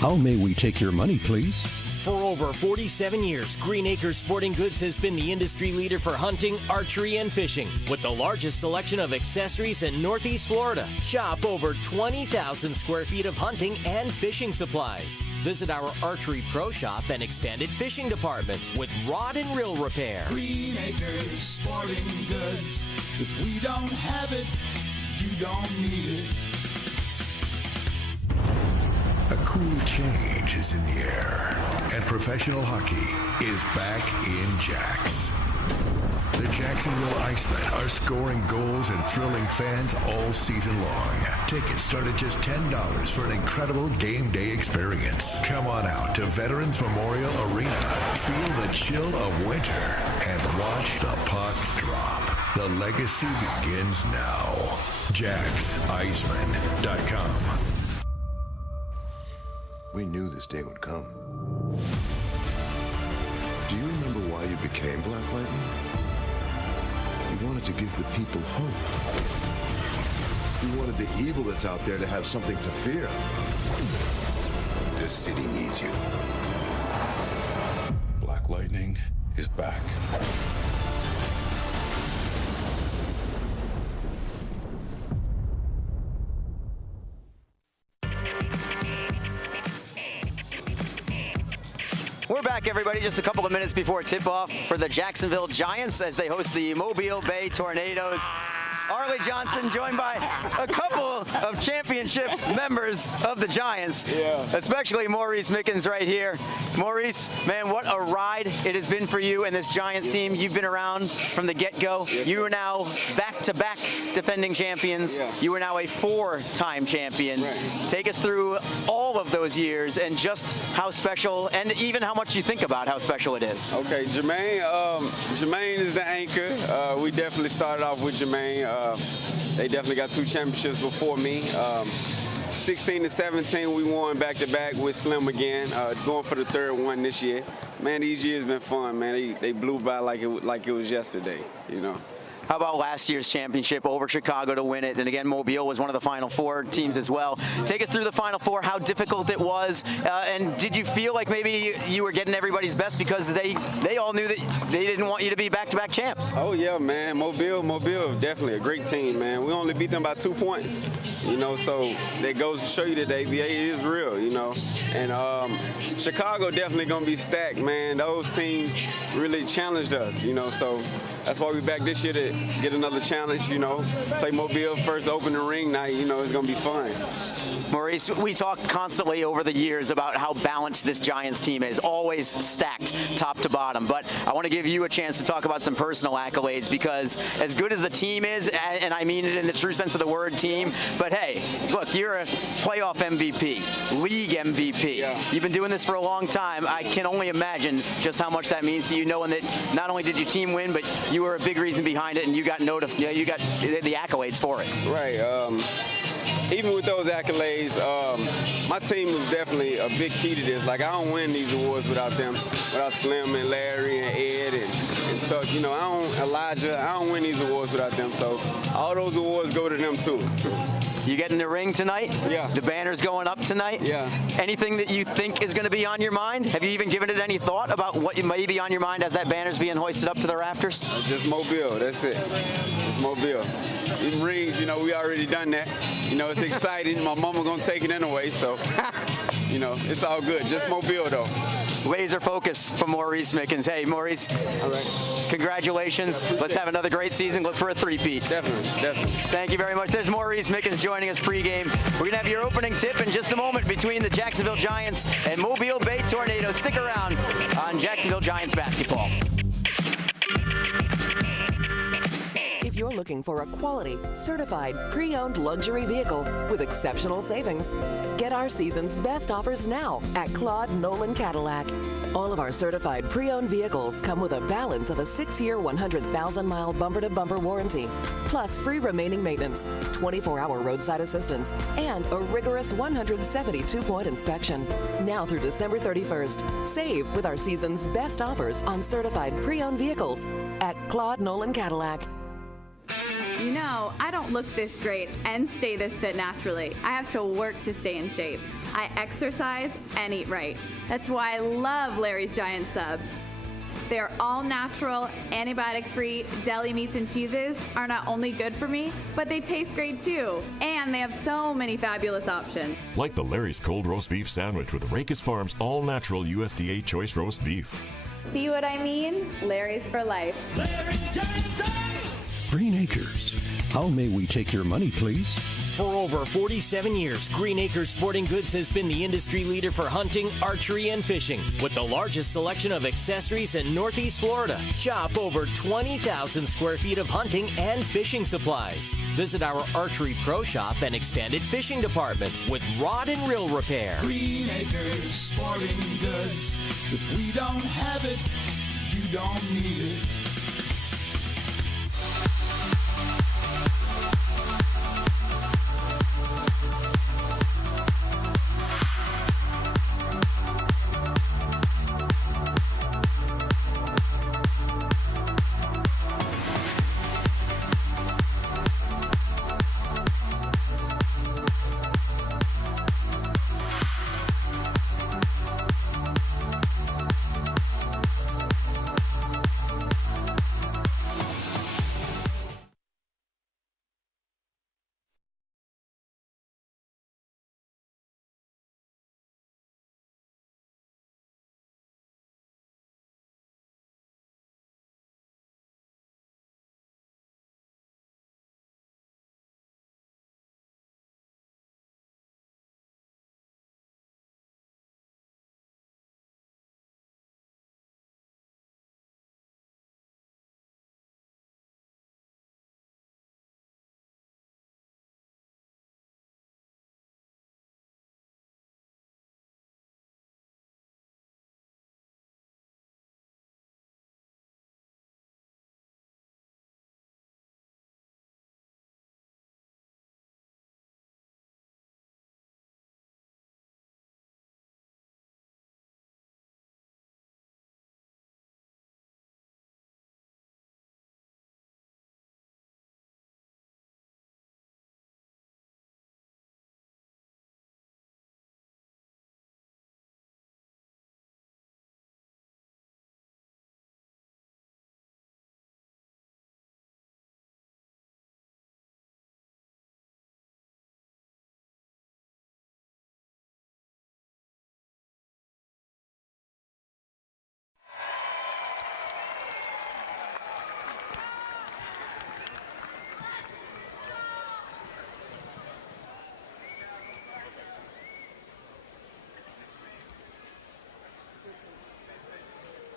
How may we take your money, please? For over 47 years, Green Acres Sporting Goods has been the industry leader for hunting, archery, and fishing. With the largest selection of accessories in Northeast Florida, shop over 20,000 square feet of hunting and fishing supplies. Visit our Archery Pro Shop and expanded fishing department with rod and reel repair. Green Acres Sporting Goods. If we don't have it, you don't need it. A cool change is in the air, and professional hockey is back in Jax. The Jacksonville Icemen are scoring goals and thrilling fans all season long. Tickets start at just $10 for an incredible game day experience. Come on out to Veterans Memorial Arena, feel the chill of winter, and watch the puck drop. The legacy begins now. JaxIceman.com. We knew this day would come. Do you remember why you became Black Lightning? You wanted to give the people hope. You wanted the evil that's out there to have something to fear. This city needs you. Black Lightning is back. We're back, everybody, just a couple of minutes before tip-off for the Jacksonville Giants as they host the Mobile Bay Tornadoes. Arlie Johnson joined by a couple of championship members of the Giants, especially Maurice Mickens right here. Maurice, man, what a ride it has been for you and this Giants team. You've been around from the get-go. You are now back-to-back defending champions. You are now a four-time champion. Take us through all of those years and just how special and even how much you think about how special it is. Okay, Jermaine is the anchor. We definitely started off with Jermaine. They definitely got two championships before me. 16 to 17, we won back-to-back with Slim again, going for the third one this year. Man, these years been fun, man. They blew by like it was yesterday, you know. How about last year's championship over Chicago to win it? And again, Mobile was one of the Final Four teams as well. Take us through the Final Four, how difficult it was, and did you feel like maybe you were getting everybody's best because they all knew that they didn't want you to be back-to-back champs? Oh, yeah, man. Mobile, definitely a great team, man. We only beat them by 2 points, you know, so that goes to show you that the ABA is real, you know. And Chicago definitely going to be stacked, man. Those teams really challenged us, you know, so that's why we're back this year to get another challenge, you know, play Mobile first opening ring night, you know, it's going to be fun. Maurice, we talk constantly over the years about how balanced this Giants team is, always stacked top to bottom. But I want to give you a chance to talk about some personal accolades because as good as the team is, and I mean it in the true sense of the word team, but hey, look, you're a playoff MVP, league MVP. Yeah. You've been doing this for a long time. I can only imagine just how much that means to you, knowing that not only did your team win, but you were a big reason behind it, and you got the accolades for it. Right. Even with those accolades, my team was definitely a big key to this. Like, I don't win these awards without them, without Slim and Larry and Ed and Tuck. You know, Elijah, I don't win these awards without them. So all those awards go to them, too. You get in the ring tonight? Yeah. The banner's going up tonight? Yeah. Anything that you think is going to be on your mind? Have you even given it any thought about what may be on your mind as that banner's being hoisted up to the rafters? Just Mobile, that's it. Just Mobile. Even rings, you know, we already done that. You know, it's exciting. My mama gonna take it anyway, so, you know, it's all good. Just Mobile, though. Laser focus from Maurice Mickens. Hey, Maurice, all right. Congratulations. Let's have another great season. Look for a three-peat. Definitely. Thank you very much. There's Maurice Mickens joining us pregame. We're going to have your opening tip in just a moment between the Jacksonville Giants and Mobile Bay Tornadoes. Stick around on Jacksonville Giants basketball. If you're looking for a quality, certified, pre-owned luxury vehicle with exceptional savings, get our season's best offers now at Claude Nolan Cadillac. All of our certified pre-owned vehicles come with a balance of a 6-year, 100,000-mile bumper-to-bumper warranty, plus free remaining maintenance, 24-hour roadside assistance, and a rigorous 172-point inspection. Now through December 31st, save with our season's best offers on certified pre-owned vehicles at Claude Nolan Cadillac. You know, I don't look this great and stay this fit naturally. I have to work to stay in shape. I exercise and eat right. That's why I love Larry's Giant Subs. Their all-natural, antibiotic-free deli meats and cheeses are not only good for me, but they taste great too. And they have so many fabulous options. Like the Larry's Cold Roast Beef Sandwich with Racus Farms all-natural USDA choice roast beef. See what I mean? Larry's for life. Green Acres. How may we take your money, please? For over 47 years, Green Acres Sporting Goods has been the industry leader for hunting, archery, and fishing. With the largest selection of accessories in Northeast Florida, shop over 20,000 square feet of hunting and fishing supplies. Visit our Archery Pro Shop and expanded fishing department with rod and reel repair. Green Acres Sporting Goods. If we don't have it, you don't need it.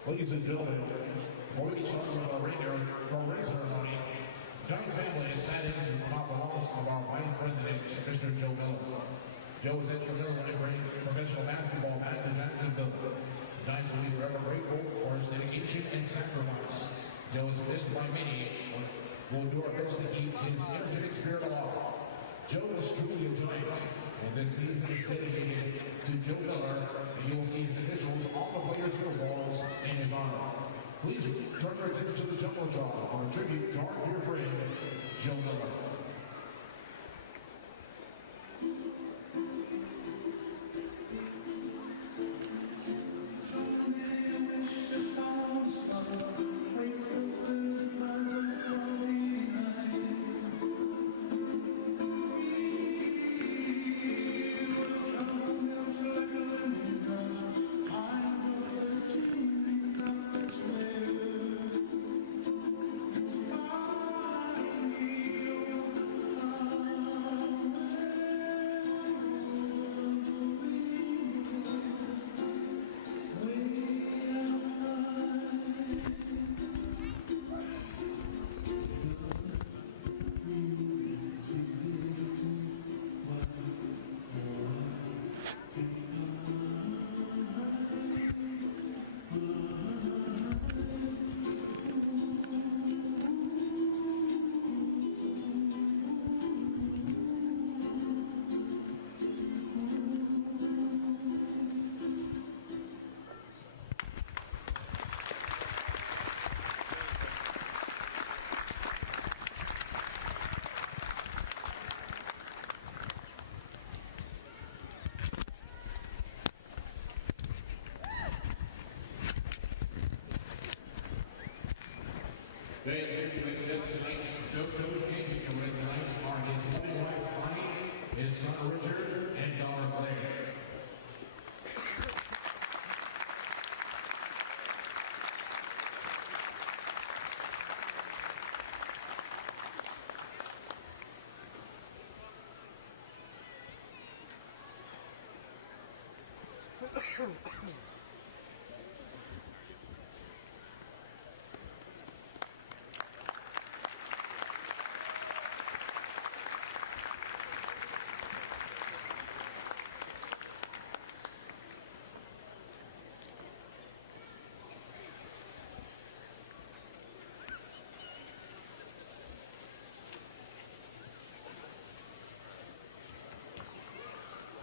Ladies and gentlemen, for each one of our regular ring ceremony, John's family is sat in off the house of our Vice President, Mr. Joe Miller. Joe is instrumental in bringing professional basketball back to Jacksonville. Giants will be forever grateful for his dedication and sacrifice. Joe is missed by many, but we'll do our best to keep his energetic spirit alive. Joe is truly a Giant, and this season is dedicated to Joe Miller, and you will see his initials on the players' field balls in his honor. Please turn your attention to the Jumbotron for a tribute to our dear friend, Joe Miller. Today is here to accept tonight's Snowcone Championship ring tonight are his holy wife Bonnie, his son Richard, and daughter Blair.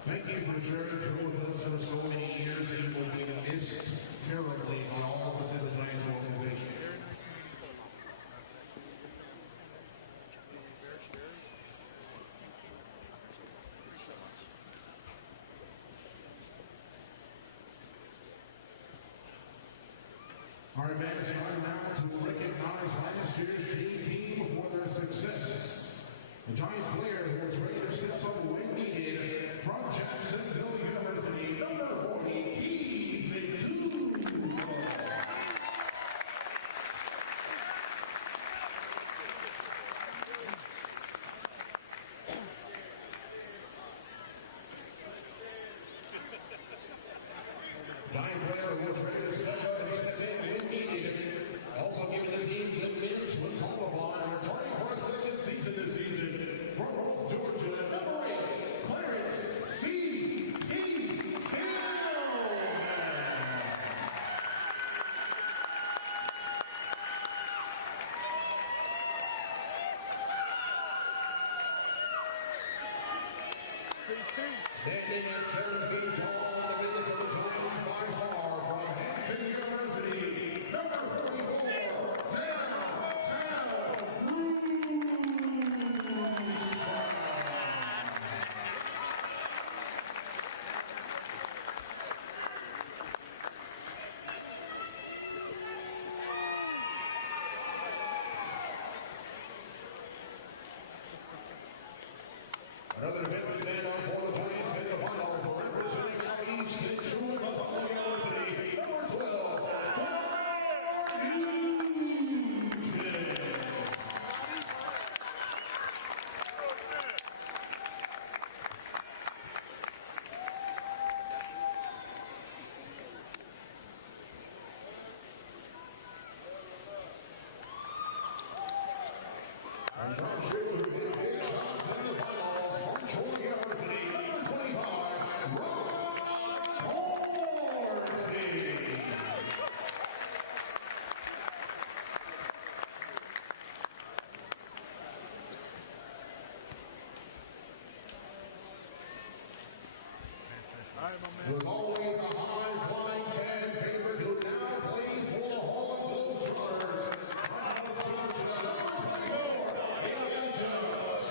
Thank you for sharing with us for so many years. He will be missed terribly on all of us in the Giants organization. Our event is time now to recognize last year's team for their success. The Giants player who was ready to step up when needed from Jacksonville University, number 40, Heath McDougall. Giant player who was ready to step up and step in when needed. Also giving the team good minutes was Holobon, returning for a second season this season. From Rome, Georgia, number 8, Clarence C.T. Hill. Standing at 7 feet tall, the biggest of the Giants by far, from Hampton University, number 44, downtown Bruce. Another defensive man on for the Giants in the finals, representing out east and Schuler of University, number 12, and John Schuler, who did big shots in the finals, from University, number 25, Ron Horsley. Was always a high-flying fan favorite who now plays for the Harlem Globetrotters. Out of Georgia, number 24, Atlanta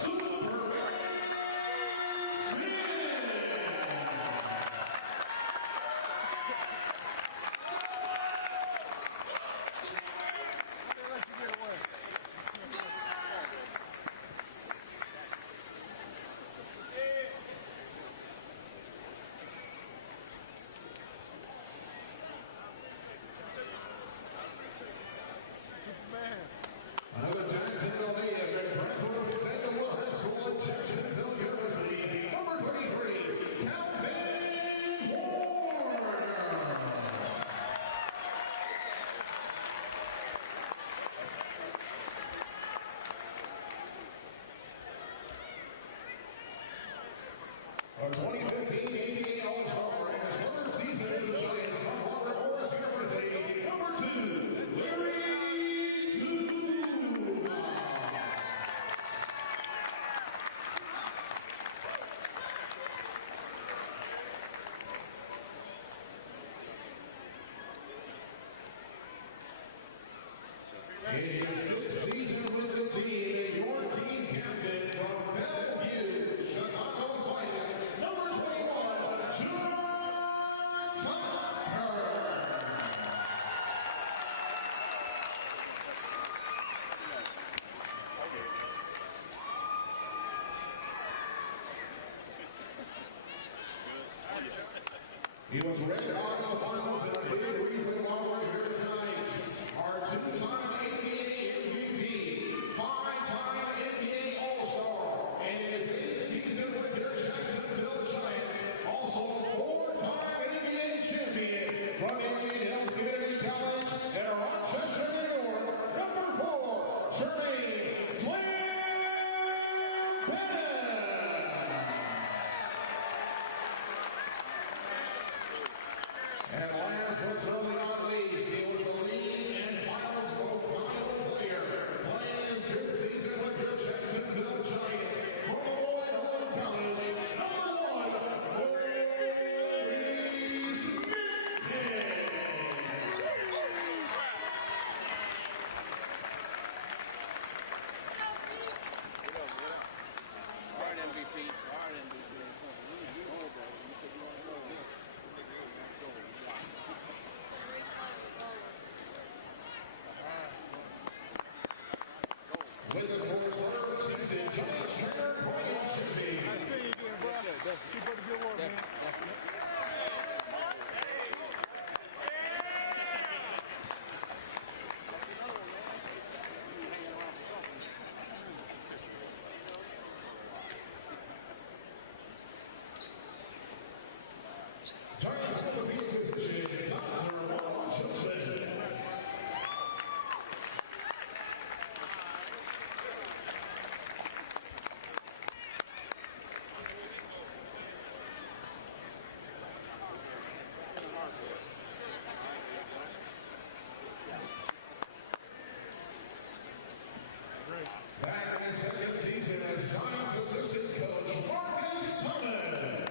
Superman Smith. He was red hot in the finals and a big reason why we're here tonight. Our two-time NBA MVP, five-time NBA All-Star, and in his 8th season with their Jacksonville Giants, also four-time NBA champion from Indian Community College in Rochester, New York, number 4, Jermaine Slam Bennett. And last but certainly not least, he was the lead and finals most valuable player, playing his 5th season with the Jacksonville Giants from Illinois College, number 1, Larry Smith. With his third season, Giants trainer Brian Chizzy. I see you doing, bro. Keep up the good work, man. Giants with the field position, Dr. Washington. Back in his 2nd season as Giants assistant coach Marcus Thomas.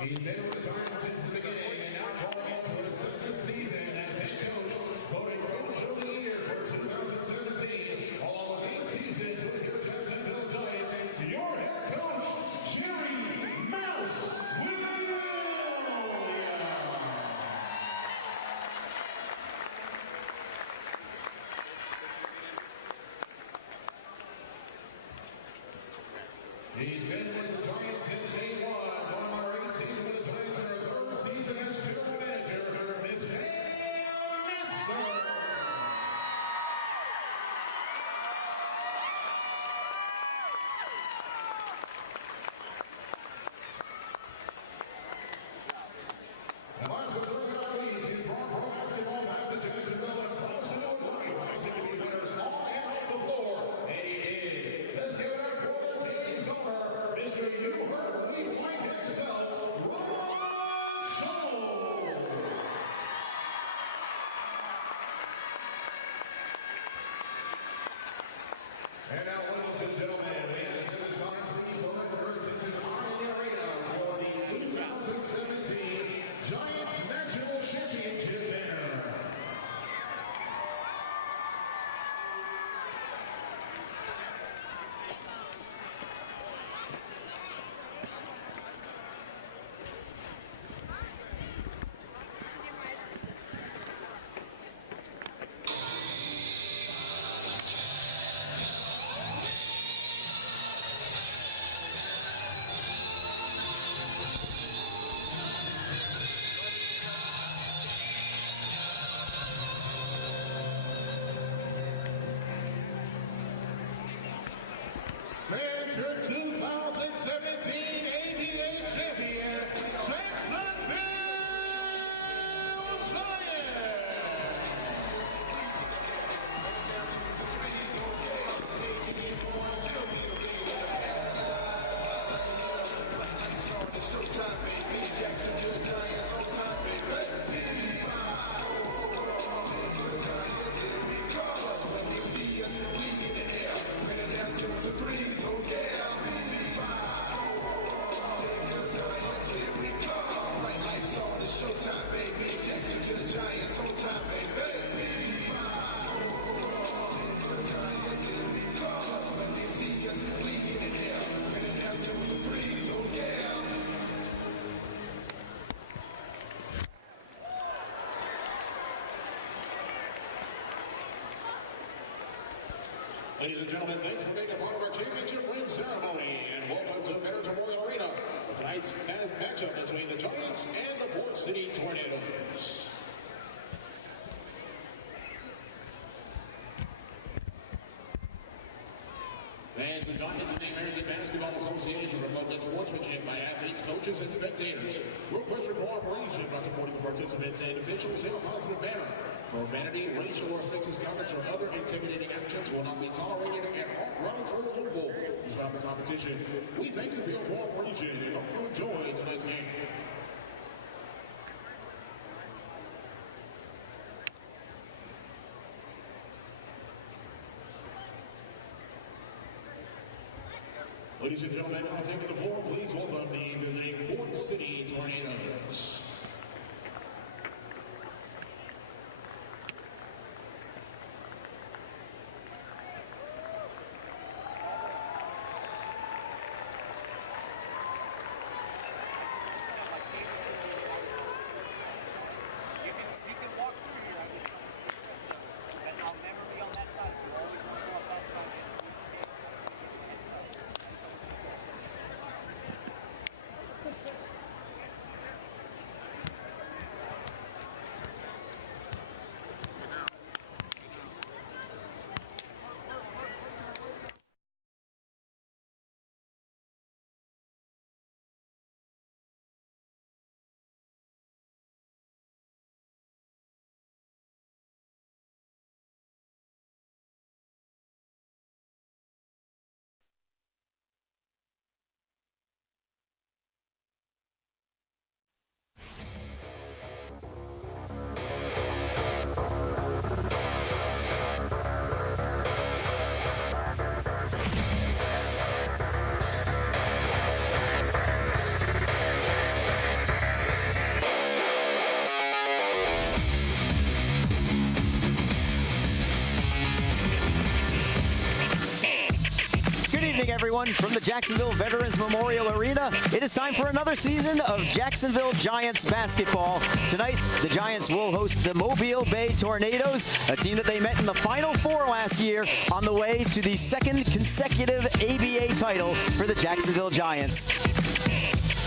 He's been with the Giants since the beginning and now going into his 2nd season as head coach, voted Coach of the Year for 2017, along with 8 seasons with your Jacksonville Giants. Your head coach, Jerry Mouse Williams. He's been with the Giants since day one. One more 8 seasons with the Giants in her 3rd season as general manager. Miss Master. And last but certainly not least, he's brought pro basketball back to Jacksonville and closing out rights to be winners on and off the floor. And he is. Let's give it up for the team's owner, Ladies and gentlemen, thanks for being a part of our championship ring ceremony, and welcome to Veterans Memorial Arena for tonight's matchup between the Giants and the Port City Tornadoes. And the Giants and the American Basketball Association promote good sportsmanship by athletes, coaches, and spectators. Request for cooperation by supporting the participants and officials in a positive manner. Profanity, racial or sexist comments, or other intimidating actions will not be tolerated at all grounds for removal. To stop the competition, we thank you for your cooperation and hope you enjoy tonight's game. Ladies and gentlemen, I'll take the floor. Please welcome the Port City Tornadoes. Everyone from the Jacksonville Veterans Memorial Arena. It is time for another season of Jacksonville Giants basketball. Tonight, the Giants will host the Mobile Bay Tornadoes, a team that they met in the Final Four last year on the way to the second consecutive ABA title for the Jacksonville Giants.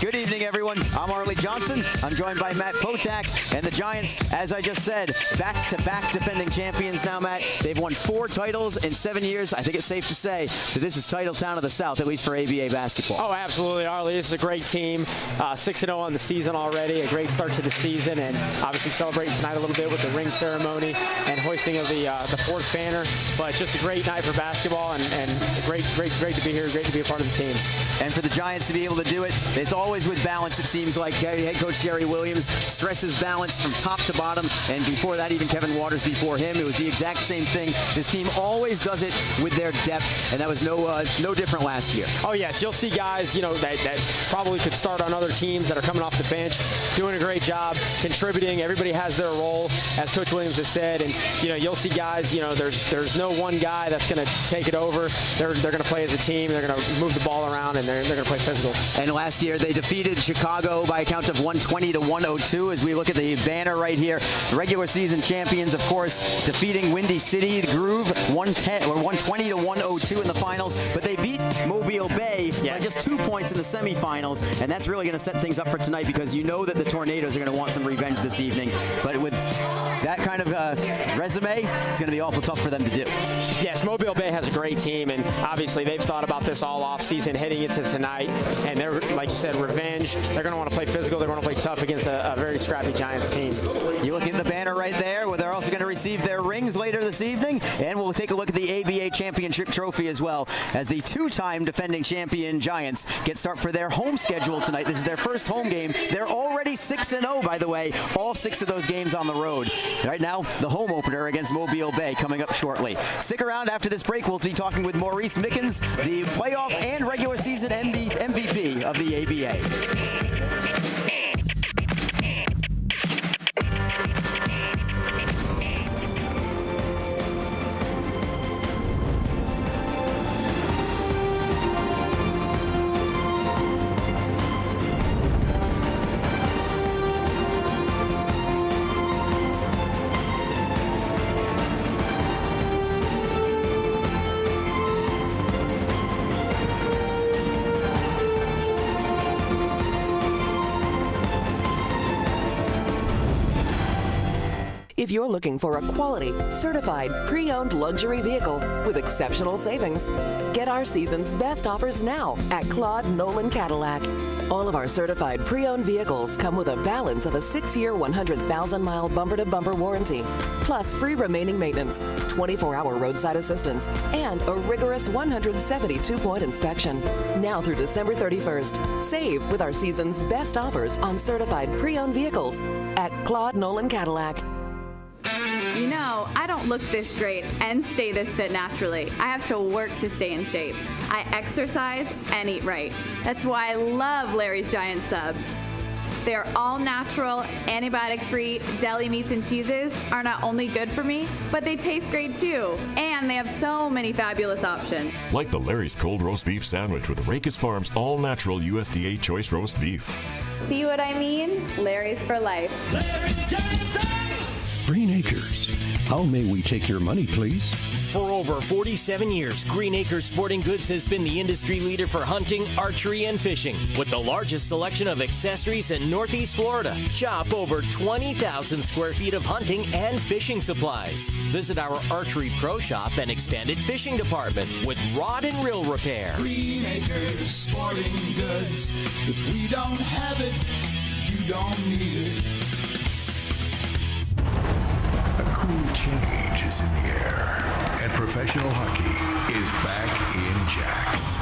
Good evening, everyone. I'm Arlie Johnson. I'm joined by Matt Potak, and the Giants, as I just said, back-to-back defending champions now, Matt. They've won 4 titles in 7 years. I think it's safe to say that this is title town of the South, at least for ABA basketball. Oh, absolutely, Arlie. This is a great team. 6-0 on the season already, a great start to the season, and obviously celebrating tonight a little bit with the ring ceremony and hoisting of the 4th banner. But just a great night for basketball, and great to be here, great to be a part of the team. And for the Giants to be able to do it, it's always with balance, it seems like. Head coach Jerry Williams stresses balance from top to bottom, and before that, even Kevin Waters before him, it was the exact same thing. This team always does it with their depth, and that was no different last year. Oh yes, you'll see guys, that probably could start on other teams that are coming off the bench, doing a great job, contributing. Everybody has their role, as Coach Williams has said, and you'll see guys. There's no one guy that's going to take it over. They're going to play as a team. They're going to move the ball around, and they're going to play physical. And last year they defeated Chicago by a count of 120-102. As we look at the banner right here, the regular season champions, of course, defeating Windy City, the Groove, 120-102 in the finals. But they beat Mobile Bay by just 2 points in the semifinals, and that's really going to set things up for tonight, because you know that the Tornadoes are going to want some revenge this evening. But with that kind of resume, it's going to be awful tough for them to do. Yes, Mobile Bay has a great team, and obviously they've thought about this all off-season heading into tonight, and they're, like you said, revenge. They're going to want to play physical. They're going to play tough against a very scrappy Giants team. You look at the banner right there, where they're also going to receive their rings later this evening, and we'll take a look at the ABA Championship Trophy as well, as the 2-time defending champion Giants get start for their home schedule tonight. This is their first home game. They're already 6-0, by the way, all 6 of those games on the road. Right now, the home opener against Mobile Bay coming up shortly. Stick around. After this break, we'll be talking with Maurice Mickens, the playoff and regular season MVP of the ABA. If you're looking for a quality, certified, pre-owned luxury vehicle with exceptional savings, get our season's best offers now at Claude Nolan Cadillac. All of our certified pre-owned vehicles come with a balance of a 6-year, 100,000-mile bumper-to-bumper warranty, plus free remaining maintenance, 24-hour roadside assistance, and a rigorous 172-point inspection. Now through December 31st, save with our season's best offers on certified pre-owned vehicles at Claude Nolan Cadillac. You know, I don't look this great and stay this fit naturally. I have to work to stay in shape. I exercise and eat right. That's why I love Larry's Giant Subs. Their all-natural, antibiotic-free deli meats and cheeses are not only good for me, but they taste great too. And they have so many fabulous options. Like the Larry's Cold Roast Beef Sandwich with Rakus Farms all-natural USDA choice roast beef. See what I mean? Larry's for life. Green Acres. How may we take your money, please? For over 47 years, Green Acres Sporting Goods has been the industry leader for hunting, archery, and fishing. With the largest selection of accessories in Northeast Florida, shop over 20,000 square feet of hunting and fishing supplies. Visit our Archery Pro Shop and expanded fishing department with rod and reel repair. Green Acres Sporting Goods. If we don't have it, you don't need it. A cool change is in the air, and professional hockey is back in Jacks.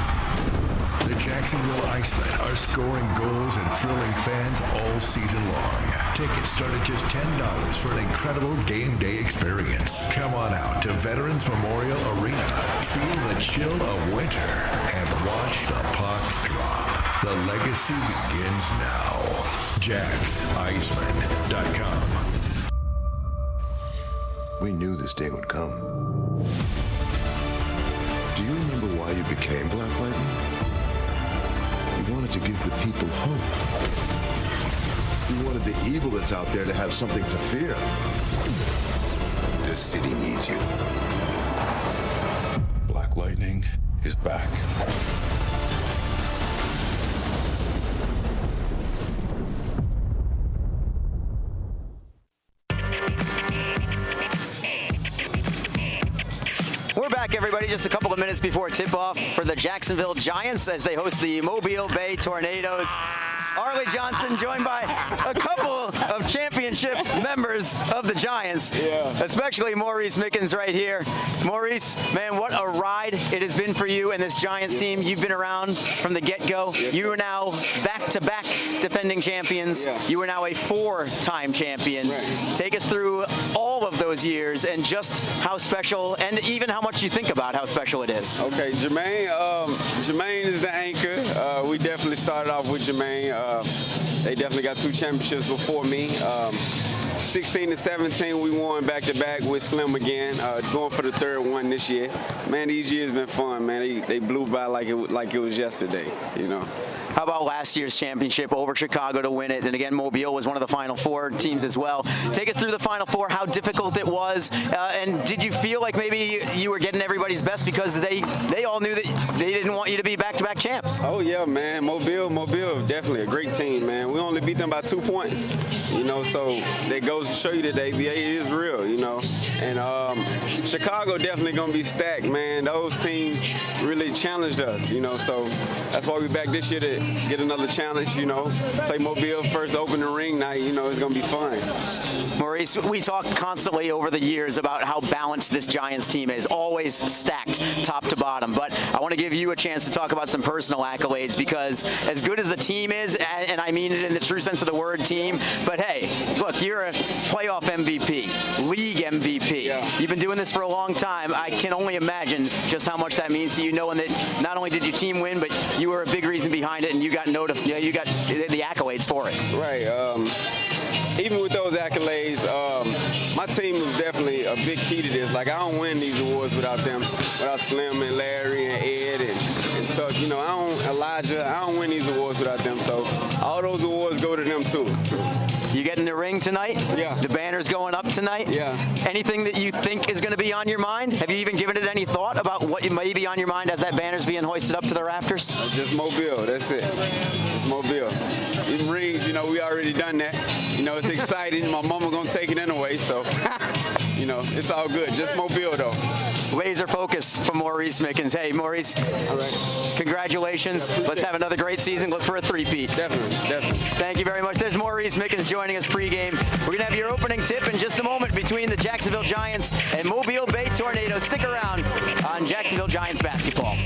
The Jacksonville Icemen are scoring goals and thrilling fans all season long. Tickets start at just $10 for an incredible game day experience. Come on out to Veterans Memorial Arena, feel the chill of winter, and watch the puck drop. The legacy begins now. JacksIceman.com. We knew this day would come. Do you remember why you became Black Lightning? You wanted to give the people hope. You wanted the evil that's out there to have something to fear. This city needs you. Black Lightning is back. We're back, everybody, just a couple of minutes before tip-off for the Jacksonville Giants as they host the Mobile Bay Tornadoes. Arlie Johnson joined by a couple of championship members of the Giants, especially Maurice Mickens right here. Maurice, man, what a ride it has been for you and this Giants team. You've been around from the get-go. You are now back-to-back defending champions. You are now a 4-time champion. Take us through all of those years and just how special and even how much you think about how special it is. Okay, Jermaine is the anchor. We definitely started off with Jermaine. They definitely got 2 championships before me. 16 and 17, we won back-to-back with Slim again, going for the 3rd one this year. Man, these years been fun, man. They blew by like it was yesterday, you know. How about last year's championship over Chicago to win it? And again, Mobile was one of the Final Four teams as well. Take us through the Final Four, how difficult it was, and did you feel like maybe you were getting everybody's best because they all knew that they didn't want you to be back-to-back champs? Oh, yeah, man. Mobile, definitely a great team, man. We only beat them by 2 points, you know, so that goes to show you that the ABA is real, you know. And Chicago definitely going to be stacked, man. Those teams really challenged us, you know, so that's why we're back this year to get another challenge, you know. Play Mobile first opening ring night, you know, it's going to be fun. Maurice, we talk constantly over the years about how balanced this Giants team is, always stacked top to bottom. But I want to give you a chance to talk about some personal accolades because as good as the team is, and I mean it in the true sense of the word team, but hey, look, you're a playoff MVP, league MVP. You've been doing this for a long time. I can only imagine just how much that means to you, knowing that not only did your team win, but you were a big reason behind it, and you got the accolades for it. Right. Even with those accolades, my team was definitely a big key to this. Like, I don't win these awards without them, without Slim and Larry and Ed and Tuck. You know, Elijah, I don't win these awards without them. So all those awards go to them, too. You get in the ring tonight? Yeah. The banner's going up tonight? Yeah. Anything that you think is going to be on your mind? Have you even given it any thought about what may be on your mind as that banner's being hoisted up to the rafters? Just Mobile, that's it. It's Mobile. Even rings, you know, we already done that. you know, it's exciting. My mama gonna take it anyway, so you know, it's all good. Just Mobile though. Laser focus from Maurice Mickens. Hey, Maurice. All right. Congratulations. Let's have another great season. Look for a three-peat. Definitely. Thank you very much. There's Maurice Mickens joining us pregame. We're gonna have your opening tip in just a moment between the Jacksonville Giants and Mobile Bay Tornadoes. Stick around on Jacksonville Giants basketball.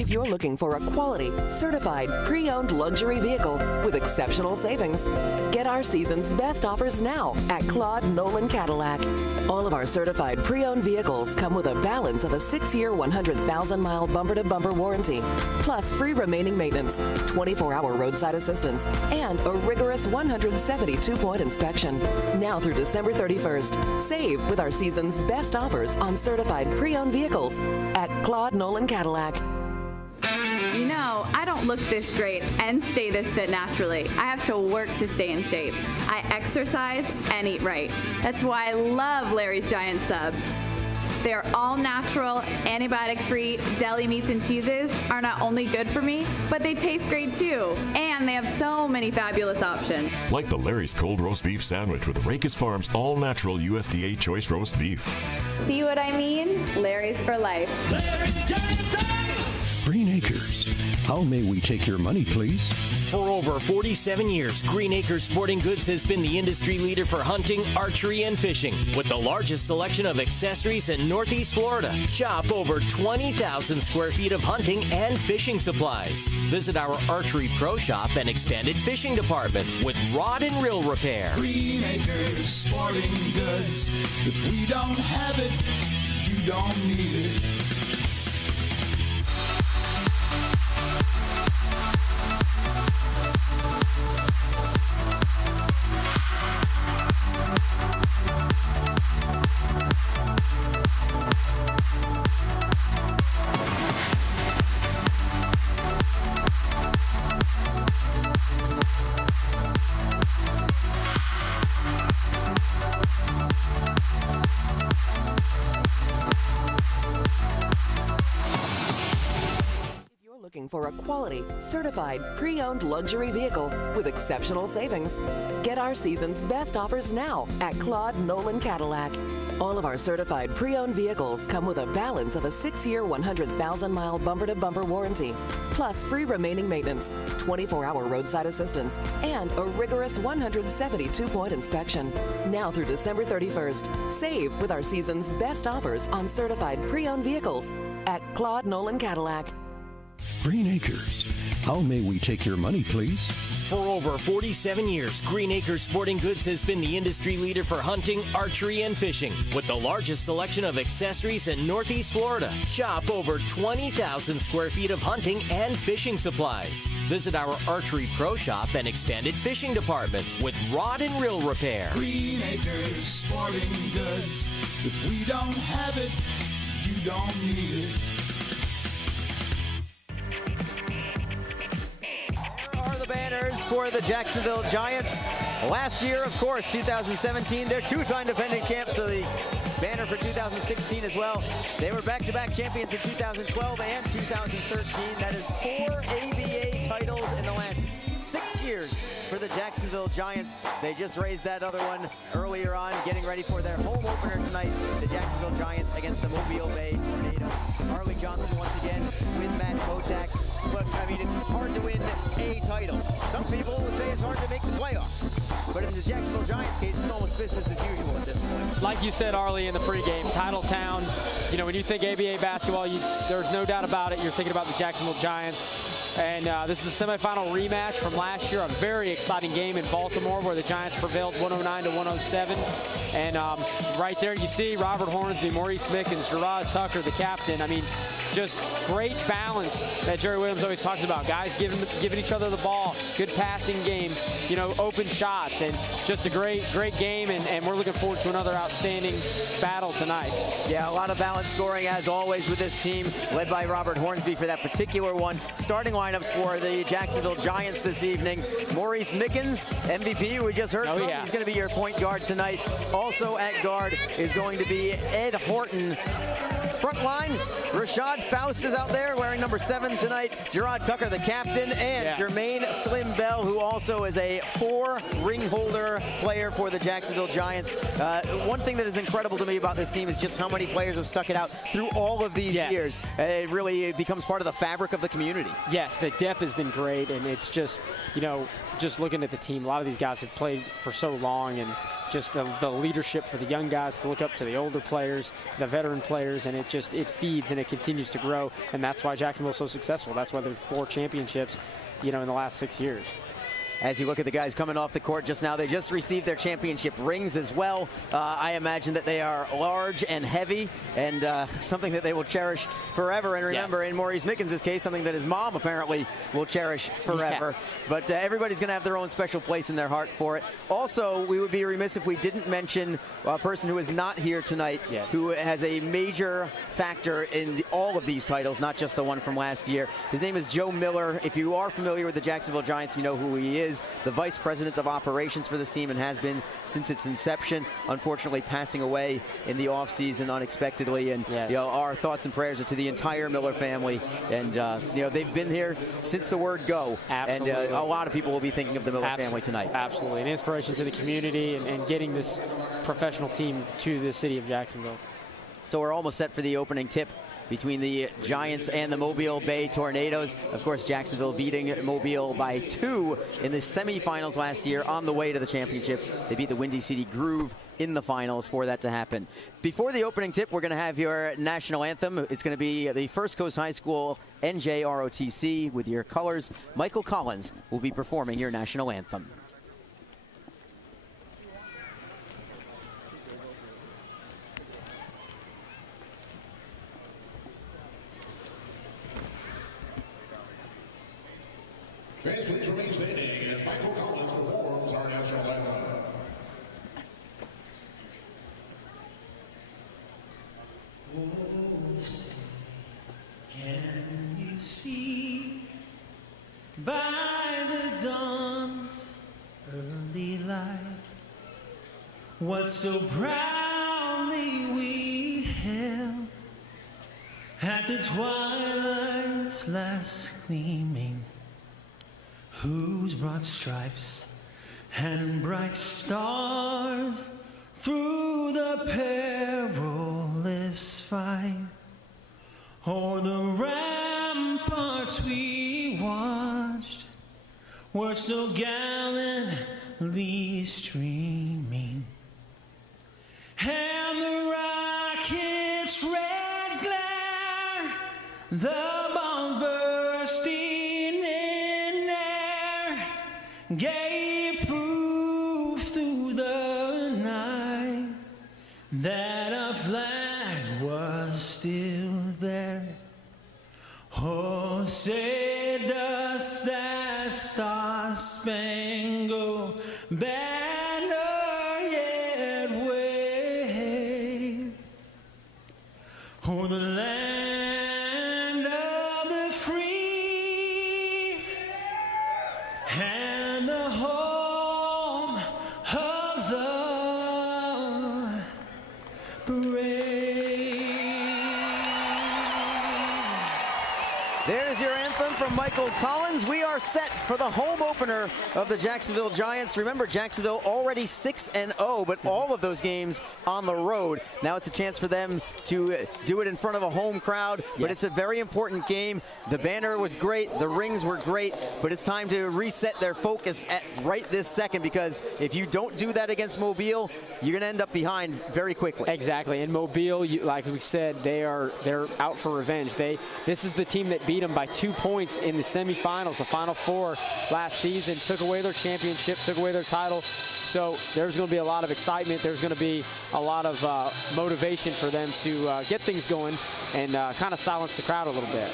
If you're looking for a quality, certified, pre-owned luxury vehicle with exceptional savings, get our season's best offers now at Claude Nolan Cadillac. All of our certified pre-owned vehicles come with a balance of a 6-year, 100,000-mile bumper-to-bumper warranty, plus free remaining maintenance, 24-hour roadside assistance, and a rigorous 172-point inspection. Now through December 31st, save with our season's best offers on certified pre-owned vehicles at Claude Nolan Cadillac. You know, I don't look this great and stay this fit naturally. I have to work to stay in shape. I exercise and eat right. That's why I love Larry's Giant Subs. Their all-natural, antibiotic-free deli meats and cheeses are not only good for me, but they taste great too. And they have so many fabulous options. Like the Larry's Cold Roast Beef Sandwich with Rakes Farms all-natural USDA choice roast beef. See what I mean? Larry's for life. Green Acres. How may we take your money, please? For over 47 years, Green Acres Sporting Goods has been the industry leader for hunting, archery, and fishing. With the largest selection of accessories in Northeast Florida, shop over 20,000 square feet of hunting and fishing supplies. Visit our Archery Pro Shop and expanded fishing department with rod and reel repair. Green Acres Sporting Goods. If we don't have it, you don't need it. For a quality, certified, pre-owned luxury vehicle with exceptional savings, get our season's best offers now at Claude Nolan Cadillac. All of our certified pre-owned vehicles come with a balance of a 6-year, 100,000-mile bumper-to-bumper warranty, plus free remaining maintenance, 24-hour roadside assistance, and a rigorous 172-point inspection. Now through December 31st, save with our season's best offers on certified pre-owned vehicles at Claude Nolan Cadillac. Green Acres. How may we take your money, please? For over 47 years, Green Acres Sporting Goods has been the industry leader for hunting, archery, and fishing. With the largest selection of accessories in Northeast Florida, shop over 20,000 square feet of hunting and fishing supplies. Visit our Archery Pro Shop and expanded fishing department with rod and reel repair. Green Acres Sporting Goods. If we don't have it, you don't need it. Banners for the Jacksonville Giants. Last year, of course, 2017, they're two-time defending champs, so the banner for 2016 as well. They were back-to-back champions in 2012 and 2013. That is 4 ABA titles in the last 6 years for the Jacksonville Giants. They just raised that other one earlier on, getting ready for their home opener tonight, the Jacksonville Giants against the Mobile Bay Tornadoes. Harley Johnson once again with Matt Kotak. Look, I mean, it's hard to win a title. Some people would say it's hard to make the playoffs. But in the Jacksonville Giants case, it's almost business as usual at this point. Like you said, Arlie, in the pregame, title town. You know, when you think ABA basketball, there's no doubt about it. You're thinking about the Jacksonville Giants. And this is a semifinal rematch from last year, a very exciting game in Baltimore where the Giants prevailed 109-107. And right there you see Robert Hornsby, Maurice Mickens, Gerard Tucker, the captain. I mean, just great balance that Jerry Williams always talks about. Guys giving each other the ball, good passing game, you know, open shots, and just a great game. And we're looking forward to another outstanding battle tonight. Yeah, a lot of balanced scoring as always with this team, led by Robert Hornsby for that particular one. Starting line lineups for the Jacksonville Giants this evening. Maurice Mickens, MVP, we just heard from. Yeah. He's going to be your point guard tonight. Also at guard is going to be Ed Horton. Front line, Rashad Faust is out there wearing number 7 tonight. Gerard Tucker, the captain, and Jermaine Slim Bell, who also is a 4-ring holder player for the Jacksonville Giants. One thing that is incredible to me about this team is just how many players have stuck it out through all of these years. It really becomes part of the fabric of the community. Yes, the depth has been great, and it's just, you know, just looking at the team, a lot of these guys have played for so long, and just the leadership for the young guys to look up to the older players, the veteran players, and it feeds and it continues to grow, and that's why Jacksonville is so successful. That's why they're 4 championships, you know, in the last 6 years. As you look at the guys coming off the court just now, they just received their championship rings as well. I imagine that they are large and heavy, and something that they will cherish forever. And remember, in Maurice Mickens' case, something that his mom apparently will cherish forever. But everybody's going to have their own special place in their heart for it. Also, we would be remiss if we didn't mention a person who is not here tonight, who has a major factor in all of these titles, not just the one from last year. His name is Joe Miller. If you are familiar with the Jacksonville Giants, you know who he is. The vice president of operations for this team and has been since its inception, unfortunately passing away in the offseason unexpectedly. And you know, our thoughts and prayers are to the entire Miller family. And you know, they've been here since the word go. Absolutely. And a lot of people will be thinking of the Miller family tonight. Absolutely. An inspiration to the community and getting this professional team to the city of Jacksonville. So we're almost set for the opening tip between the Giants and the Mobile Bay Tornadoes. Of course, Jacksonville beating Mobile by 2 in the semifinals last year on the way to the championship. They beat the Windy City Groove in the finals for that to happen. Before the opening tip, we're going to have your national anthem. It's going to be the First Coast High School NJROTC with your colors. Michael Collins will be performing your national anthem. Fans, please remain standing as Michael Collins performs our national anthem. Oh, can you see by the dawn's early light what so proudly we held at the twilight's last gleaming, whose broad stripes and bright stars through the perilous fight o'er the ramparts we watched were so gallantly streaming, and the rocket's red glare, the bomb bursting in air, gave proof through the night that our flag was still there. Oh, say does that star-spangled banner yet wave o'er the land of the free and the home of the brave? There's your anthem from Michael Collins. We are set for the home opener of the Jacksonville Giants. Remember, Jacksonville already 6-0, but all of those games on the road. Now it's a chance for them to do it in front of a home crowd, but it's a very important game. The banner was great, the rings were great, but it's time to reset their focus at right this second, because if you don't do that against Mobile, you're going to end up behind very quickly. Exactly. And Mobile, like we said, they're out for revenge. This is the team that beat them by 2 points in the semifinals, the Final Four last season, took away their championship, took away their title. So there's going to be a lot of excitement. There's going to be a lot of motivation for them to get things going and kind of silence the crowd a little bit.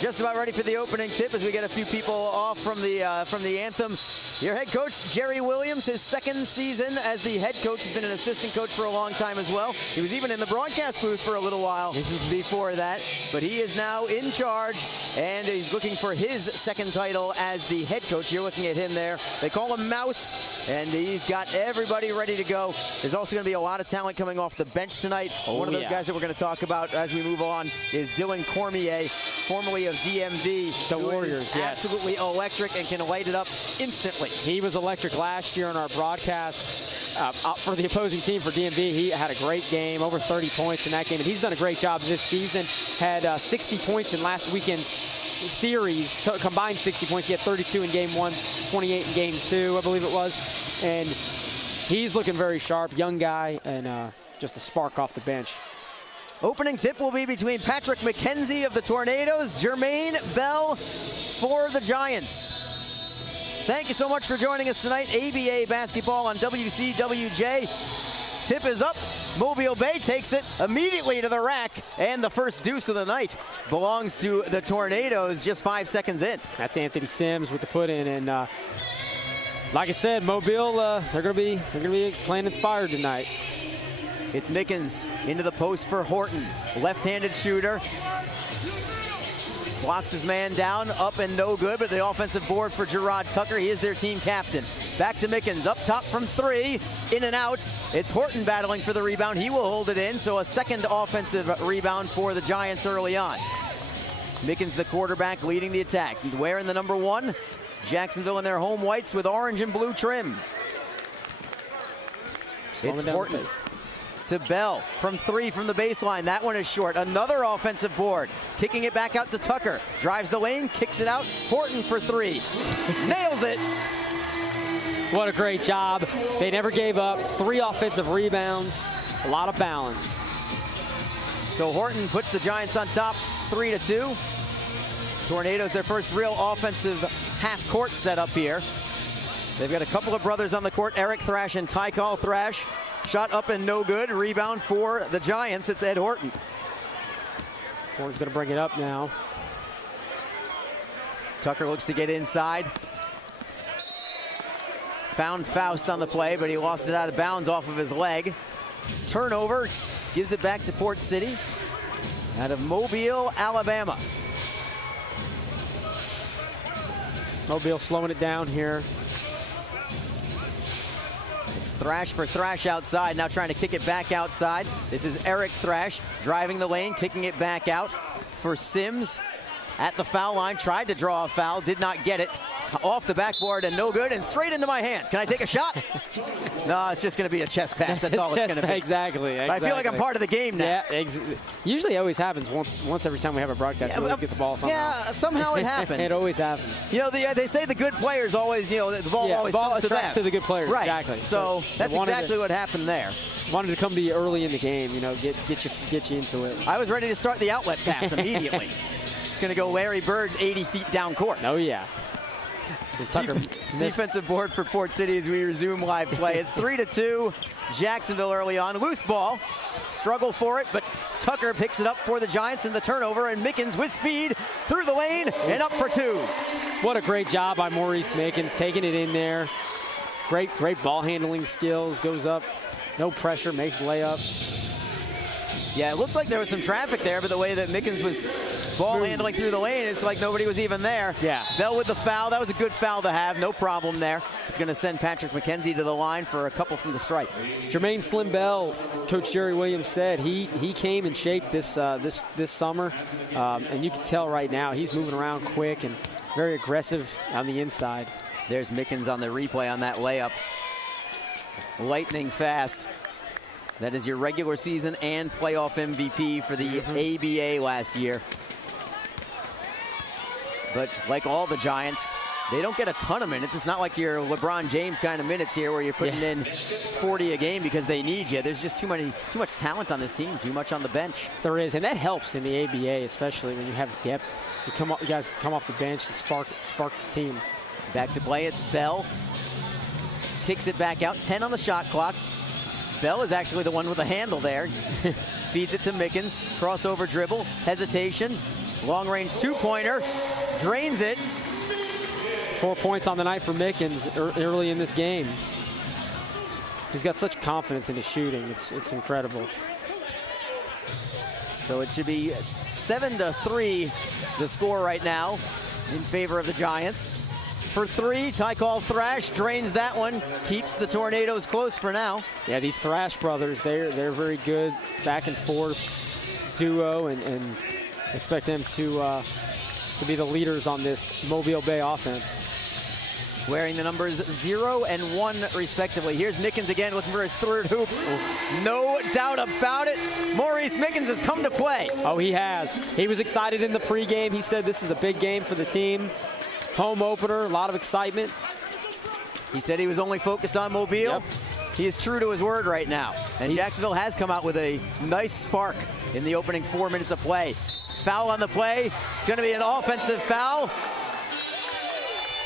Just about ready for the opening tip as we get a few people off from the anthem. Your head coach, Jerry Williams, his second season as the head coach. He's been an assistant coach for a long time as well. He was even in the broadcast booth for a little while before that. But he is now in charge, and he's looking for his second title as the head coach. You're looking at him there. They call him Mouse, and he's got everybody ready to go. There's also going to be a lot of talent coming off the bench tonight. One of those guys that we're going to talk about as we move on is Dylan Cormier, formerly of DMV. The Warriors, yes. Absolutely electric and can light it up instantly. He was electric last year on our broadcast for the opposing team for DMV. He had a great game, over 30 points in that game, and he's done a great job this season. Had 60 points in last weekend's series, combined 60 points. He had 32 in game 1, 28 in game 2, I believe it was. And he's looking very sharp, young guy, and just a spark off the bench. Opening tip will be between Patrick McKenzie of the Tornadoes, Jermaine Bell for the Giants. Thank you so much for joining us tonight. ABA basketball on WCWJ. Tip is up. Mobile Bay takes it immediately to the rack, and the first deuce of the night belongs to the Tornadoes just 5 seconds in. That's Anthony Sims with the put in, and like I said, Mobile, they're gonna be playing inspired tonight. It's Mickens into the post for Horton. Left-handed shooter. Blocks his man down, up and no good, but the offensive board for Gerard Tucker. He is their team captain. Back to Mickens, up top from 3, in and out. It's Horton battling for the rebound. He will hold it in, so a second offensive rebound for the Giants early on. Mickens, the quarterback, leading the attack. Wearing the number 1. Jacksonville in their home whites with orange and blue trim. It's Horton to Bell from 3 from the baseline. That one is short. Another offensive board. Kicking it back out to Tucker. Drives the lane, kicks it out. Horton for 3. Nails it. What a great job. They never gave up. 3 offensive rebounds. A lot of balance. So Horton puts the Giants on top 3-2. Tornadoes, their first real offensive half-court setup here. They've got a couple of brothers on the court, Eric Thrash and Tykal Thrash. Shot up and no good. Rebound for the Giants. It's Ed Horton. Horton's going to bring it up now. Tucker looks to get inside. Found Faust on the play, but he lost it out of bounds off of his leg. Turnover. Gives it back to Port City out of Mobile, Alabama. Mobile slowing it down here. It's Thrash for Thrash outside, now trying to kick it back outside. This is Eric Thrash driving the lane, kicking it back out for Sims at the foul line. Tried to draw a foul, did not get it. Off the backboard and no good, and straight into my hands. Can I take a shot? No, it's just going to be a chest pass. That's all it's going to be. Exactly. I feel like I'm part of the game now. Yeah, usually it always happens once every time we have a broadcast. Yeah, we always get the ball somehow. Yeah, somehow it happens. It always happens. You know, they say the good players always, you know, the ball always comes to them. To the good players. Right. Exactly. So that's exactly what happened there. Wanted to come to you early in the game, you know, get you into it. I was ready to start the outlet pass immediately. It's going to go Larry Bird 80 feet down court. Oh, yeah. Defensive board for Port City as we resume live play. It's 3-2. Jacksonville early on. Loose ball. Struggle for it, but Tucker picks it up for the Giants in the turnover, and Mickens with speed through the lane and up for 2. What a great job by Maurice Mickens, taking it in there. Great ball handling skills. Goes up, no pressure, makes the layup. Yeah, it looked like there was some traffic there, but the way that Mickens was ball handling through the lane, it's like nobody was even there. Yeah. Bell with the foul. That was a good foul to have. No problem there. It's going to send Patrick McKenzie to the line for a couple from the stripe. Jermaine Slim Bell, Coach Jerry Williams said he came in shape this summer, and you can tell right now he's moving around quick and very aggressive on the inside. There's Mickens on the replay on that layup. Lightning fast. That is your regular season and playoff MVP for the ABA last year. But like all the Giants, they don't get a ton of minutes. It's not like your LeBron James kind of minutes here where you're putting in 40 a game because they need you. There's just too much talent on this team, too much on the bench. There is, and that helps in the ABA, especially when you have depth. You guys come off the bench and spark the team. Back to play, it's Bell. Kicks it back out, 10 on the shot clock. Bell is actually the one with the handle there. Feeds it to Mickens. Crossover dribble. Hesitation. Long-range two-pointer, drains it. 4 points on the night for Mickens early in this game. He's got such confidence in his shooting. It's incredible. So it should be 7-3 the score right now in favor of the Giants. For three, Tykal Thrash drains that one, keeps the Tornadoes close for now. Yeah, these Thrash brothers, they're very good back and forth duo, and expect them to be the leaders on this Mobile Bay offense. Wearing the numbers 0 and 1 respectively. Here's Mickens again looking for his third hoop. No doubt about it. Maurice Mickens has come to play. Oh, he has. He was excited in the pregame. He said this is a big game for the team. Home opener, a lot of excitement. He said he was only focused on Mobile. Yep. He is true to his word right now. And Jacksonville has come out with a nice spark in the opening 4 minutes of play. Foul on the play. It's going to be an offensive foul.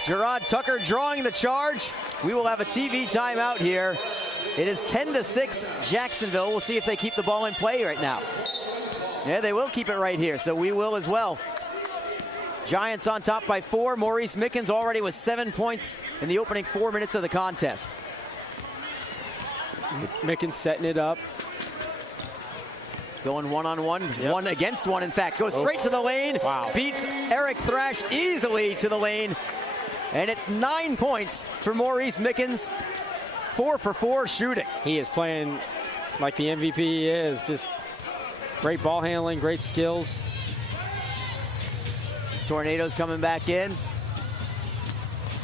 Gerard Tucker drawing the charge. We will have a TV timeout here. It is 10-6 Jacksonville. We'll see if they keep the ball in play right now. Yeah, they will keep it right here, so we will as well. Giants on top by 4. Maurice Mickens already with 7 points in the opening 4 minutes of the contest. Mickens setting it up. Going one-on-one, one against one, in fact. Goes straight to the lane. Wow. Beats Eric Thrash easily to the lane. And it's 9 points for Maurice Mickens. 4 for 4 shooting. He is playing like the MVP he is. Just great ball handling, great skills. Tornadoes coming back in.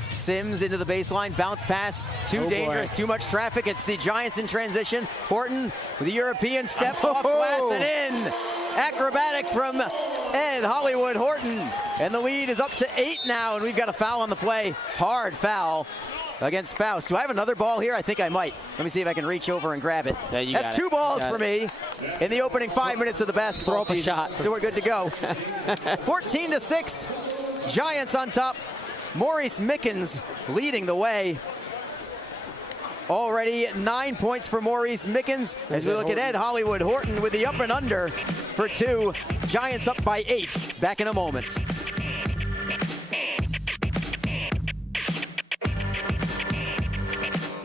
Sims into the baseline, bounce pass, too dangerous, too much traffic. It's the Giants in transition. Horton with the European step off glass and in. Acrobatic from Ed Hollywood Horton. And the lead is up to 8 now, and we've got a foul on the play. Hard foul against Faust. Do I have another ball here? I think I might. Let me see if I can reach over and grab it. Yeah, that's 2 balls for me in the opening 5 minutes of the basketball season. Throw up a shot. So we're good to go. 14-6, Giants on top. Maurice Mickens leading the way. Already 9 points for Maurice Mickens as we look at Ed Hollywood Horton with the up and under for 2. Giants up by 8. Back in a moment.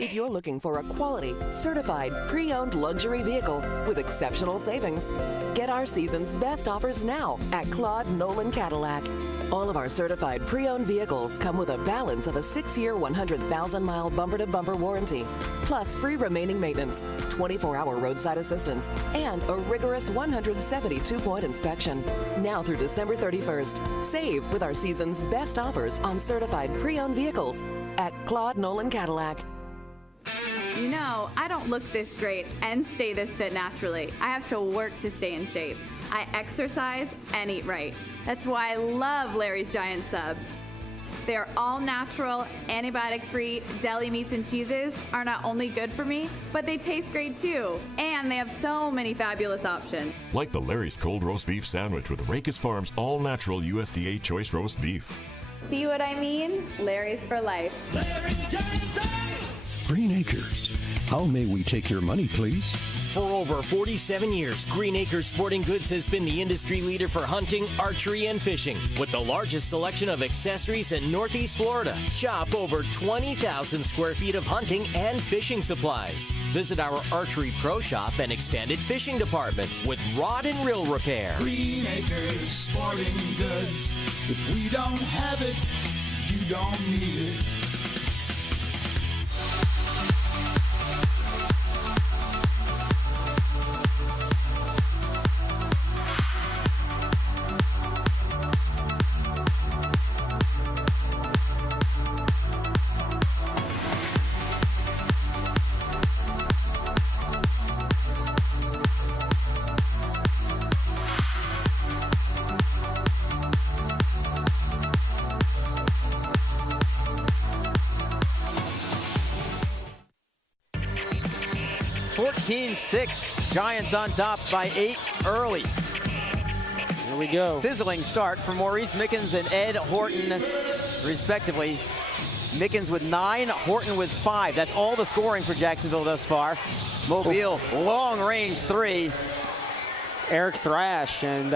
If you're looking for a quality, certified, pre-owned luxury vehicle with exceptional savings, get our season's best offers now at Claude Nolan Cadillac. All of our certified pre-owned vehicles come with a balance of a 6-year, 100,000-mile bumper-to-bumper warranty, plus free remaining maintenance, 24-hour roadside assistance, and a rigorous 172-point inspection. Now through December 31st, save with our season's best offers on certified pre-owned vehicles at Claude Nolan Cadillac. You know, I don't look this great and stay this fit naturally. I have to work to stay in shape. I exercise and eat right. That's why I love Larry's Giant Subs. Their all-natural, antibiotic-free deli meats and cheeses are not only good for me, but they taste great too. And they have so many fabulous options. Like the Larry's Cold Roast Beef Sandwich with Rakes Farms all-natural USDA Choice Roast Beef. See what I mean? Larry's for life. Green Acres. How may we take your money, please? For over 47 years, Green Acres Sporting Goods has been the industry leader for hunting, archery, and fishing. With the largest selection of accessories in Northeast Florida, shop over 20,000 square feet of hunting and fishing supplies. Visit our Archery Pro Shop and expanded fishing department with rod and reel repair. Green Acres Sporting Goods. If we don't have it, you don't need it. Giants on top by 8 early. Here we go. Sizzling start for Maurice Mickens and Ed Horton, respectively. Mickens with 9, Horton with 5. That's all the scoring for Jacksonville thus far. Mobile, long range 3. Eric Thrash, and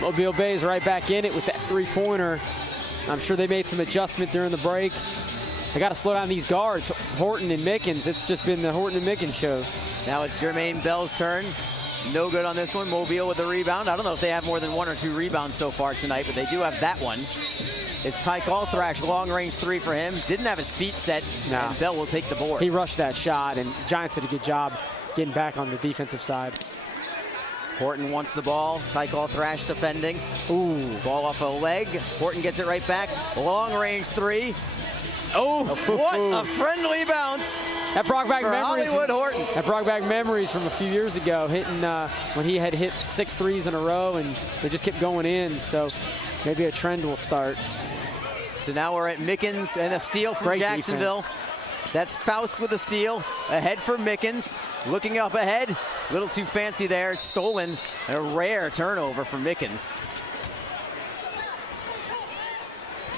Mobile Bay is right back in it with that three-pointer. I'm sure they made some adjustment during the break. They got to slow down these guards, Horton and Mickens. It's just been the Horton and Mickens show. Now it's Jermaine Bell's turn. No good on this one. Mobile with the rebound. I don't know if they have more than 1 or 2 rebounds so far tonight, but they do have that one. It's Tycall Thrash, long-range 3 for him. Didn't have his feet set, and Bell will take the board. He rushed that shot, and Giants did a good job getting back on the defensive side. Horton wants the ball. Tycall Thrash defending. Ooh. Ball off a leg. Horton gets it right back. Long-range 3. Oh, what a friendly bounce. That brought back memories. Hollywood Horton. That brought back memories from a few years ago, hitting when he had hit 6 threes in a row, and they just kept going in. So maybe a trend will start. So now we're at Mickens and a steal from Jacksonville. Defense. That's Faust with a steal. Ahead for Mickens. Looking up ahead. A little too fancy there. Stolen. A rare turnover for Mickens.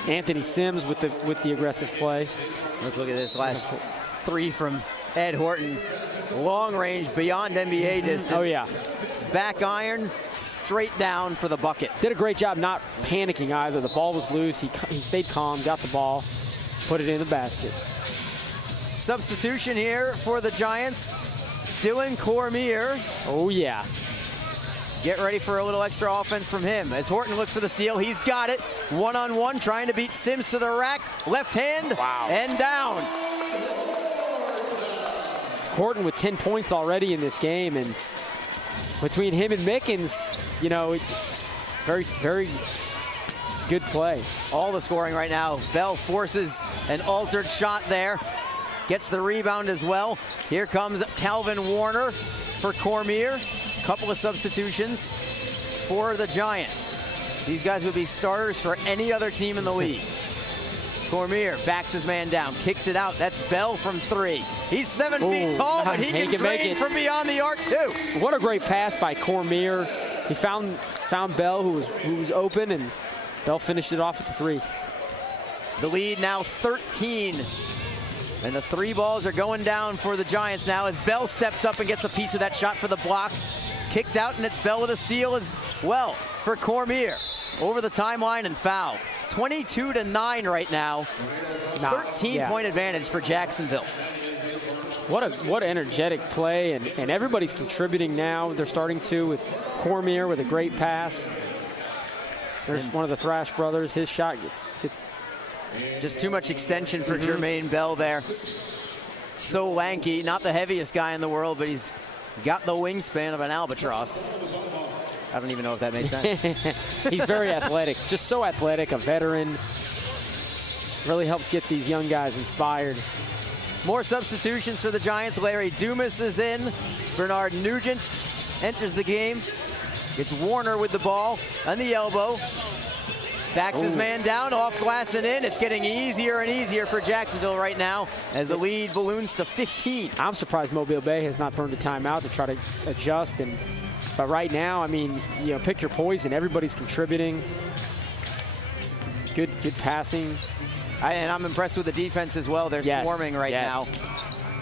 Anthony Sims with the aggressive play. Let's look at this last 3 from Ed Horton. Long range, beyond NBA distance. Oh, yeah. Back iron, straight down for the bucket. Did a great job not panicking either. The ball was loose. He stayed calm, got the ball, put it in the basket. Substitution here for the Giants. Dylan Cormier. Oh, yeah. Get ready for a little extra offense from him. As Horton looks for the steal, he's got it. One-on-one, trying to beat Sims to the rack. Left hand, and down. Horton with 10 points already in this game, and between him and Mickens, you know, very, very good play. All the scoring right now. Bell forces an altered shot there. Gets the rebound as well. Here comes Calvin Warner for Cormier. Couple of substitutions for the Giants. These guys would be starters for any other team in the league. Cormier backs his man down, kicks it out. That's Bell from 3. He's 7 feet tall, but he can drain from beyond the arc too. What a great pass by Cormier. He found Bell, who was open, and Bell finished it off at the 3. The lead now 13. And the 3 balls are going down for the Giants now as Bell steps up and gets a piece of that shot for the block. Kicked out, and it's Bell with a steal as well for Cormier. Over the timeline and foul. 22-9 right now. 13-point advantage for Jacksonville. What energetic play, and everybody's contributing now. They're starting to with Cormier with a great pass. There's one of the Thrash brothers. His shot gets just too much extension for Jermaine Bell there. So lanky, not the heaviest guy in the world, but he's got the wingspan of an albatross. I don't even know if that makes sense. He's very athletic, just so athletic, a veteran. Really helps get these young guys inspired. More substitutions for the Giants. Larry Dumas is in. Bernard Nugent enters the game. It's Warner with the ball on the elbow. Backs his man down, off glass and in. It's getting easier and easier for Jacksonville right now as the lead balloons to 15. I'm surprised Mobile Bay has not burned a timeout to try to adjust. But right now, I mean, you know, pick your poison. Everybody's contributing. Good passing. And I'm impressed with the defense as well. They're swarming right now.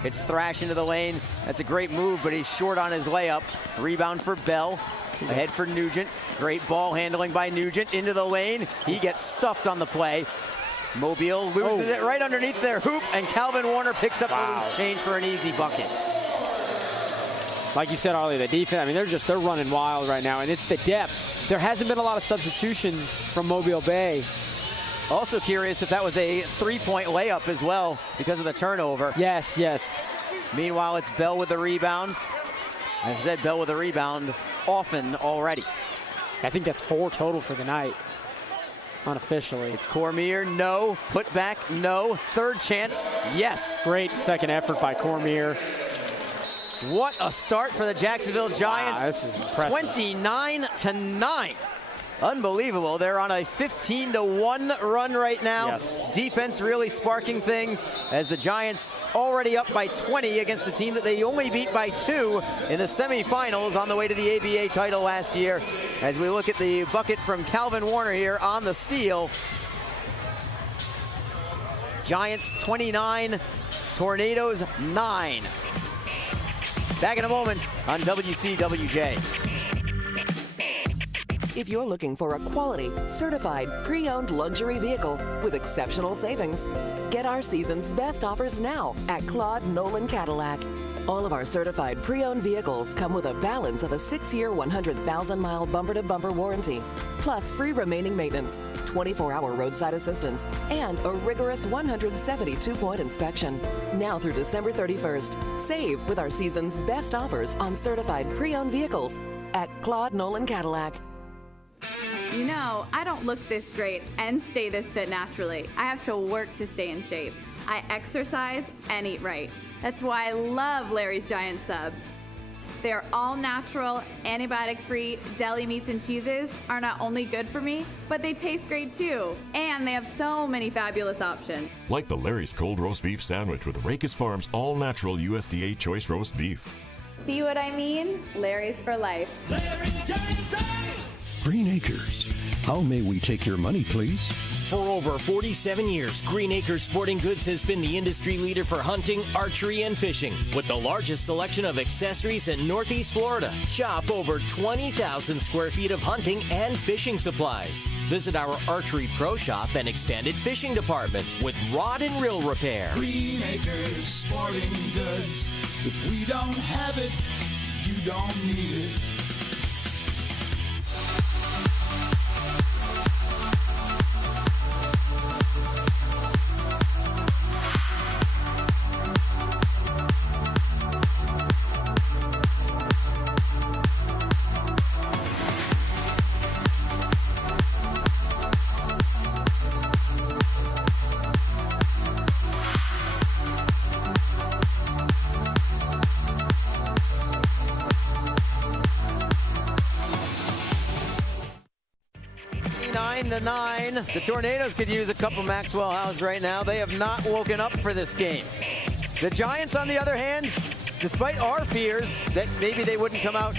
It's Thrash into the lane. That's a great move, but he's short on his layup. Rebound for Bell. Ahead for Nugent. Great ball handling by Nugent into the lane. He gets stuffed on the play. Mobile loses it right underneath their hoop, and Calvin Warner picks up the loose change for an easy bucket. Like you said, Arlie, the defense, I mean, they're running wild right now, and it's the depth. There hasn't been a lot of substitutions from Mobile Bay. Also curious if that was a 3-point layup as well because of the turnover. Yes, yes. Meanwhile, it's Bell with the rebound. I've said Bell with the rebound often already. I think that's 4 total for the night, unofficially. It's Cormier, no. Put back, no. Third chance, yes. Great second effort by Cormier. What a start for the Jacksonville Giants. Wow, this is impressive. 29-9. Unbelievable. They're on a 15-1 run right now. Yes. Defense really sparking things as the Giants already up by 20 against a team that they only beat by 2 in the semifinals on the way to the ABA title last year. As we look at the bucket from Calvin Warner here on the steal. Giants 29, Tornadoes 9. Back in a moment on WCWJ. If you're looking for a quality, certified, pre-owned luxury vehicle with exceptional savings, get our season's best offers now at Claude Nolan Cadillac. All of our certified pre-owned vehicles come with a balance of a 6-year, 100,000-mile bumper-to-bumper warranty, plus free remaining maintenance, 24-hour roadside assistance, and a rigorous 172-point inspection. Now through December 31st, save with our season's best offers on certified pre-owned vehicles at Claude Nolan Cadillac. You know, I don't look this great and stay this fit naturally. I have to work to stay in shape. I exercise and eat right. That's why I love Larry's Giant Subs. Their all-natural, antibiotic-free deli meats and cheeses are not only good for me, but they taste great too. And they have so many fabulous options. Like the Larry's Cold Roast Beef Sandwich with Rakes Farms all-natural USDA choice roast beef. See what I mean? Larry's for life. Green Acres. How may we take your money, please? For over 47 years, Green Acres Sporting Goods has been the industry leader for hunting, archery, and fishing. With the largest selection of accessories in Northeast Florida, shop over 20,000 square feet of hunting and fishing supplies. Visit our Archery Pro Shop and expanded fishing department with rod and reel repair. Green Acres Sporting Goods. If we don't have it, you don't need it. To 9. The Tornadoes could use a couple Maxwell House right now. They have not woken up for this game. The Giants, on the other hand, despite our fears that maybe they wouldn't come out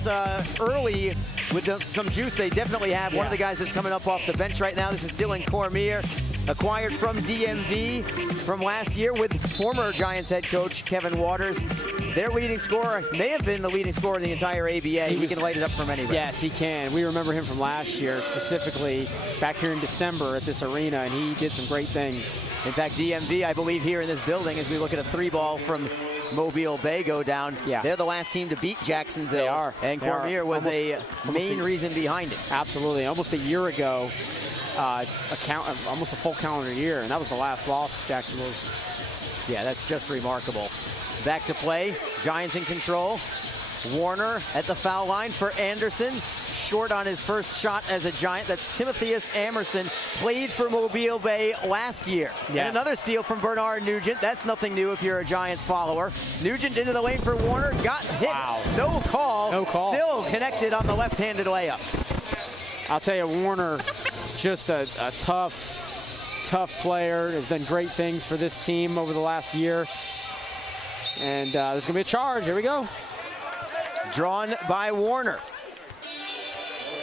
early with some juice, they definitely have. One of the guys that's coming up off the bench right now, this is Dylan Cormier, acquired from DMV from last year with former Giants head coach Kevin Waters. Their leading scorer may have been the leading scorer in the entire ABA. He can light it up from anywhere. Yes, he can. We remember him from last year, specifically back here in December at this arena, and he did some great things. In fact, DMV, I believe, here in this building, as we look at a 3-ball from Mobile Bay go down, they're the last team to beat Jacksonville. They are. And Cormier was a main reason behind it. Absolutely. Almost a year ago, almost a full calendar year, and that was the last loss Jacksonville's. Yeah, that's just remarkable. Back to play, Giants in control. Warner at the foul line for Anderson. Short on his first shot as a Giant. That's Timotheus Amerson, played for Mobile Bay last year. And another steal from Bernard Nugent. That's nothing new if you're a Giants follower. Nugent into the lane for Warner, got hit. Wow. No call. Still connected on the left-handed layup. I'll tell you, Warner, just a tough player, has done great things for this team over the last year. And there's going to be a charge. Here we go. Drawn by Warner.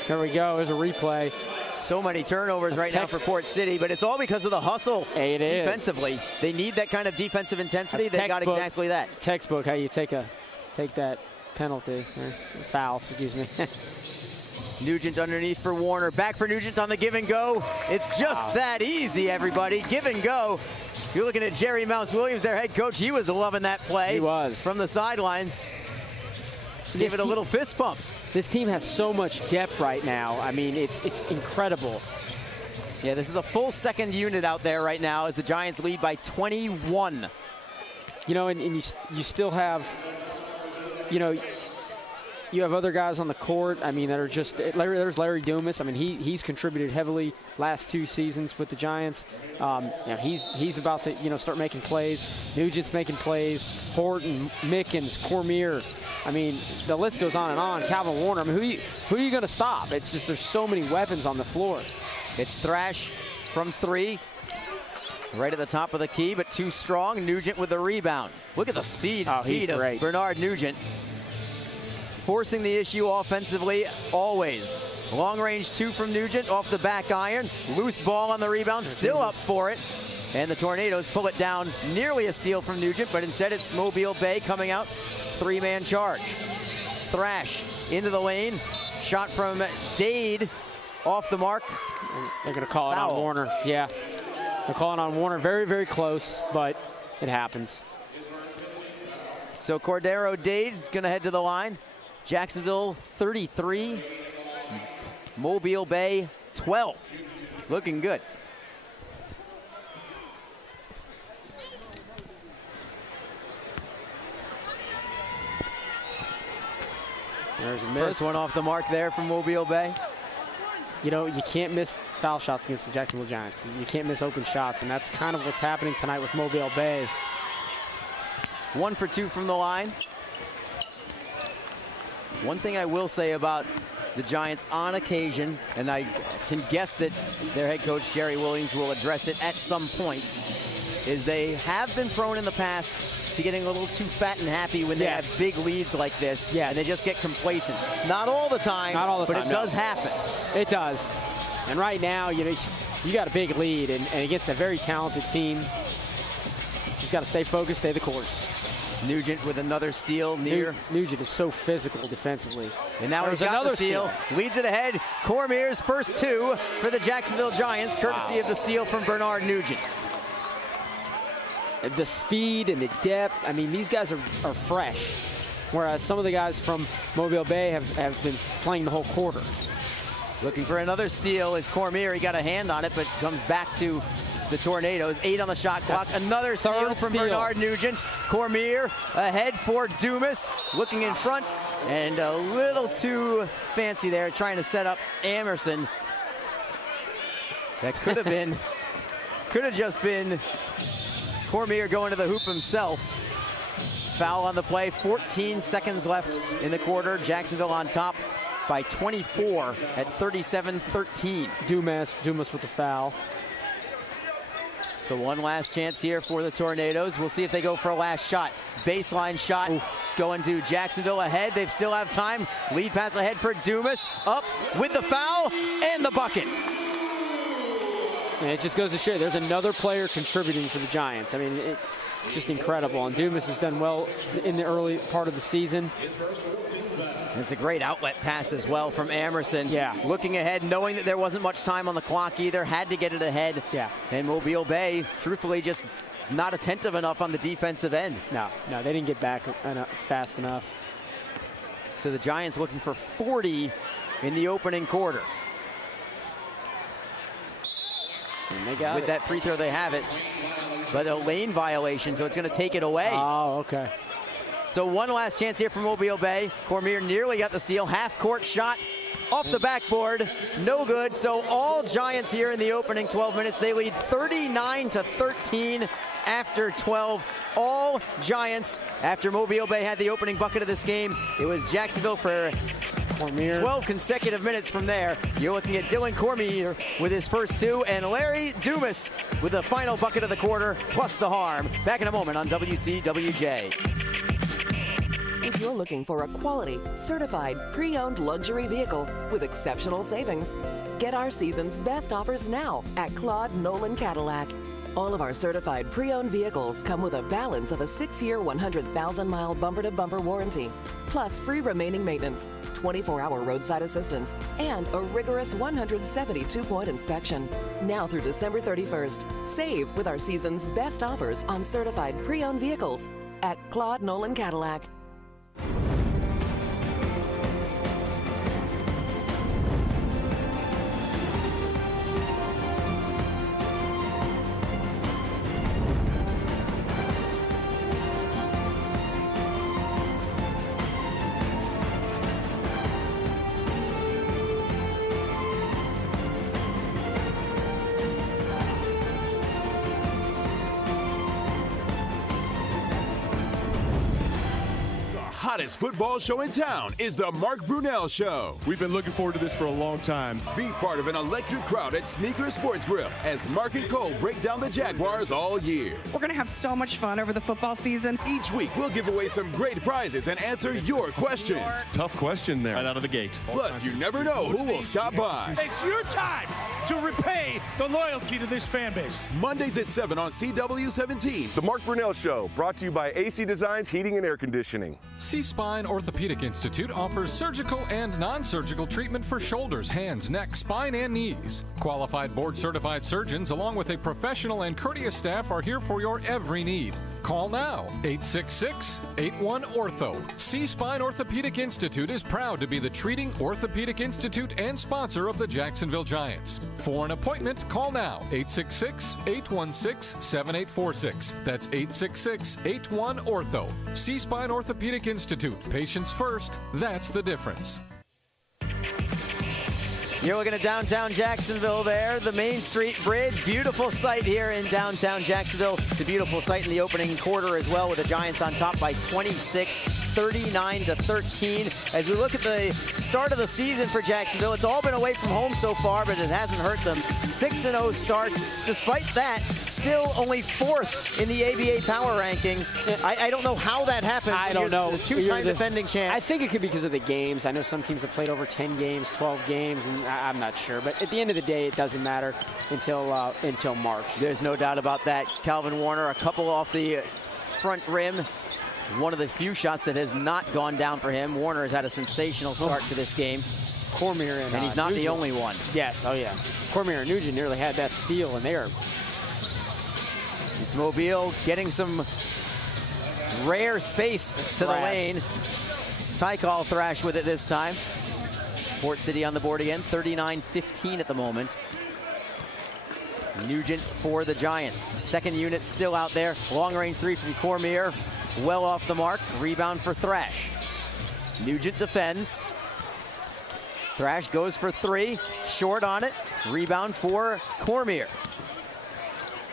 There we go. There's a replay. So many turnovers right now for Port City, but it's all because of the hustle defensively. They need that kind of defensive intensity. They got exactly that. Textbook how you take that penalty. Foul, excuse me. Nugent underneath for Warner. Back for Nugent on the give and go. It's just that easy, everybody. Give and go. You're looking at Jerry Mouse Williams, their head coach. He was loving that play. He was. From the sidelines. Give it a little fist bump. This team has so much depth right now. I mean, it's incredible. Yeah, this is a full second unit out there right now as the Giants lead by 21. You know, and you still have, you know, you have other guys on the court, I mean, that are just, there's Larry Dumas. I mean, he's contributed heavily last 2 seasons with the Giants. You know, he's about to, you know, start making plays. Nugent's making plays. Horton, Mickens, Cormier. I mean, the list goes on and on. Calvin Warner. I mean, who are you going to stop? It's just there's so many weapons on the floor. It's Thrash from 3. Right at the top of the key, but too strong. Nugent with the rebound. Look at the speed of Bernard Nugent. Forcing the issue offensively, always. Long range 2 from Nugent off the back iron. Loose ball on the rebound, still up for it. And the Tornadoes pull it down. Nearly a steal from Nugent, but instead it's Mobile Bay coming out. 3-man charge. Thrash into the lane. Shot from Dade. off the mark. They're going to call it on Warner. Yeah, they're calling on Warner. Very, very close, but it happens. So Cordero Dade is going to head to the line. Jacksonville 33, Mobile Bay 12. Looking good. There's a miss. First one off the mark there from Mobile Bay. You know, you can't miss foul shots against the Jacksonville Giants. You can't miss open shots, and that's kind of what's happening tonight with Mobile Bay. 1 for 2 from the line. One thing I will say about the Giants on occasion, and I can guess that their head coach, Jerry Williams, will address it at some point, is they have been prone in the past to getting a little too fat and happy when they have big leads like this, and they just get complacent. Not all the time, but it does happen. It does. And right now, you know, you got a big lead, and against a very talented team, just got to stay focused, stay the course. Nugent with another steal near. Nugent is so physical defensively. And now he's got the steal. Leads it ahead. Cormier's first 2 for the Jacksonville Giants, courtesy of the steal from Bernard Nugent. The speed and the depth, I mean, these guys are fresh, whereas some of the guys from Mobile Bay have been playing the whole quarter. Looking for another steal is Cormier. He got a hand on it, but comes back to the Tornadoes. 8 on the shot clock. Another steal from Bernard Nugent. Cormier ahead for Dumas. Looking in front and a little too fancy there, trying to set up Emerson. That could have just been Cormier going to the hoop himself. Foul on the play. 14 seconds left in the quarter. Jacksonville on top by 24 at 37-13. Dumas with the foul. So one last chance here for the Tornadoes. We'll see if they go for a last shot. Baseline shot. Ooh. It's going to Jacksonville ahead. They still have time. Lead pass ahead for Dumas. Up with the foul and the bucket. And it just goes to show there's another player contributing for the Giants. I mean, it's just incredible. And Dumas has done well in the early part of the season. It's a great outlet pass as well from Emerson. Yeah. Looking ahead, knowing that there wasn't much time on the clock either, had to get it ahead. Yeah. And Mobile Bay, truthfully, just not attentive enough on the defensive end. No, they didn't get back fast enough. So the Giants looking for 40 in the opening quarter. And they got With that free throw, they have it. But a lane violation, so it's going to take it away. Oh, okay. So one last chance here for Mobile Bay. Cormier nearly got the steal. Half-court shot off the backboard. No good. So all Giants here in the opening 12 minutes. They lead 39-13 after 12. All Giants after Mobile Bay had the opening bucket of this game. It was Jacksonville for Cormier. 12 consecutive minutes from there. You're looking at Dylan Cormier with his first 2 and Larry Dumas with the final bucket of the quarter plus the harm. Back in a moment on WCWJ. If you're looking for a quality, certified, pre-owned luxury vehicle with exceptional savings, get our season's best offers now at Claude Nolan Cadillac. All of our certified pre-owned vehicles come with a balance of a 6-year, 100,000-mile bumper-to-bumper warranty, plus free remaining maintenance, 24-hour roadside assistance, and a rigorous 172-point inspection. Now through December 31st, save with our season's best offers on certified pre-owned vehicles at Claude Nolan Cadillac. Hottest football show in town is the Mark Brunell Show. We've been looking forward to this for a long time. Be part of an electric crowd at Sneaker Sports Grill as Mark and Cole break down the Jaguars all year. We're going to have so much fun over the football season. Each week, we'll give away some great prizes and answer your questions. Tough question there. Right out of the gate. Plus, you never know who will stop by. It's your time. to repay the loyalty to this fan base. Mondays at 7 on CW17. The Mark Brunell Show, brought to you by AC Designs Heating and Air Conditioning. C-Spine Orthopedic Institute offers surgical and non-surgical treatment for shoulders, hands, neck, spine, and knees. Qualified board-certified surgeons along with a professional and courteous staff are here for your every need. Call now, 866-81-ORTHO. C-Spine Orthopedic Institute is proud to be the treating orthopedic institute and sponsor of the Jacksonville Giants. For an appointment, call now, 866-816-7846. That's 866-81-ORTHO. C-Spine Orthopedic Institute. Patients first. That's the difference. You're looking at downtown Jacksonville there, the Main Street Bridge. Beautiful sight here in downtown Jacksonville. It's a beautiful sight in the opening quarter as well, with the Giants on top by 26, 39-13. As we look at the start of the season for Jacksonville, it's all been away from home so far, but it hasn't hurt them. 6-0 start. Despite that, still only 4th in the ABA power rankings. I don't know how that happened. I don't know. The two-time defending champ. I think it could be because of the games. I know some teams have played over 10 games, 12 games, and I'm not sure. But at the end of the day, it doesn't matter until March. There's no doubt about that. Calvin Warner, a couple off the front rim. One of the few shots that has not gone down for him. Warner has had a sensational start to this game. Cormier and he's not Nugent. the only one. Yes, oh yeah. Cormier and Nugent nearly had that steal, and they are. It's Mobile getting some rare space to the lane. Tykal Thrash with it this time. Port City on the board again, 39-15 at the moment. Nugent for the Giants. Second unit still out there. Long range three from Cormier. Well off the mark. Rebound for Thrash. Nugent defends. Thrash goes for three. Short on it. Rebound for Cormier.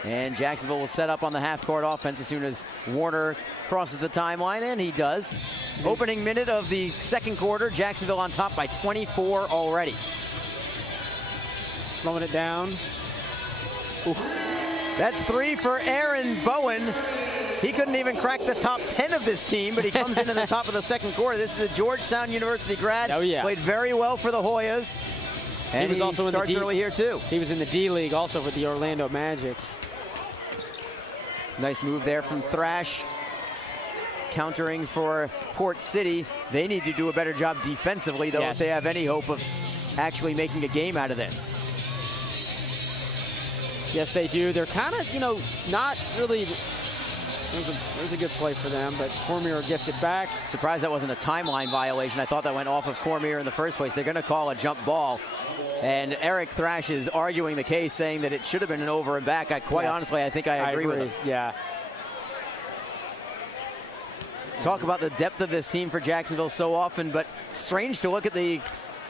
And Jacksonville will set up on the half-court offense as soon as Warner crosses the timeline, and he does. Opening minute of the second quarter. Jacksonville on top by 24 already. Slowing it down. Ooh. That's three for Aaron Bowen. He couldn't even crack the top 10 of this team, but he comes in the top of the second quarter. This is a Georgetown University grad. Oh, yeah. Played very well for the Hoyas. And he was also in the D early here, too. He was in the D-League also with the Orlando Magic. Nice move there from Thrash. Countering for Port City. They need to do a better job defensively, though, if they have any hope of actually making a game out of this. Yes, they do. They're kind of, not really. There's a good play for them, but Cormier gets it back. Surprised that wasn't a timeline violation. I thought that went off of Cormier in the first place. They're going to call a jump ball. And Eric Thrash is arguing the case, saying that it should have been an over and back. Quite honestly, I think I agree with him. Yeah. Talk about the depth of this team for Jacksonville so often, but strange to look at the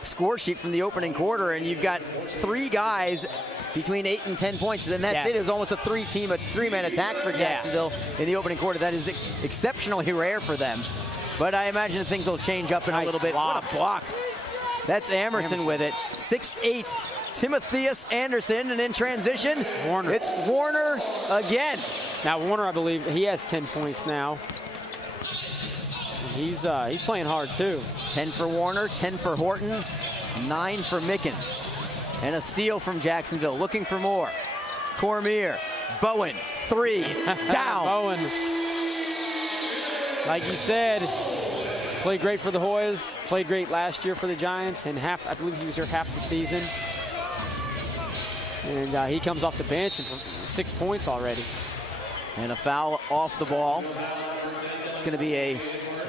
score sheet from the opening quarter, and you've got three guys between 8 and 10 points, and that's it. It's almost a three-man attack for Jacksonville in the opening quarter. That is exceptionally rare for them. But I imagine things will change up in a little bit. What a block. That's Amerson with it. 6'8", Timotheus Anderson, and in transition, it's Warner again. Now Warner, I believe, he has 10 points now. He's playing hard too. 10 for Warner, 10 for Horton, 9 for Mickens. And a steal from Jacksonville, looking for more. Cormier, Bowen, three, down. Bowen, like you said, played great for the Hoyas, played great last year for the Giants, and I believe he was here half the season. And he comes off the bench and 6 points already. And a foul off the ball. It's going to be a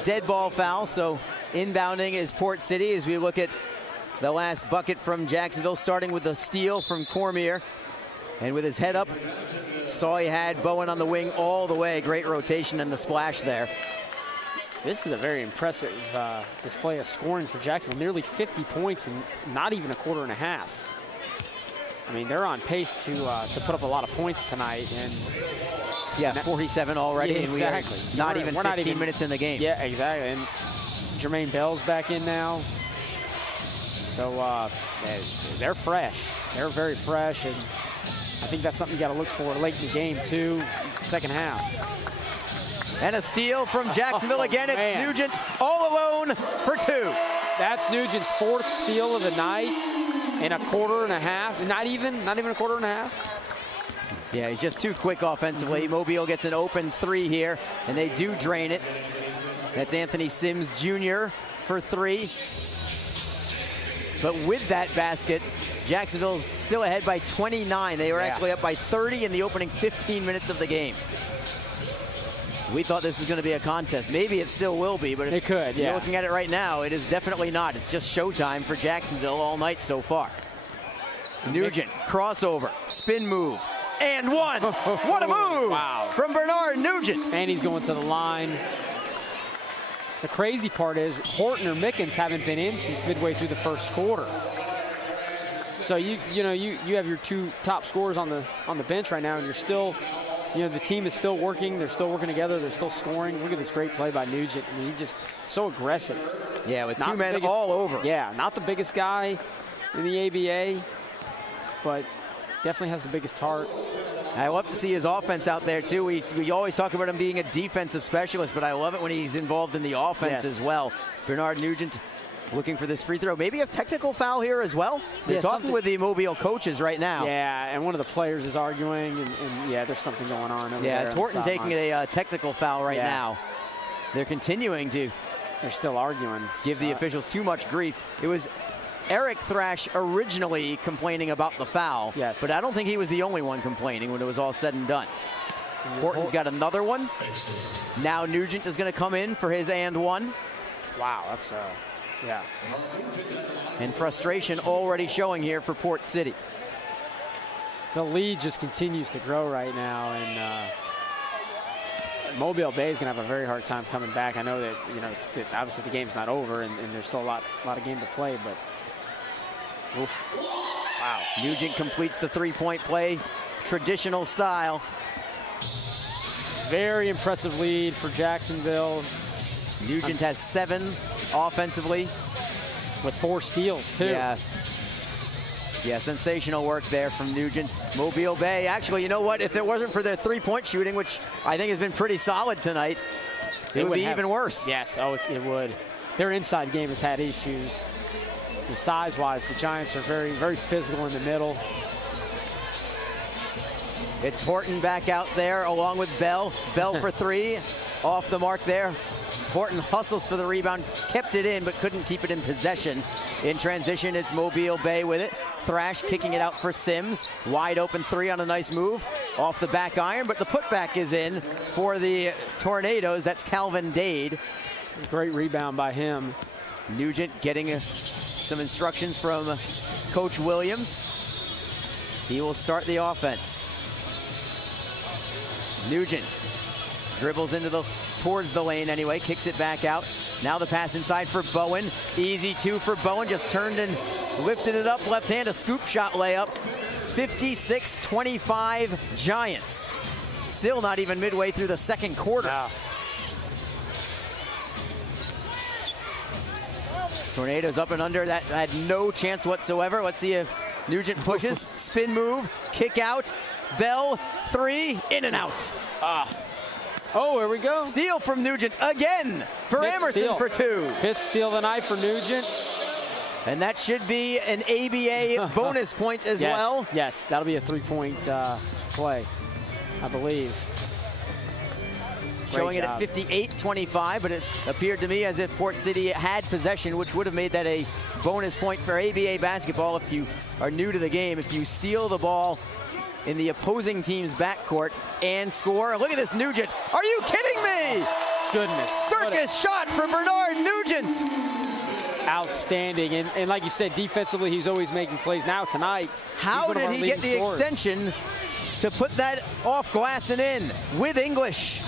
dead ball foul, so inbounding is Port City as we look at the last bucket from Jacksonville, starting with the steal from Cormier. And with his head up, saw he had Bowen on the wing all the way. Great rotation and the splash there. This is a very impressive display of scoring for Jacksonville. Nearly 50 points in not even a quarter and a half. I mean, they're on pace to put up a lot of points tonight. And yeah, 47 already. Yeah, exactly. And not even 15 minutes in the game. Yeah, exactly. And Jermaine Bell's back in now. So they're fresh. They're very fresh, and I think that's something you got to look for late in the game, too, second half. And a steal from Jacksonville again. It's Nugent all alone for two. That's Nugent's 4th steal of the night. in a quarter and a half. Not even a quarter and a half. Yeah, he's just too quick offensively. Mobile gets an open 3 here, and they do drain it. That's Anthony Sims Jr. for 3. But with that basket, Jacksonville's still ahead by 29. They were actually up by 30 in the opening 15 minutes of the game. We thought this was going to be a contest. Maybe it still will be, but it could, you're looking at it right now, it is definitely not. It's just showtime for Jacksonville all night so far. Nugent, crossover, spin move, and one. What a move from Bernard Nugent. And he's going to the line. The crazy part is Horton or Mickens haven't been in since midway through the first quarter. So you have your 2 top scorers on the bench right now, and you're still, the team is still working. They're still working together. They're still scoring. Look at this great play by Nugent. I mean, he's just so aggressive. Yeah, with 2 men all over. Yeah, not the biggest guy in the ABA, but definitely has the biggest heart. I love to see his offense out there, too. We always talk about him being a defensive specialist, but I love it when he's involved in the offense as well. Bernard Nugent looking for this free throw. Maybe a technical foul here as well. They're talking with the Mobile coaches right now. Yeah, and one of the players is arguing, and yeah, there's something going on over there. It's Horton taking a technical foul right now. They're continuing to. They're still arguing. Give the officials too much grief. It was Eric Thrash originally complaining about the foul, but I don't think he was the only one complaining when it was all said and done. Horton's got another one. Now Nugent is going to come in for his and one. Wow, that's yeah. And frustration already showing here for Port City. The lead just continues to grow right now, and Mobile Bay is going to have a very hard time coming back. I know that obviously the game's not over, and there's still a lot of game to play, but. Oof. Wow. Nugent completes the 3-point play, traditional style. Very impressive lead for Jacksonville. Nugent has 7 offensively. With 4 steals, too. Yeah, sensational work there from Nugent. Mobile Bay, actually, you know what? If it wasn't for their 3-point shooting, which I think has been pretty solid tonight, it would be even worse. Yes, it would. Their inside game has had issues. Size-wise, the Giants are very, very physical in the middle. It's Horton back out there along with Bell. Bell for 3, off the mark there. Horton hustles for the rebound, kept it in, but couldn't keep it in possession. In transition, it's Mobile Bay with it. Thrash kicking it out for Sims. Wide open 3 on a nice move. Off the back iron, but the putback is in for the Tornadoes. That's Calvin Dade. Great rebound by him. Nugent getting some instructions from Coach Williams. He will start the offense. Nugent dribbles towards the lane anyway, kicks it back out. Now the pass inside for Bowen. Easy 2 for Bowen, just turned and lifted it up. Left hand, a scoop shot layup. 56-25 Giants. Still not even midway through the second quarter. Wow. Tornadoes up and under. That had no chance whatsoever. Let's see if Nugent pushes. Spin move, kick out. Bell, 3, in and out. Oh, here we go. Steal from Nugent again for Emerson for 2. 5th steal of the night for Nugent. And that should be an ABA bonus point as well. Yes, that'll be a 3-point play, I believe. Showing it at 58-25, but it appeared to me as if Port City had possession, which would have made that a bonus point for ABA basketball. If you are new to the game, if you steal the ball in the opposing team's backcourt and score. Look at this Nugent. Are you kidding me? Goodness. Circus shot for Bernard Nugent. Outstanding. And like you said, defensively, he's always making plays. Now tonight, how did he get the extension to put that off glass and in with English?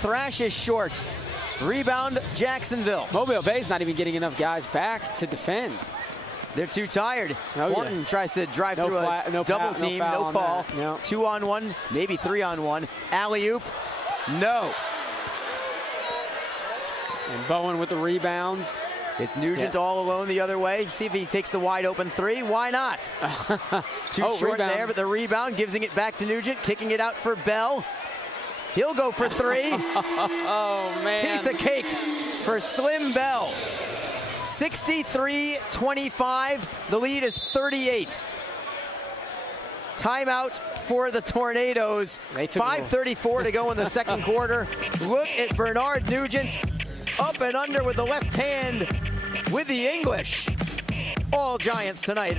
Thrash is short. Rebound, Jacksonville. Mobile Bay's not even getting enough guys back to defend. They're too tired. Horton tries to drive through a double team, no call. 2-on-1, maybe 3-on-1. Alley-oop, no. And Bowen with the rebounds. It's Nugent all alone the other way. See if he takes the wide open 3. Why not? Too short there, but the rebound, giving it back to Nugent, kicking it out for Bell. He'll go for 3. Oh, man. Piece of cake for Slim Bell. 63-25. The lead is 38. Timeout for the Tornadoes. 5:34 to go in the second quarter. Look at Bernard Nugent up and under with the left hand with the English. All Giants tonight.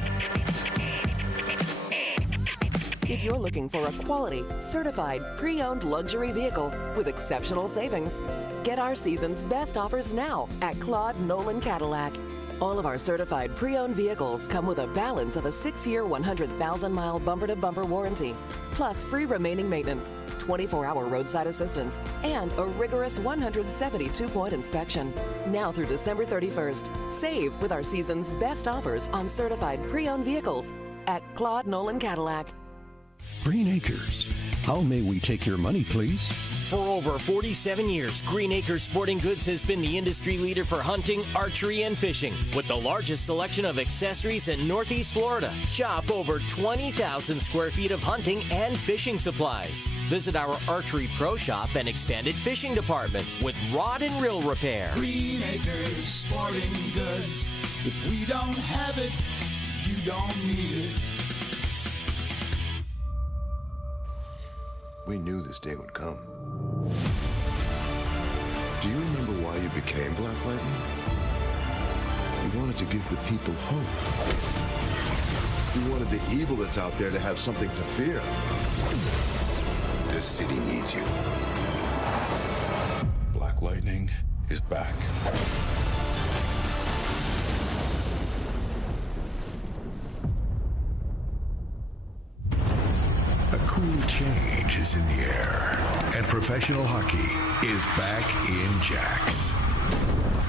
If you're looking for a quality, certified, pre-owned luxury vehicle with exceptional savings, get our season's best offers now at Claude Nolan Cadillac. All of our certified pre-owned vehicles come with a balance of a 6-year, 100,000-mile bumper-to-bumper warranty, plus free remaining maintenance, 24-hour roadside assistance, and a rigorous 172-point inspection. Now through December 31st, save with our season's best offers on certified pre-owned vehicles at Claude Nolan Cadillac. Green Acres. How may we take your money, please? For over 47 years, Green Acres Sporting Goods has been the industry leader for hunting, archery, and fishing. With the largest selection of accessories in Northeast Florida, shop over 20,000 square feet of hunting and fishing supplies. Visit our Archery Pro Shop and expanded fishing department with rod and reel repair. Green Acres Sporting Goods. If we don't have it, you don't need it. We knew this day would come. Do you remember why you became Black Lightning? You wanted to give the people hope. You wanted the evil that's out there to have something to fear. This city needs you. Black Lightning is back. A cool change is in the air, and professional hockey is back in Jax.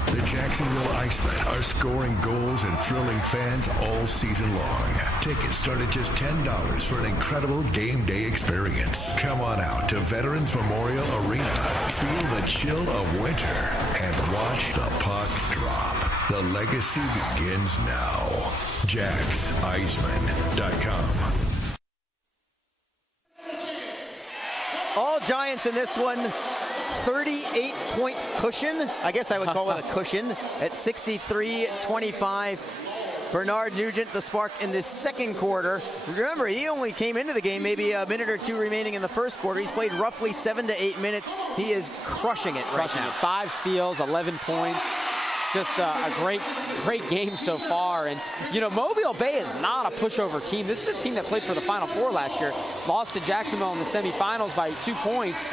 The Jacksonville Icemen are scoring goals and thrilling fans all season long. Tickets start at just $10 for an incredible game day experience. Come on out to Veterans Memorial Arena, feel the chill of winter, and watch the puck drop. The legacy begins now. JaxIceman.com. All Giants in this one, 38-point cushion. I guess I would call it a cushion at 63-25. Bernard Nugent, the spark in this second quarter. Remember, he only came into the game maybe a minute or two remaining in the first quarter. He's played roughly 7 to 8 minutes. He is crushing it right now. 5 steals, 11 points. Just a great game so far. And, you know, Mobile Bay is not a pushover team. This is a team that played for the Final Four last year, lost to Jacksonville in the semifinals by 2 points.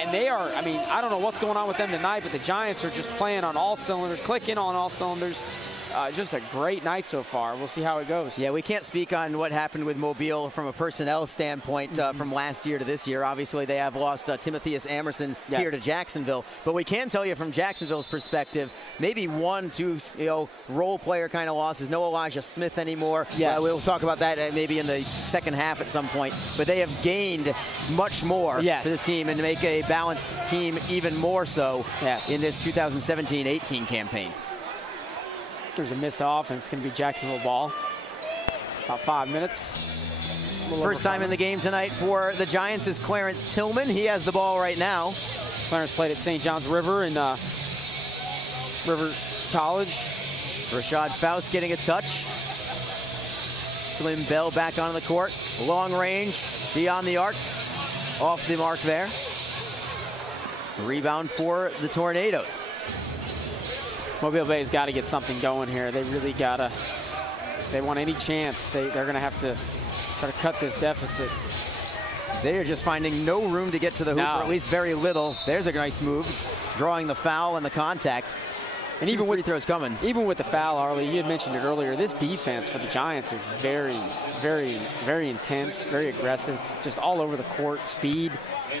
And they are, I mean, I don't know what's going on with them tonight, but the Giants are just playing on all cylinders, clicking on all cylinders. Just a great night so far. We'll see how it goes. Yeah, we can't speak on what happened with Mobile from a personnel standpoint from last year to this year. Obviously, they have lost Timotheus Amerson here to Jacksonville. But we can tell you from Jacksonville's perspective, maybe 1-2 role player kind of losses. No Elijah Smith anymore. Yes. We'll talk about that maybe in the second half at some point. But they have gained much more for this team and to make a balanced team even more so in this 2017-18 campaign. There's a missed offense. It's going to be Jacksonville ball. About 5 minutes. First time in the game tonight for the Giants is Clarence Tillman. He has the ball right now. Clarence played at St. John's River in River College. Rashad Faust getting a touch. Slim Bell back onto the court. Long range, beyond the arc. Off the mark there. Rebound for the Tornadoes. Mobile Bay's got to get something going here. They really got to, if they want any chance, they're going to have to try to cut this deficit. They are just finding no room to get to the hoop, or at least very little. There's a nice move, drawing the foul and the contact. And even with free throws coming. Even with the foul, Arlie, you had mentioned it earlier, this defense for the Giants is very, very, very intense, very aggressive, just all over the court, speed.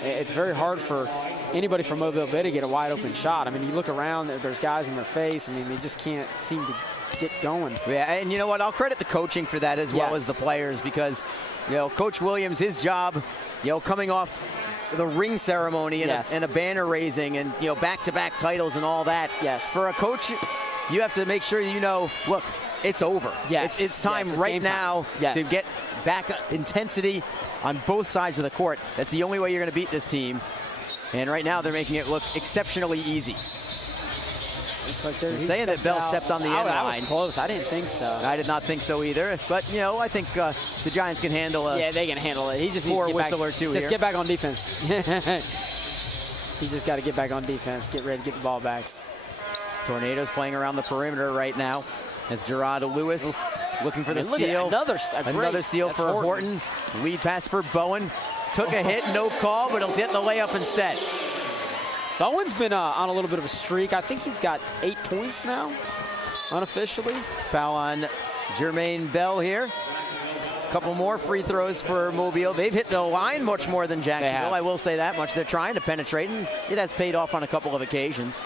It's very hard for anybody from Mobile Bay to get a wide open shot. I mean, you look around, there's guys in their face. I mean, they just can't seem to get going. Yeah, and you know what? I'll credit the coaching for that as well as the players, because, you know, Coach Williams, his job, you know, coming off the ring ceremony and a banner raising and, you know, back-to-back titles and all that. Yes. For a coach, you have to make sure you know, look, it's over. Yes. It's time right now to get back intensity on both sides of the court. That's the only way you're going to beat this team. And right now they're making it look exceptionally easy. Looks like they're saying that Bell stepped on the end line. That was close. I didn't think so. I did not think so either. But, you know, I think the Giants can handle it. Yeah, they can handle it. He just needs to get whistle back, or two just here. get back on defense. He just got to get back on defense, get ready to get the ball back. Tornadoes playing around the perimeter right now as Gerard Lewis looking for the steal. Another steal for Horton. Lead pass for Bowen. Took a hit, no call, but he'll get the layup instead. Bowen's been on a little bit of a streak. I think he's got 8 points now, unofficially. Foul on Jermaine Bell here. Couple more free throws for Mobile. They've hit the line much more than Jacksonville. I will say that much. They're trying to penetrate, and it has paid off on a couple of occasions.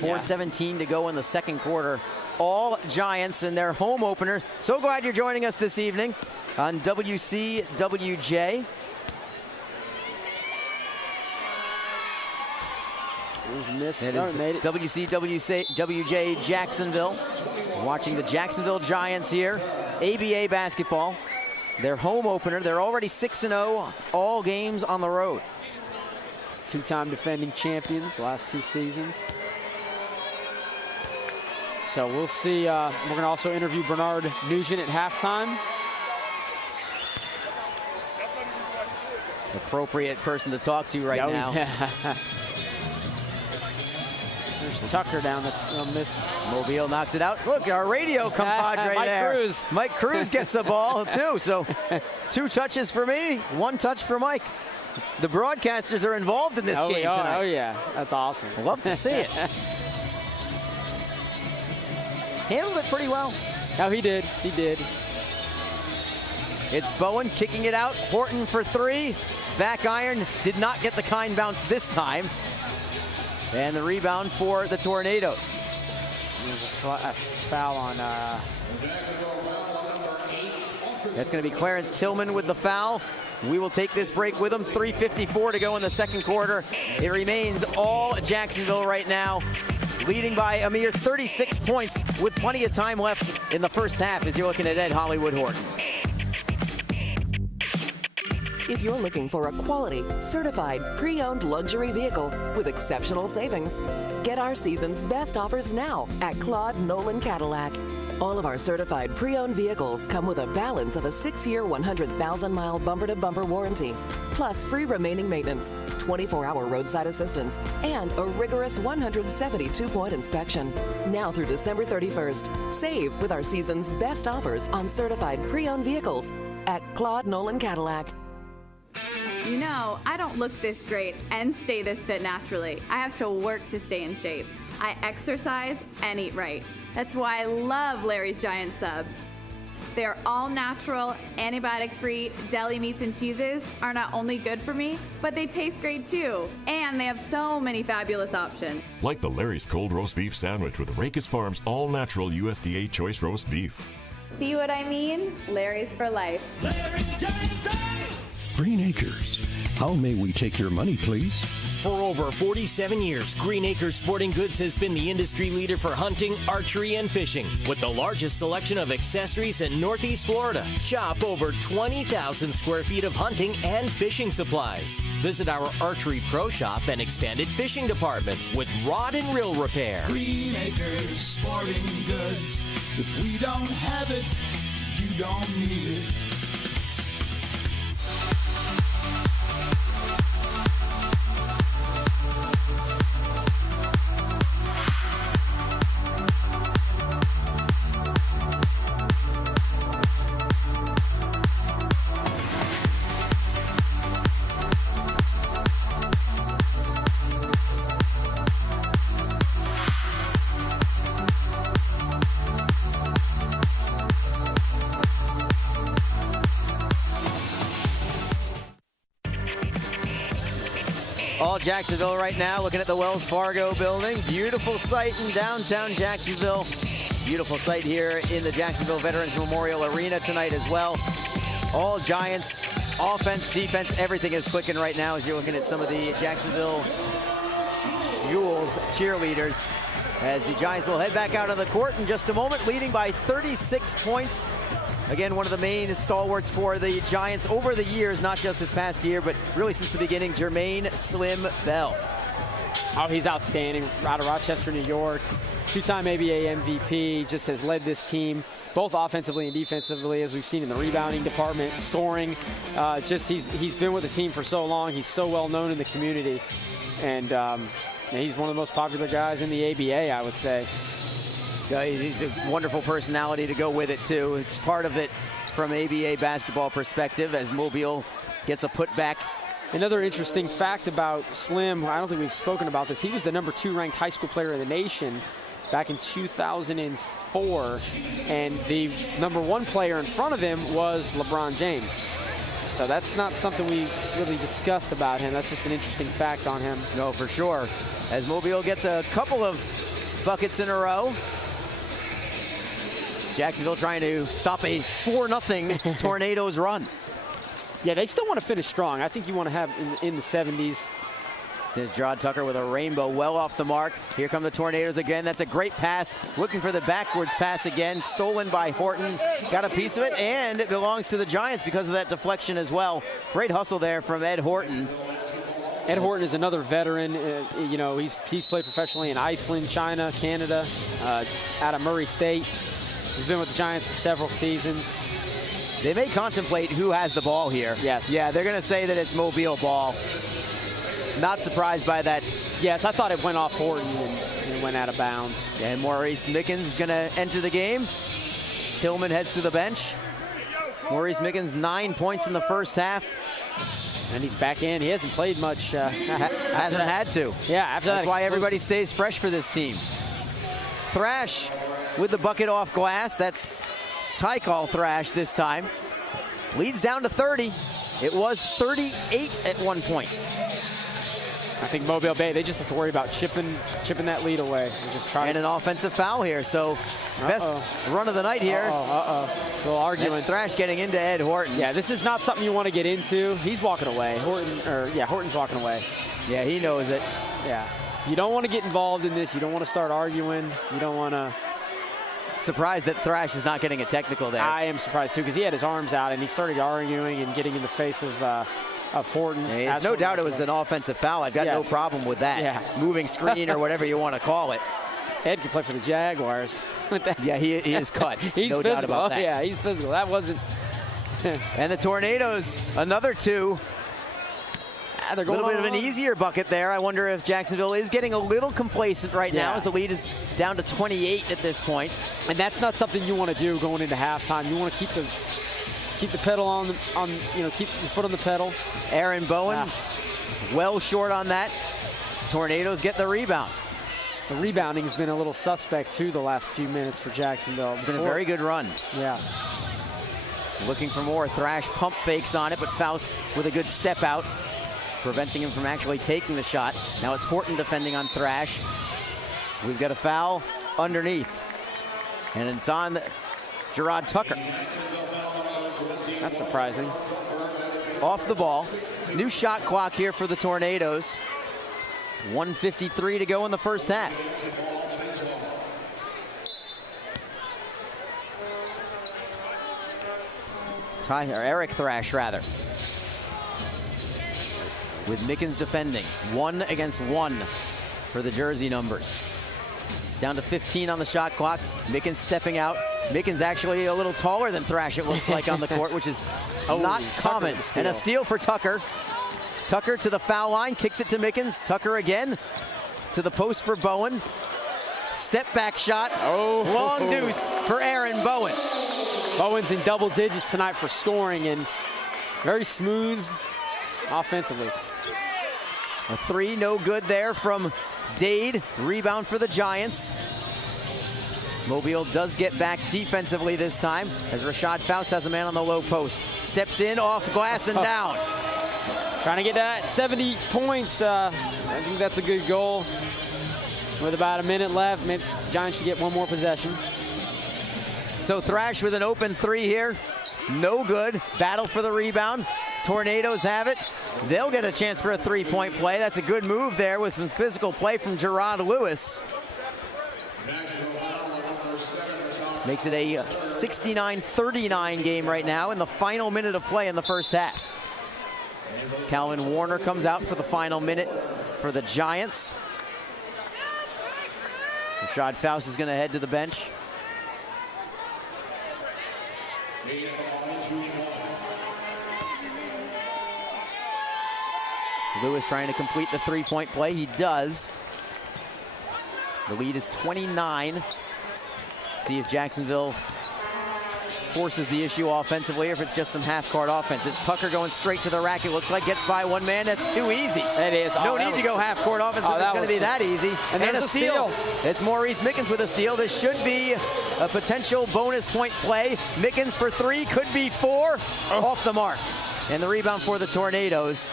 4:17 to go in the second quarter. All Giants in their home opener. So glad you're joining us this evening on WCWJ. It is WCWJ Jacksonville. Watching the Jacksonville Giants here. ABA basketball. Their home opener. They're already 6-0, all games on the road. Two-time defending champions last 2 seasons. So we'll see. We're going to also interview Bernard Nugent at halftime. Appropriate person to talk to right now. Yeah. There's Tucker down on this. Mobile knocks it out. Look, our radio compadre there. Cruz. Mike Cruz gets the ball too. So 2 touches for me, 1 touch for Mike. The broadcasters are involved in this game tonight. Oh yeah, that's awesome. Love to see it. Handled it pretty well. No, he did. He did. It's Bowen kicking it out. Horton for 3. Back iron. Did not get the kind bounce this time. And the rebound for the Tornadoes. There's a foul on... That's going to be Clarence Tillman with the foul. We will take this break with him. 3:54 to go in the second quarter. It remains all Jacksonville right now, leading by a mere 36 points with plenty of time left in the first half as you're looking at Ed Hollywood Horton. If you're looking for a quality, certified, pre-owned luxury vehicle with exceptional savings, get our season's best offers now at Claude Nolan Cadillac. All of our certified pre-owned vehicles come with a balance of a 6-year, 100,000-mile bumper-to-bumper warranty, plus free remaining maintenance, 24-hour roadside assistance, and a rigorous 172-point inspection. Now through December 31st, save with our season's best offers on certified pre-owned vehicles at Claude Nolan Cadillac. You know, I don't look this great and stay this fit naturally. I have to work to stay in shape. I exercise and eat right. That's why I love Larry's Giant Subs. Their all-natural, antibiotic-free deli meats and cheeses are not only good for me, but they taste great too. And they have so many fabulous options. Like the Larry's Cold Roast Beef Sandwich with Rakes Farms all-natural USDA choice roast beef. See what I mean? Larry's for life. Green Acres. How may we take your money, please? For over 47 years, Green Acres Sporting Goods has been the industry leader for hunting, archery, and fishing. With the largest selection of accessories in Northeast Florida. Shop over 20,000 square feet of hunting and fishing supplies. Visit our Archery Pro Shop and expanded fishing department with rod and reel repair. Green Acres Sporting Goods. If we don't have it, you don't need it. All Jacksonville right now, looking at the Wells Fargo building. Beautiful sight in downtown Jacksonville. Beautiful sight here in the Jacksonville Veterans Memorial Arena tonight as well. All Giants, offense, defense, everything is clicking right now as you're looking at some of the Jacksonville Mules cheerleaders as the Giants will head back out on the court in just a moment, leading by 36 points. Again, one of the main stalwarts for the Giants over the years, not just this past year, but really since the beginning, Jermaine Slim Bell. Oh, he's outstanding. Out of Rochester, New York. Two-time ABA MVP. Just has led this team both offensively and defensively, as we've seen in the rebounding department, scoring. He's been with the team for so long. He's so well known in the community. And he's one of the most popular guys in the ABA, I would say. Yeah, he's a wonderful personality to go with it, too. It's part of it from ABA basketball perspective as Mobile gets a putback. Another interesting fact about Slim, I don't think we've spoken about this, he was the #2 ranked high school player in the nation back in 2004, and the #1 player in front of him was LeBron James. So that's not something we really discussed about him. That's just an interesting fact on him. No, for sure. As Mobile gets a couple of buckets in a row. Jacksonville trying to stop a 4-0 Tornadoes run. Yeah, they still want to finish strong. I think you want to have in the 70s. There's Gerard Tucker with a rainbow well off the mark. Here come the Tornadoes again. That's a great pass. Looking for the backwards pass again. Stolen by Horton. Got a piece of it, and it belongs to the Giants because of that deflection as well. Great hustle there from Ed Horton. Ed Horton is another veteran. He's played professionally in Iceland, China, Canada, out of Murray State. He's been with the Giants for several seasons. They may contemplate who has the ball here. Yes. Yeah, they're going to say that it's Mobile ball. Not surprised by that. Yes, I thought it went off Horton and it went out of bounds. And Maurice Mickens is going to enter the game. Tillman heads to the bench. Maurice Mickens, 9 points in the first half. And he's back in. He hasn't played much. Hasn't had to. Yeah, after That's why everybody stays fresh for this team. Thrash with the bucket off glass. That's tie call Thrash this time. Leads down to 30. It was 38 at one point. I think Mobile Bay, they just have to worry about chipping that lead away. Just try and an offensive foul here. So best run of the night here. A little arguing. That's Thrash getting into Ed Horton. Yeah, this is not something you want to get into. He's walking away. Horton's walking away. Yeah, he knows it. Yeah. You don't want to get involved in this. You don't want to start arguing. You don't want to. Surprised that Thrash is not getting a technical there. I am surprised too, because he had his arms out and he started arguing and getting in the face of Horton. Yeah, there's no doubt it was an offensive foul. I've got no problem with that. Yeah. Moving screen or whatever you want to call it. Ed can play for the Jaguars. Yeah, he is cut. He's no physical. doubt about that. Yeah, he's physical. That wasn't. And the Tornadoes, another two. A little bit of an easier bucket there. I wonder if Jacksonville is getting a little complacent right now as the lead is down to 28 at this point. And that's not something you want to do going into halftime. You want to keep the pedal on keep your foot on the pedal. Aaron Bowen, well short on that. Tornadoes get the rebound. The rebounding has been a little suspect too the last few minutes for Jacksonville. It's been a very good run. Yeah. Looking for more. Thrash pump fakes on it, but Faust with a good step out, preventing him from actually taking the shot. Now it's Horton defending on Thrash. We've got a foul underneath. And it's on Gerard Tucker. That's surprising. Off the ball. New shot clock here for the Tornadoes. 1:53 to go in the first half. Eric Thrash, rather. With Mickens defending. 1 against 1 for the jersey numbers. Down to 15 on the shot clock. Mickens stepping out. Mickens actually a little taller than Thrash, it looks like, on the court, which is not common. And a steal for Tucker. Tucker to the foul line, kicks it to Mickens. Tucker again to the post for Bowen. Step back shot. Long deuce for Aaron Bowen. Bowen's in double digits tonight for scoring and very smooth offensively. A 3, no good there from Dade. Rebound for the Giants. Mobile does get back defensively this time as Rashad Faust has a man on the low post. Steps in, off glass, and down. Trying to get that 70 points. I think that's a good goal. With about a minute left, maybe Giants should get one more possession. So Thrash with an open 3 here. No good. Battle for the rebound. Tornadoes have it. They'll get a chance for a 3-point play. That's a good move there with some physical play from Gerard Lewis. Makes it a 69-39 game right now in the final minute of play in the first half. Calvin Warner comes out for the final minute for the Giants. Rashad Faust is going to head to the bench. Lewis trying to complete the three-point play. He does. The lead is 29. See if Jacksonville forces the issue offensively or if it's just some half-court offense. It's Tucker going straight to the rack. It looks like gets by one man. That's too easy. It is. No need to go half-court offense if it's going to be that easy. And there's a steal. It's Maurice Mickens with a steal. This should be a potential bonus point play. Mickens for three, could be four. Off the mark. And the rebound for the Tornadoes.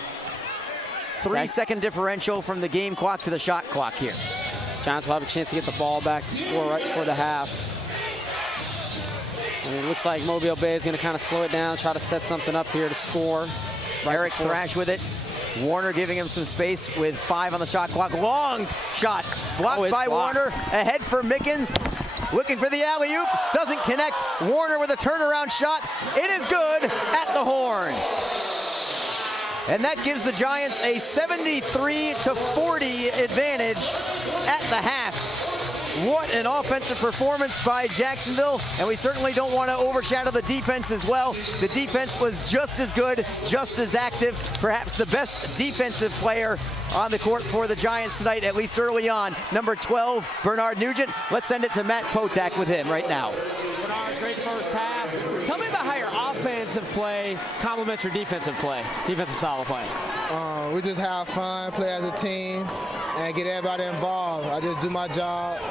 3-second differential from the game clock to the shot clock here. Giants will have a chance to get the ball back to score right before the half. And it looks like Mobile Bay is going to kind of slow it down, try to set something up here to score. Eric Thrash with it. Warner giving him some space with 5 on the shot clock. Long shot blocked by Warner. Ahead for Mickens. Looking for the alley-oop. Doesn't connect. Warner with a turnaround shot. It is good at the horn. And that gives the Giants a 73-40 advantage at the half. What an offensive performance by Jacksonville, and we certainly don't want to overshadow the defense as well. The defense was just as good, just as active, perhaps the best defensive player on the court for the Giants tonight, at least early on. Number 12, Bernard Nugent. Let's send it to Matt Potak with him right now. Bernard, great first half. Tell me about how your offensive play complements your defensive play, defensive style of play. We just have fun, play as a team, and get everybody involved. I just do my job,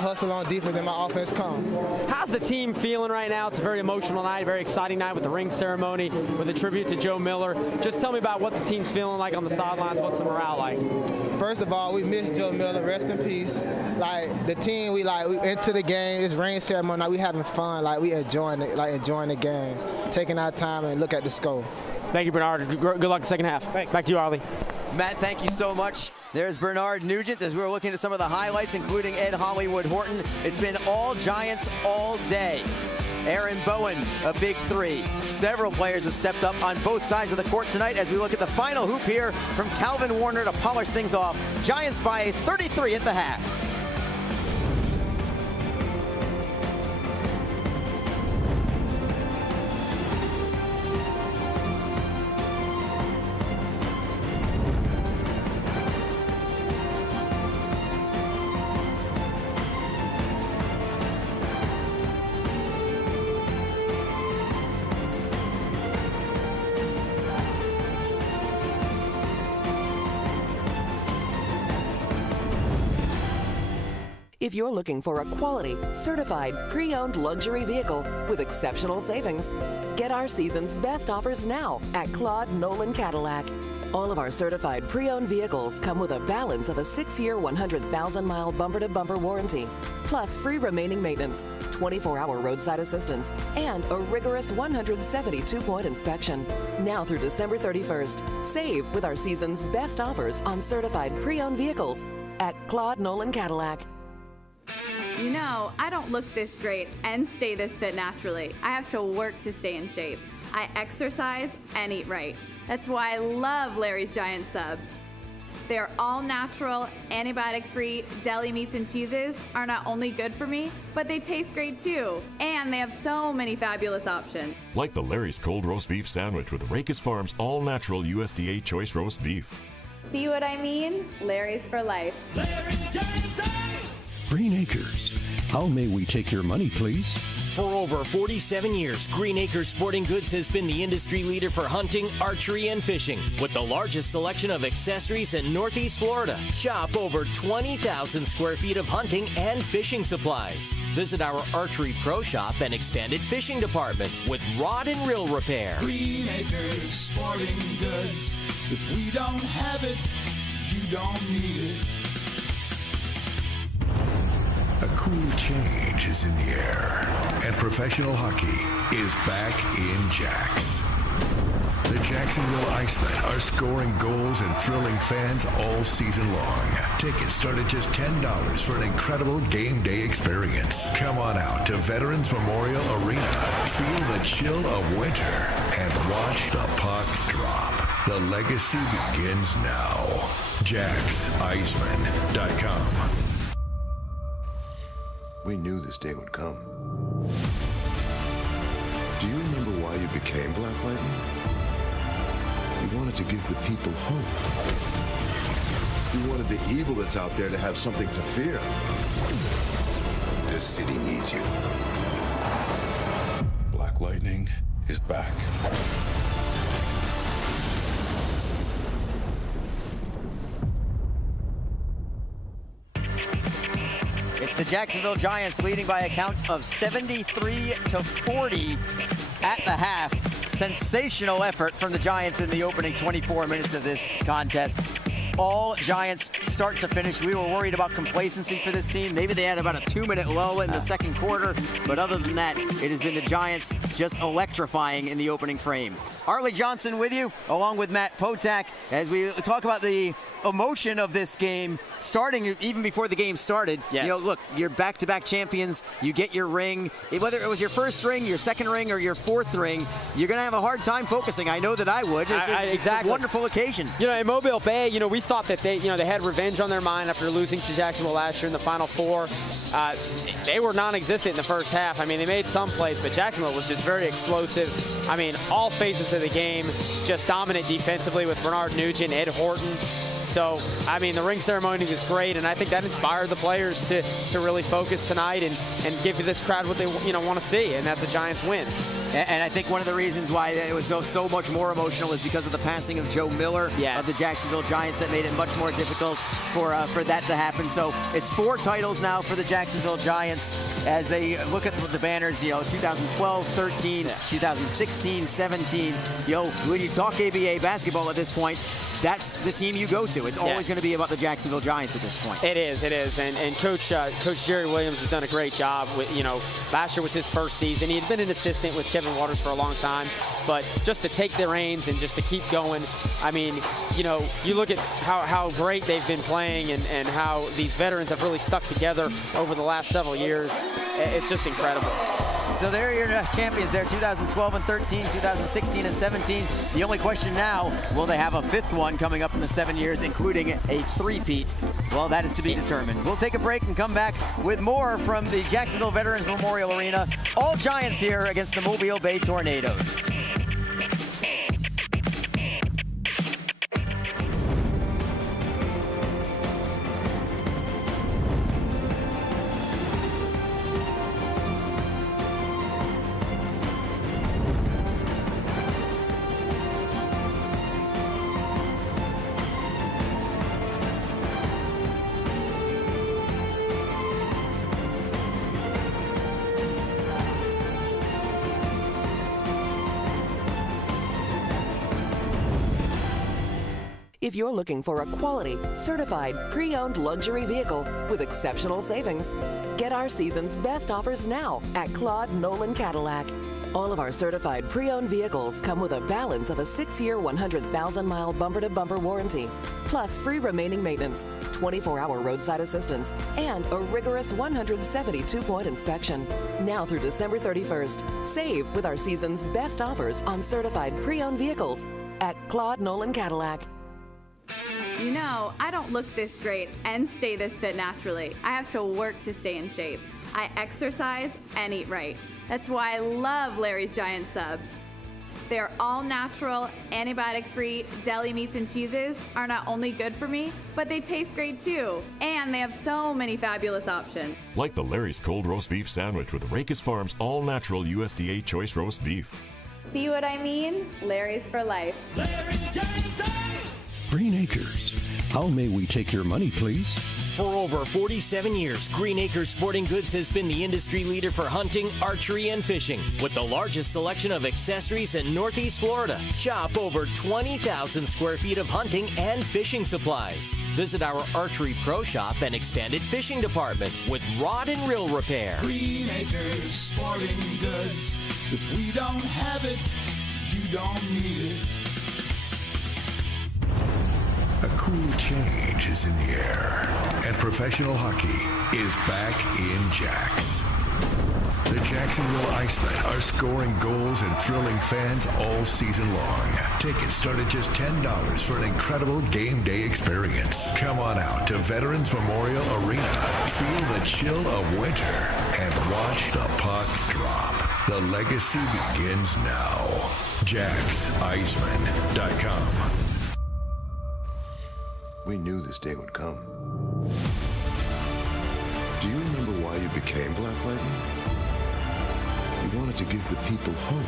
hustle on defense, and my offense come. How's the team feeling right now? It's a very emotional night, very exciting night with the ring ceremony, with a tribute to Joe Miller. Just tell me about what the team's feeling like on the sidelines. What's the morale like? First of all, we miss Joe Miller. Rest in peace. Like the team, we into the game. It's ring ceremony night. We having fun. Like we enjoying it. Like enjoying the game, taking our time and look at the score. Thank you, Bernard. Good luck in the second half. Thanks. Back to you, Arlie. Matt, thank you so much. There's Bernard Nugent as we were looking at some of the highlights, including Ed Hollywood Horton. It's been all Giants all day. Aaron Bowen, a big three. Several players have stepped up on both sides of the court tonight as we look at the final hoop here from Calvin Warner to polish things off. Giants by 33 at the half. If you're looking for a quality, certified, pre-owned luxury vehicle with exceptional savings, get our season's best offers now at Claude Nolan Cadillac. All of our certified pre-owned vehicles come with a balance of a 6-year, 100,000-mile bumper-to-bumper warranty, plus free remaining maintenance, 24-hour roadside assistance, and a rigorous 172-point inspection. Now through December 31st, save with our season's best offers on certified pre-owned vehicles at Claude Nolan Cadillac. You know, I don't look this great and stay this fit naturally. I have to work to stay in shape. I exercise and eat right. That's why I love Larry's Giant Subs. Their all-natural, antibiotic-free deli meats and cheeses are not only good for me, but they taste great too. And they have so many fabulous options. Like the Larry's Cold Roast Beef Sandwich with Rakes Farms all-natural USDA Choice Roast Beef. See what I mean? Larry's for life. Green Acres. How may we take your money, please? For over 47 years, Green Acres Sporting Goods has been the industry leader for hunting, archery, and fishing. With the largest selection of accessories in Northeast Florida, shop over 20,000 square feet of hunting and fishing supplies. Visit our archery pro shop and expanded fishing department with rod and reel repair. Green Acres Sporting Goods. If we don't have it, you don't need it. A cool change is in the air, and professional hockey is back in Jacks. The Jacksonville Icemen are scoring goals and thrilling fans all season long. Tickets start at just $10 for an incredible game day experience. Come on out to Veterans Memorial Arena, feel the chill of winter, and watch the puck drop. The legacy begins now. JacksIceman.com. We knew this day would come. Do you remember why you became Black Lightning? You wanted to give the people hope. You wanted the evil that's out there to have something to fear. This city needs you. Black Lightning is back. It's the Jacksonville Giants leading by a count of 73-40 at the half. Sensational effort from the Giants in the opening 24 minutes of this contest. All Giants start to finish. We were worried about complacency for this team. Maybe they had about a 2-minute lull in the second quarter, but other than that, it has been the Giants just electrifying in the opening frame. Arlie Johnson with you, along with Matt Potak, as we talk about the emotion of this game, starting even before the game started. Yes. You know, look, you're back-to-back champions. You get your ring. Whether it was your first ring, your second ring, or your fourth ring, you're going to have a hard time focusing. I know that I would. It's a wonderful occasion. You know, in Mobile Bay, you know, we thought that they had revenge on their mind after losing to Jacksonville last year in the Final Four. They were non-existent in the first half. I mean, they made some plays, but Jacksonville was just very explosive. I mean, all phases of the game, just dominant defensively with Bernard Nugent, Ed Horton. So, I mean, the ring ceremony was great, and I think that inspired the players to really focus tonight and give this crowd what they want to see, and that's a Giants win. And I think one of the reasons why it was so much more emotional is because of the passing of Joe Miller of the Jacksonville Giants. That made it much more difficult for that to happen. So it's 4 titles now for the Jacksonville Giants as they look at the banners. 2012, 13, 2016, 17. When you talk ABA basketball at this point, that's the team you go to. It's always going to be about the Jacksonville Giants at this point. It is. And Coach Jerry Williams has done a great job. Last year was his first season. He had been an assistant with Kevin Waters for a long time, but just to take the reins and just to keep going. I mean, you look at how great they've been playing and how these veterans have really stuck together over the last several years. It's just incredible. So there are your champions there, 2012 and 13, 2016 and 17. The only question now, will they have a 5th one coming up in the 7 years, including a three-peat? Well, that is to be determined. We'll take a break and come back with more from the Jacksonville Veterans Memorial Arena. All Giants here against the Mobile Bay Tornadoes. If you're looking for a quality, certified, pre-owned luxury vehicle with exceptional savings, get our season's best offers now at Claude Nolan Cadillac. All of our certified pre-owned vehicles come with a balance of a 6-year, 100,000-mile bumper-to-bumper warranty, plus free remaining maintenance, 24-hour roadside assistance, and a rigorous 172-point inspection. Now through December 31st, save with our season's best offers on certified pre-owned vehicles at Claude Nolan Cadillac. I don't look this great and stay this fit naturally. I have to work to stay in shape. I exercise and eat right. That's why I love Larry's Giant Subs. Their all-natural, antibiotic-free deli meats and cheeses are not only good for me, but they taste great too. And they have so many fabulous options. Like the Larry's Cold Roast Beef Sandwich with Rakes Farms all-natural USDA choice roast beef. See what I mean? Larry's for life. Green Acres. How may we take your money, please? For over 47 years, Green Acres Sporting Goods has been the industry leader for hunting, archery, and fishing. With the largest selection of accessories in Northeast Florida, shop over 20,000 square feet of hunting and fishing supplies. Visit our Archery Pro Shop and expanded fishing department with rod and reel repair. Green Acres Sporting Goods. If we don't have it, you don't need it. A cool change is in the air, and professional hockey is back in Jacks. The Jacksonville Icemen are scoring goals and thrilling fans all season long. Tickets start at just $10 for an incredible game day experience. Come on out to Veterans Memorial Arena. Feel the chill of winter and watch the puck drop. The legacy begins now. JacksIceman.com. We knew this day would come. Do you remember why you became Black Lightning? You wanted to give the people hope.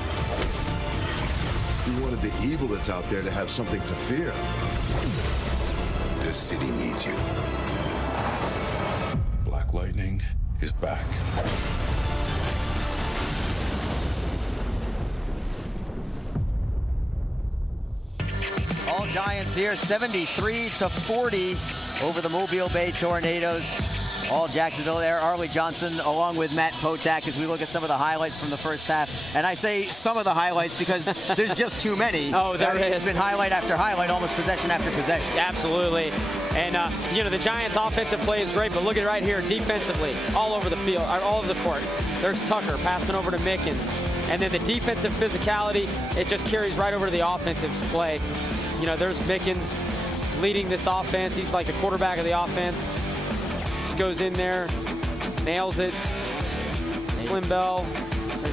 You wanted the evil that's out there to have something to fear. This city needs you. Black Lightning is back. All Giants here, 73-40 over the Mobile Bay Tornadoes. All Jacksonville there. Arlie Johnson along with Matt Potak as we look at some of the highlights from the first half. And I say some of the highlights because there's just too many. Oh, there is. It's been highlight after highlight, almost possession after possession. Absolutely. And, the Giants' offensive play is great, but look at it right here defensively, all over the field, all over the court. There's Tucker passing over to Mickens. And then the defensive physicality, it just carries right over to the offensive play. There's Mickens leading this offense. He's like the quarterback of the offense. Just goes in there, nails it. Slim Bell,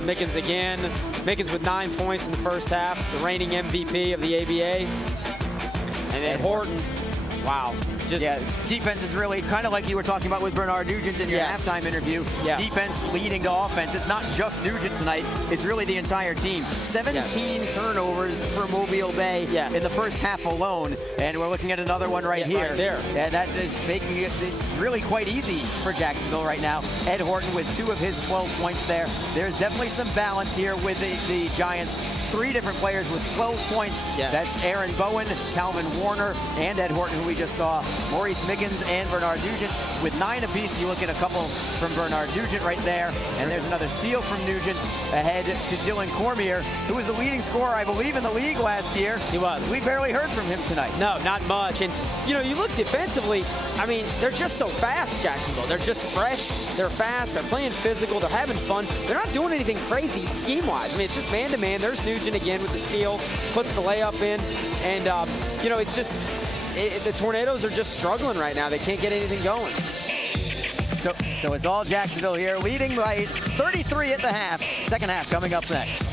Mickens again. Mickens with 9 points in the first half, the reigning MVP of the ABA. And then Horton, wow. Yeah, defense is really kind of like you were talking about with Bernard Nugent in your halftime interview. Yes. Defense leading to offense. It's not just Nugent tonight. It's really the entire team. 17 turnovers for Mobile Bay in the first half alone. And we're looking at another one right here. Right there. And that is making it really quite easy for Jacksonville right now. Ed Horton with 2 of his 12 points there. There's definitely some balance here with the Giants. 3 different players with 12 points. Yes. That's Aaron Bowen, Calvin Warner, and Ed Horton, who we just saw. Maurice Miggins and Bernard Nugent with 9 apiece. You look at a couple from Bernard Nugent right there, and there's another steal from Nugent ahead to Dylan Cormier, who was the leading scorer, I believe, in the league last year. He was. We barely heard from him tonight. No, not much. And, you look defensively, they're just so fast, Jacksonville. They're just fresh. They're fast. They're playing physical. They're having fun. They're not doing anything crazy scheme-wise. It's just man-to-man. There's Nugent again with the steal, puts the layup in, and, it's just the Tornadoes are just struggling right now. They can't get anything going. So it's all Jacksonville here, leading by 33 at the half. Second half coming up next.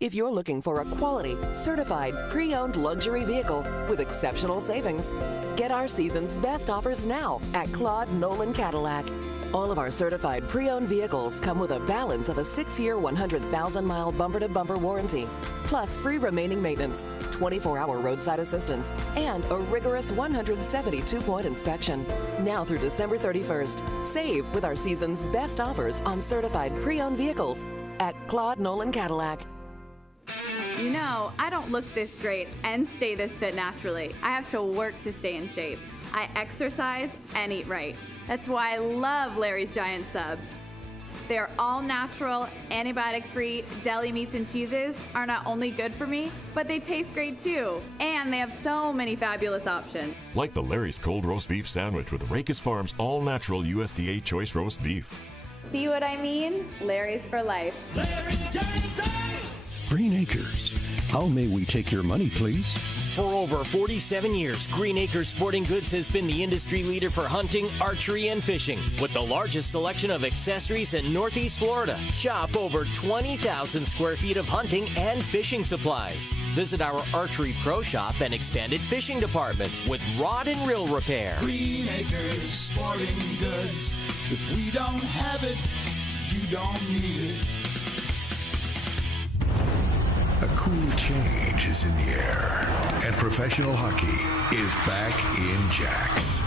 If you're looking for a quality, certified, pre-owned luxury vehicle with exceptional savings, get our season's best offers now at Claude Nolan Cadillac. All of our certified pre-owned vehicles come with a balance of a 6-year, 100,000-mile bumper-to-bumper warranty, plus free remaining maintenance, 24-hour roadside assistance, and a rigorous 172-point inspection. Now through December 31st, save with our season's best offers on certified pre-owned vehicles at Claude Nolan Cadillac. I don't look this great and stay this fit naturally. I have to work to stay in shape. I exercise and eat right. That's why I love Larry's Giant Subs. Their all-natural, antibiotic-free deli meats and cheeses are not only good for me, but they taste great too. And they have so many fabulous options. Like the Larry's Cold Roast Beef Sandwich with Rakes Farms all-natural USDA choice roast beef. See what I mean? Larry's for life. Green Acres. How may we take your money, please? For over 47 years, Green Acres Sporting Goods has been the industry leader for hunting, archery, and fishing. With the largest selection of accessories in Northeast Florida, shop over 20,000 square feet of hunting and fishing supplies. Visit our Archery Pro Shop and expanded fishing department with rod and reel repair. Green Acres Sporting Goods. If we don't have it, you don't need it. A cool change is in the air, and professional hockey is back in Jacks.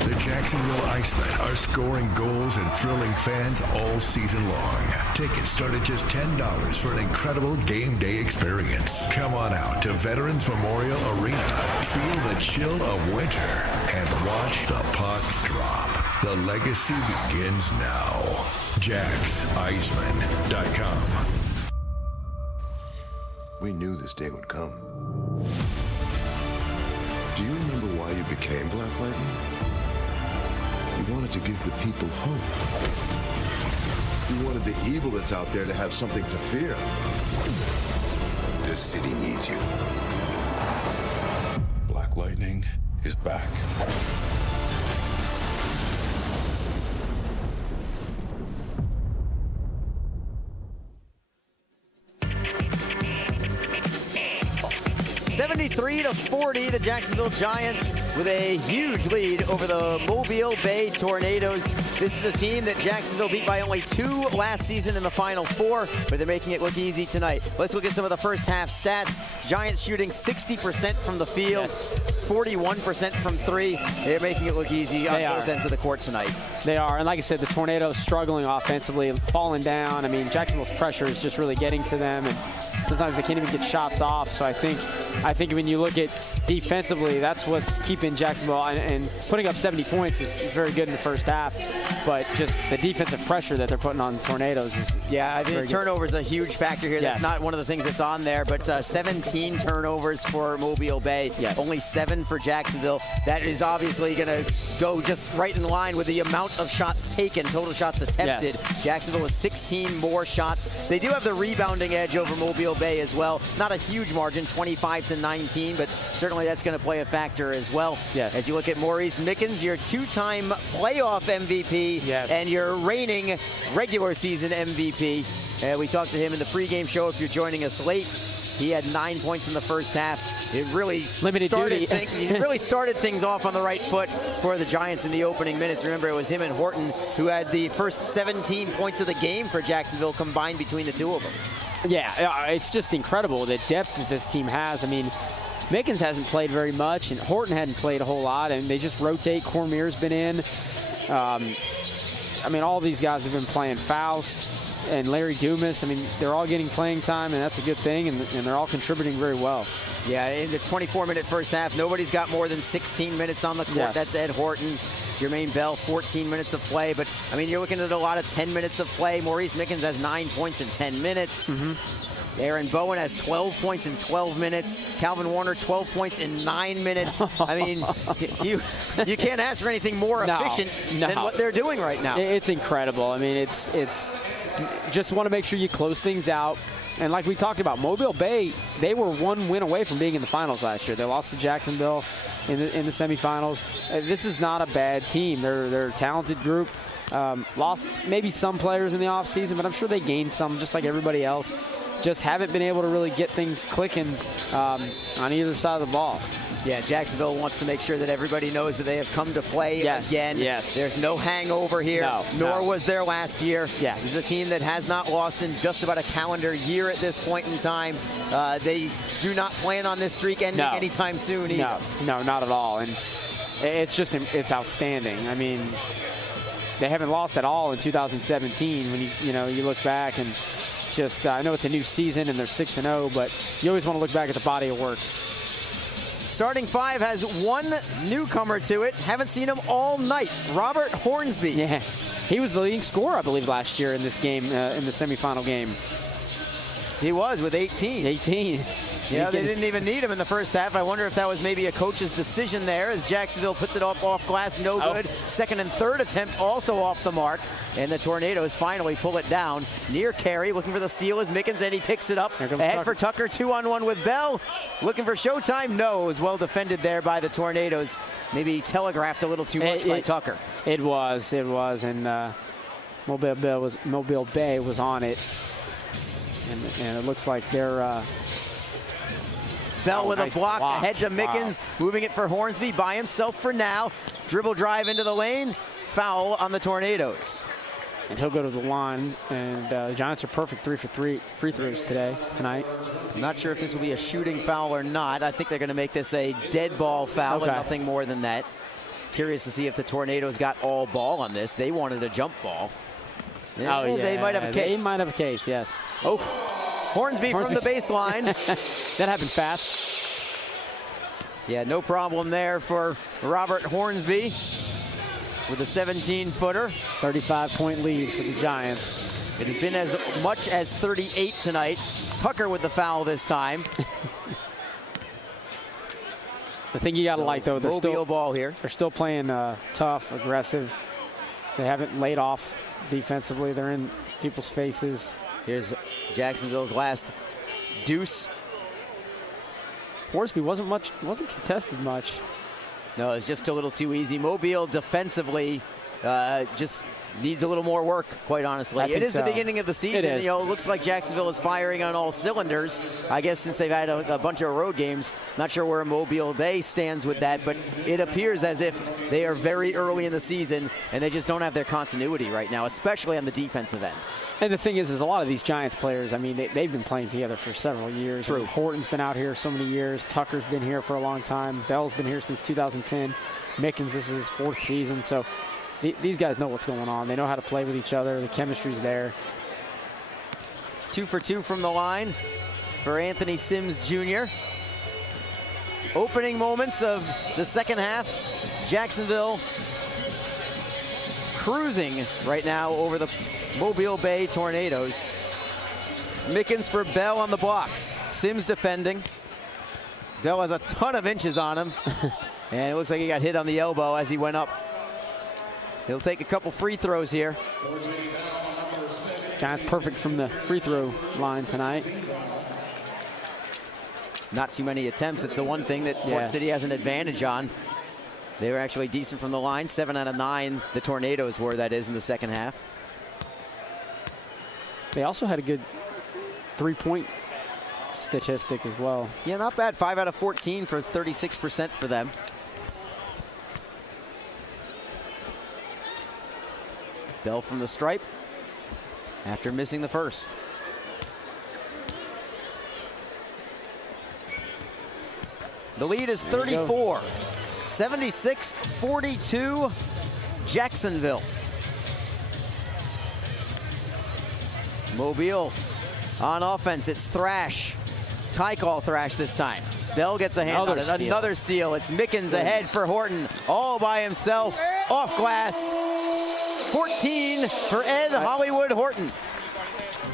The Jacksonville Icemen are scoring goals and thrilling fans all season long. Tickets start at just $10 for an incredible game day experience. Come on out to Veterans Memorial Arena. Feel the chill of winter and watch the puck drop. The legacy begins now. JacksIceman.com. We knew this day would come. Do you remember why you became Black Lightning? You wanted to give the people hope. You wanted the evil that's out there to have something to fear. This city needs you. Black Lightning is back. (73-40), the Jacksonville Giants with a huge lead over the Mobile Bay Tornadoes. This is a team that Jacksonville beat by only 2 last season in the Final Four, but they're making it look easy tonight. Let's look at some of the first half stats. Giants shooting 60% from the field, 41% from 3. They're making it look easy on both ends of the court tonight. They are, and like I said, the Tornadoes struggling offensively, falling down. I mean, Jacksonville's pressure is just really getting to them, and sometimes they can't even get shots off. So I think when you look at defensively, that's what's keeping Jacksonville, and putting up 70 points is very good in the first half, but just the defensive pressure that they're putting on the Tornadoes is I think turnovers a huge factor here. Yes. That's not one of the things that's on there, but 17 turnovers for Mobile Bay, only 7 for Jacksonville. That is obviously going to go just right in line with the amount of shots taken, total shots attempted. Yes. Jacksonville with 16 more shots. They do have the rebounding edge over Mobile Bay as well. Not a huge margin, 25-19, but certainly that's going to play a factor as well. Yes. As you look at Maurice Mickens, your 2-time playoff MVP and your reigning regular season MVP. We talked to him in the pregame show if you're joining us late. He had 9 points in the first half. It really started things off on the right foot for the Giants in the opening minutes. Remember, it was him and Horton who had the first 17 points of the game for Jacksonville combined between the two of them. Yeah, it's just incredible the depth that this team has. I mean, Mickens hasn't played very much, and Horton hadn't played a whole lot, and they just rotate. Cormier's been in. I mean, all these guys have been playing. Faust and Larry Dumas, I mean, they're all getting playing time, and that's a good thing, and they're all contributing very well. Yeah, in the 24-minute first half, nobody's got more than 16 minutes on the court. Yes. That's Ed Horton. Jermaine Bell, 14 minutes of play, but, I mean, you're looking at a lot of 10 minutes of play. Maurice Mickens has 9 points in 10 minutes. Aaron Bowen has 12 points in 12 minutes. Calvin Warner, 12 points in 9 minutes. I mean, you can't ask for anything more efficient than what they're doing right now. It's incredible. I mean, it's just want to make sure you close things out. And like we talked about, Mobile Bay, they were 1 win away from being in the finals last year. They lost to Jacksonville in the semifinals. This is not a bad team. They're a talented group. Lost maybe some players in the offseason, but I'm sure they gained some just like everybody else. Just haven't been able to really get things clicking on either side of the ball. Yeah, Jacksonville wants to make sure that everybody knows that they have come to play again. Yes. There's no hangover here, nor was there last year. Yes. This is a team that has not lost in just about a calendar year at this point in time. They do not plan on this streak ending anytime soon either. No, not at all. And it's outstanding. I mean, they haven't lost at all in 2017 when you look back and just I know it's a new season and they're 6-0, but you always want to look back at the body of work. Starting 5 has 1 newcomer to it. Haven't seen him all night. Robert Hornsby. Yeah, he was the leading scorer, I believe, last year in this game, in the semifinal game. He was with 18. 18. Yeah, they didn't even need him in the first half. I wonder if that was maybe a coach's decision there as Jacksonville puts it off glass, no good. Second and third attempt also off the mark. And the Tornadoes finally pull it down. Near carry, looking for the steal is Mickens, and he picks it up. Ahead for Tucker, 2-on-1 with Bell. Looking for showtime? No, it was well defended there by the Tornadoes. Maybe telegraphed a little too much by Tucker. It was, and Mobile Bay was on it. And it looks like they're... Bell with a block ahead to Mickens, moving it for Hornsby by himself for now. Dribble drive into the lane, foul on the Tornadoes. And he'll go to the line, and the Giants are perfect 3 for 3 free throws tonight. I'm not sure if this will be a shooting foul or not. I think they're going to make this a dead ball foul and nothing more than that. Curious to see if the Tornadoes got all ball on this. They wanted a jump ball. Yeah, oh, yeah. They might have a case. They might have a case, yes. Oh. Hornsby from the baseline. That happened fast. Yeah, no problem there for Robert Hornsby with a 17-footer. 35-point lead for the Giants. It has been as much as 38 tonight. Tucker with the foul this time. The thing you got to like, though, they're still playing tough, aggressive. They haven't laid off defensively. They're in people's faces. Here's Jacksonville's last deuce. Hornsby wasn't contested much. No, it's just a little too easy. Mobile defensively just needs a little more work, quite honestly. It is the beginning of the season. It looks like Jacksonville is firing on all cylinders. I guess since they've had a bunch of road games, not sure where Mobile Bay stands with that, but it appears as if they are very early in the season and they just don't have their continuity right now, especially on the defensive end. And the thing is a lot of these Giants players, I mean, they've been playing together for several years. True. Horton's been out here so many years. Tucker's been here for a long time. Bell's been here since 2010. Mickens, this is his 4th season. So these guys know what's going on. They know how to play with each other. The chemistry's there. 2 for 2 from the line for Anthony Sims Jr. Opening moments of the second half. Jacksonville cruising right now over the Mobile Bay Tornadoes. Mickens for Bell on the blocks. Sims defending. Bell has a ton of inches on him. And it looks like he got hit on the elbow as he went up. He'll take a couple free throws here. Giants perfect from the free throw line tonight. Not too many attempts. It's the one thing that Port City has an advantage on. They were actually decent from the line. 7 out of 9 the Tornadoes were, that is, in the second half. They also had a good 3-point statistic as well. Yeah, not bad. 5 out of 14 for 36% for them. Bell from the stripe after missing the first. The lead is 34. 76-42 Jacksonville. Mobile on offense. It's Thrash. Tie call Thrash this time. Bell gets a hand on it. Another steal. It's Mickens ahead for Horton. All by himself. Off glass. 14 for Ed Hollywood Horton.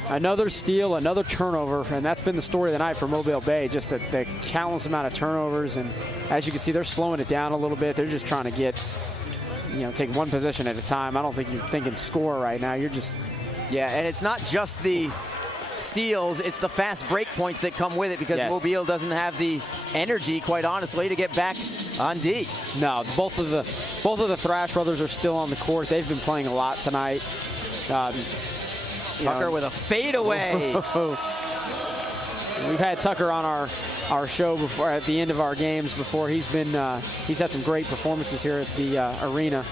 Another steal, another turnover, and that's been the story of the night for Mobile Bay, just the countless amount of turnovers. And as you can see, they're slowing it down a little bit. They're just trying to get, take one possession at a time. I don't think you're thinking score right now. You're just... Yeah, and it's not just the steals, it's the fast break points that come with it because Mobile doesn't have the energy, quite honestly, to get back on D. No, both of the Thrash brothers are still on the court. They've been playing a lot tonight. Tucker with a fadeaway. We've had Tucker on our show before at the end of our games before. He's had some great performances here at the arena.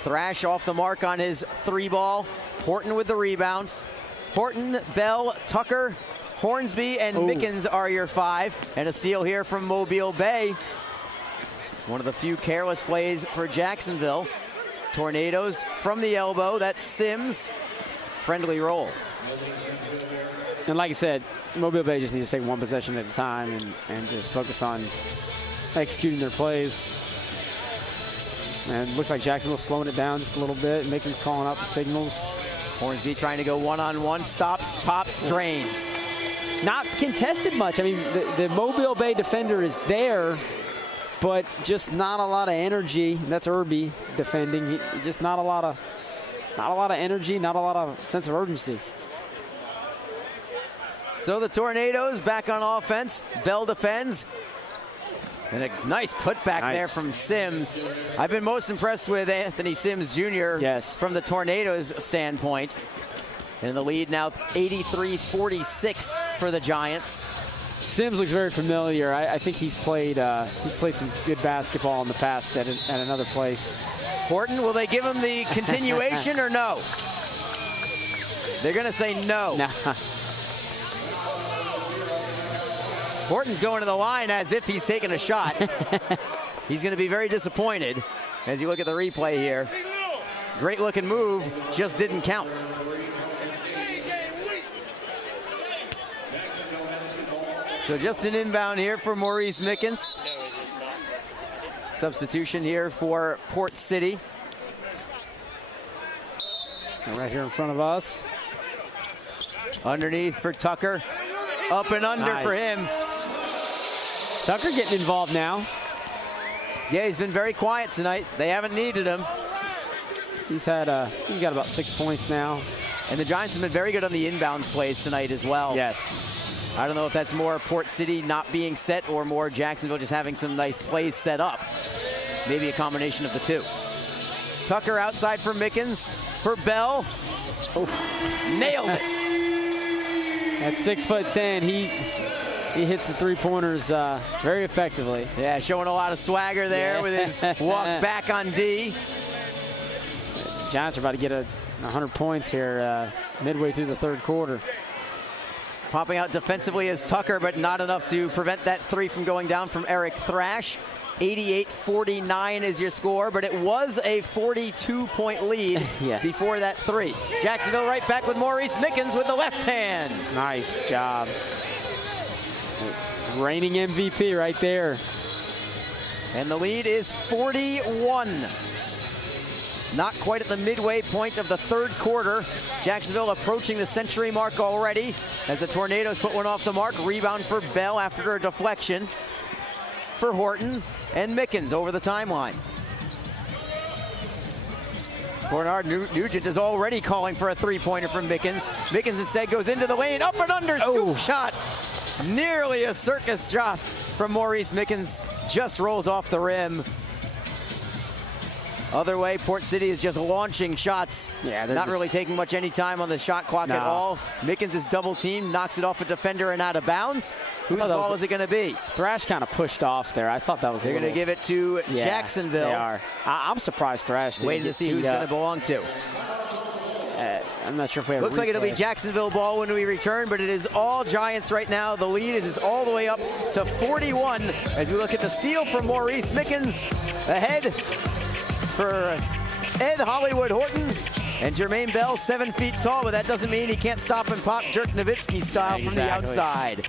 Thrash off the mark on his 3-ball. Horton with the rebound. Horton, Bell, Tucker, Hornsby, and Mickens are your 5. And a steal here from Mobile Bay. One of the few careless plays for Jacksonville. Tornadoes from the elbow. That's Sims. Friendly roll. And like I said, Mobile Bay just needs to take one possession at a time and just focus on executing their plays. And it looks like Jacksonville's slowing it down just a little bit. Mickens calling out the signals. Hornsby trying to go one-on-one, stops, pops, drains. Not contested much. I mean, the Mobile Bay defender is there, but just not a lot of energy. That's Irby defending. Just not a lot of energy, not a lot of sense of urgency. So the Tornadoes back on offense. Bell defends. And a nice putback there from Sims. I've been most impressed with Anthony Sims Jr. From the Tornadoes standpoint. And the lead now 83-46 for the Giants. Sims looks very familiar. I think he's played some good basketball in the past at another place. Horton, will they give him the continuation or no? They're going to say no. Nah. Horton's going to the line as if he's taking a shot. He's going to be very disappointed as you look at the replay here. Great looking move, just didn't count. So just an inbound here for Maurice Mickens. Substitution here for Port City. So right here in front of us. Underneath for Tucker. Up and under for him. Tucker getting involved now. Yeah, he's been very quiet tonight. They haven't needed him. He's got about 6 points now. And the Giants have been very good on the inbounds plays tonight as well. Yes. I don't know if that's more Port City not being set or more Jacksonville just having some nice plays set up. Maybe a combination of the two. Tucker outside for Mickens, for Bell. Nailed it. At 6'10", he hits the three-pointers very effectively. Yeah, showing a lot of swagger there with his walk back on D. The Giants are about to get 100 points here midway through the third quarter. Popping out defensively as Tucker, but not enough to prevent that three from going down from Eric Thrash. 88-49 is your score, but it was a 42-point lead before that three. Jacksonville right back with Maurice Mickens with the left hand. Nice job. Reigning MVP right there. And the lead is 41. Not quite at the midway point of the third quarter. Jacksonville approaching the century mark already as the Tornadoes put one off the mark. Rebound for Bell after a deflection for Horton, and Mickens over the timeline. Bernard Nugent is already calling for a three-pointer from Mickens. Mickens instead goes into the lane, up and under, scoop shot. Nearly a circus shot from Maurice Mickens, just rolls off the rim. Other way, Port City is just launching shots. Yeah, not really taking much any time on the shot clock at all. Mickens is double teamed, knocks it off a defender and out of bounds. Whose ball is it going to be? Thrash kind of pushed off there. I thought that was. They're going to give it to Jacksonville. They are. I'm surprised Thrash didn't waiting to see who's going to belong to. I'm not sure if we have. Looks like it'll be Jacksonville ball when we return, but it is all Giants right now. The lead is all the way up to 41 as we look at the steal from Maurice Mickens. Ahead for Ed Hollywood Horton and Jermaine Bell, 7 feet tall, but that doesn't mean he can't stop and pop Dirk Nowitzki style from the outside.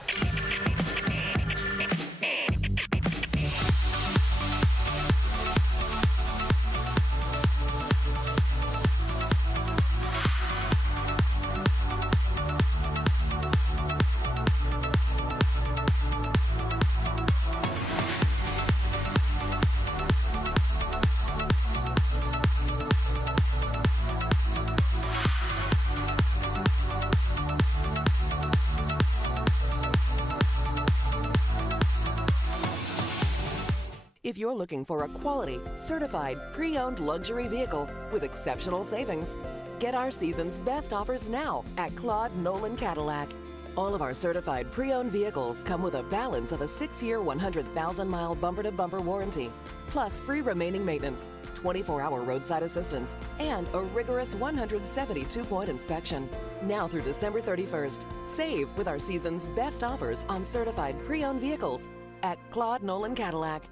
If you're looking for a quality, certified, pre-owned luxury vehicle with exceptional savings, get our season's best offers now at Claude Nolan Cadillac. All of our certified pre-owned vehicles come with a balance of a 6-year, 100,000-mile bumper-to-bumper warranty, plus free remaining maintenance, 24-hour roadside assistance, and a rigorous 172-point inspection. Now through December 31st, save with our season's best offers on certified pre-owned vehicles at Claude Nolan Cadillac.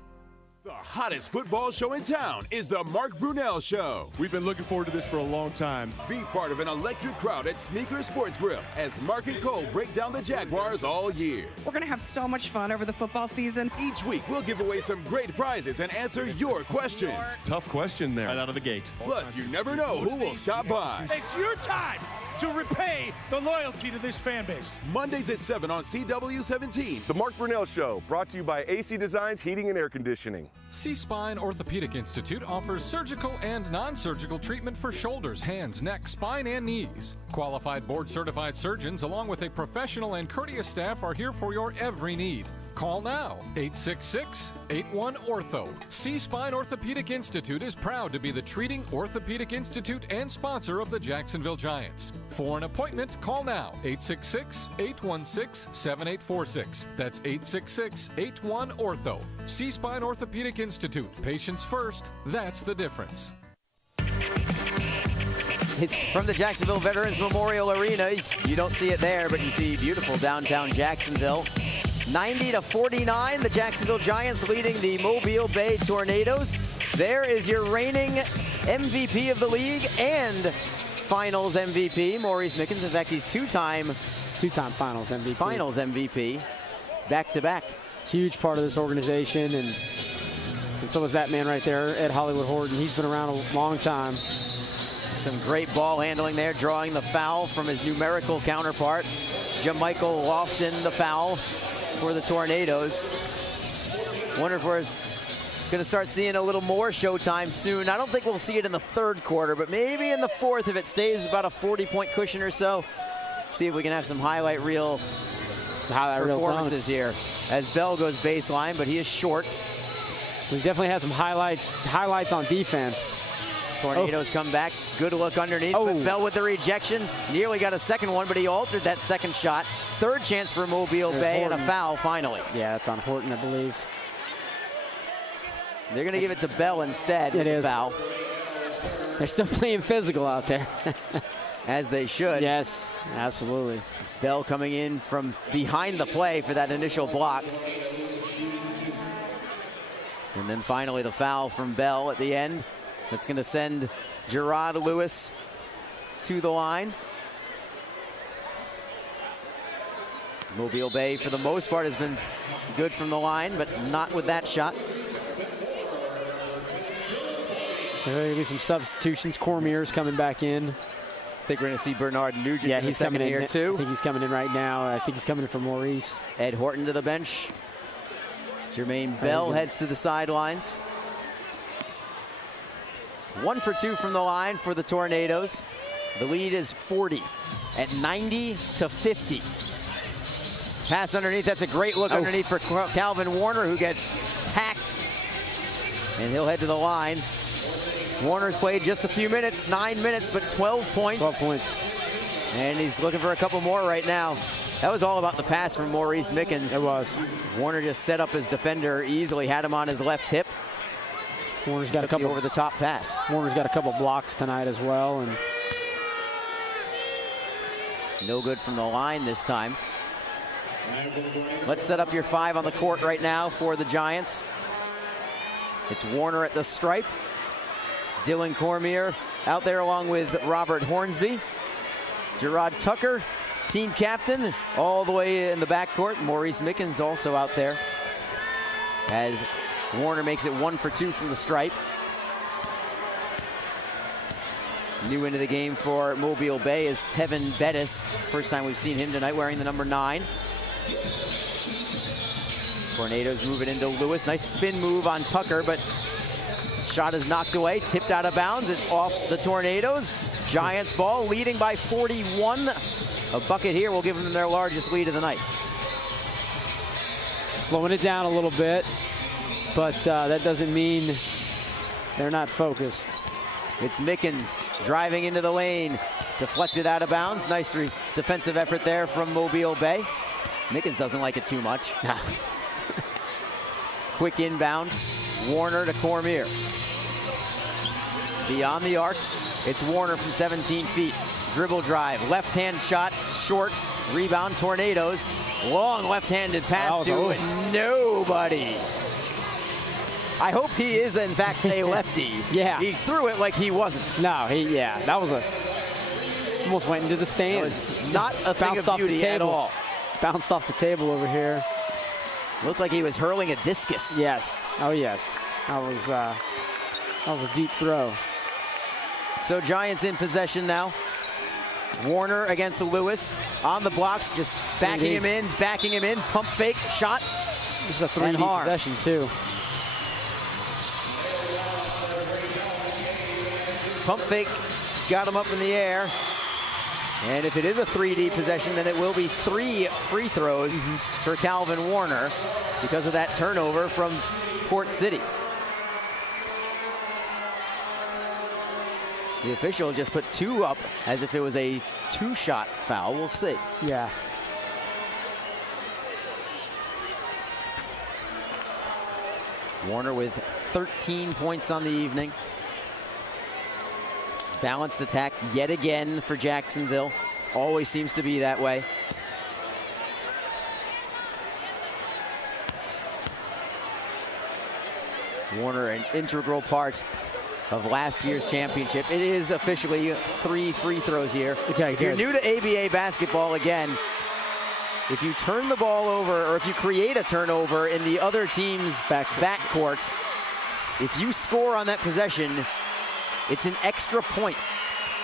The hottest football show in town is the Mark Brunell Show. We've been looking forward to this for a long time. Be part of an electric crowd at Sneaker Sports Grill as Mark and Cole break down the Jaguars all year. We're going to have so much fun over the football season. Each week, we'll give away some great prizes and answer your questions. Tough question there. Right out of the gate. Plus, you never know who will stop by. It's your time to repay the loyalty to this fan base. Mondays at 7 on CW17. The Mark Brunell Show, brought to you by AC Designs Heating and Air Conditioning. C-Spine Orthopedic Institute offers surgical and non-surgical treatment for shoulders, hands, neck, spine, and knees. Qualified board-certified surgeons along with a professional and courteous staff are here for your every need. Call now, 866-81-ORTHO. C-Spine Orthopedic Institute is proud to be the treating orthopedic institute and sponsor of the Jacksonville Giants. For an appointment, call now, 866-816-7846. That's 866-81-ORTHO. C-Spine Orthopedic Institute. Patients first, that's the difference. It's from the Jacksonville Veterans Memorial Arena. You don't see it there, but you see beautiful downtown Jacksonville. 90-49, the Jacksonville Giants leading the Mobile Bay Tornadoes. There is your reigning MVP of the league and Finals MVP, Maurice Mickens. In fact, he's two-time Finals MVP. Finals MVP, back-to-back. Huge part of this organization, and so is that man right there, Ed Hollywood Horton. He's been around a long time. Some great ball handling there, drawing the foul from his numerical counterpart. Jamichael Lofton, the foul for the Tornadoes. Wonder if we're going to start seeing a little more showtime soon. I don't think we'll see it in the third quarter, but maybe in the fourth if it stays about a 40-point cushion or so. See if we can have some highlight reel performances here as Bell goes baseline, but he is short. We've definitely had some highlights on defense. Tornadoes come back. Good look underneath. But Bell with the rejection. Nearly got a second one, but he altered that second shot. Third chance for Mobile Bay and a foul finally. Yeah, it's on Horton, I believe. They're going to give it to Bell instead. It is. Foul. They're still playing physical out there. As they should. Yes, absolutely. Bell coming in from behind the play for that initial block. And then finally the foul from Bell at the end. That's going to send Gerard Lewis to the line. Mobile Bay, for the most part, has been good from the line, but not with that shot. There are going to be some substitutions. Cormier's coming back in. I think we're going to see Bernard Nugent in the he's coming in here, too. I think he's coming in right now. I think he's coming in for Maurice. Ed Horton to the bench. Jermaine Bell heads to the sidelines. 1 for 2 from the line for the Tornadoes. The lead is 40 at 90-50. Pass underneath. That's a great look underneath for Calvin Warner, who gets hacked. And he'll head to the line. Warner's played just a few minutes, 9 minutes, but 12 points. 12 points. And he's looking for a couple more right now. That was all about the pass from Maurice Mickens. It was. Warner just set up his defender easily, had him on his left hip. Warner's got a couple over the top pass. Warner's got a couple blocks tonight as well, and no good from the line this time. Let's set up your 5 on the court right now for the Giants. It's Warner at the stripe. Dylan Cormier out there along with Robert Hornsby. Gerard Tucker, team captain, all the way in the backcourt. Maurice Mickens also out there as Warner makes it 1 for 2 from the stripe. New into the game for Mobile Bay is Tevin Bettis. First time we've seen him tonight wearing the number 9. Tornadoes move it into Lewis. Nice spin move on Tucker, but shot is knocked away, tipped out of bounds. It's off the Tornadoes. Giants ball, leading by 41. A bucket here will give them their largest lead of the night. Slowing it down a little bit, but that doesn't mean they're not focused. It's Mickens driving into the lane, deflected out of bounds. Nice defensive effort there from Mobile Bay. Mickens doesn't like it too much. Quick inbound, Warner to Cormier. Beyond the arc, it's Warner from 17 feet. Dribble drive, left-hand shot, short, rebound, Tornadoes. Long left-handed pass to nobody. I hope he is, in fact, a lefty. Yeah. He threw it like he wasn't. No, that was almost went into the stands. That was not a thing of beauty at all. Bounced off the table over here. Looked like he was hurling a discus. Yes. Oh, yes. That was a deep throw. So Giants in possession now. Warner against Lewis on the blocks, just backing him in, pump fake, shot. This is a 3D possession too. Pump fake, got him up in the air. And if it is a 3D possession, then it will be 3 free throws for Calvin Warner because of that turnover from Port City. The official just put 2 up as if it was a 2-shot foul. We'll see. Yeah. Warner with 13 points on the evening. Balanced attack yet again for Jacksonville. Always seems to be that way. Warner, an integral part of last year's championship. It is officially 3 free throws here. Okay, if you're new to ABA basketball, again, if you turn the ball over or if you create a turnover in the other team's backcourt, if you score on that possession, it's an extra point.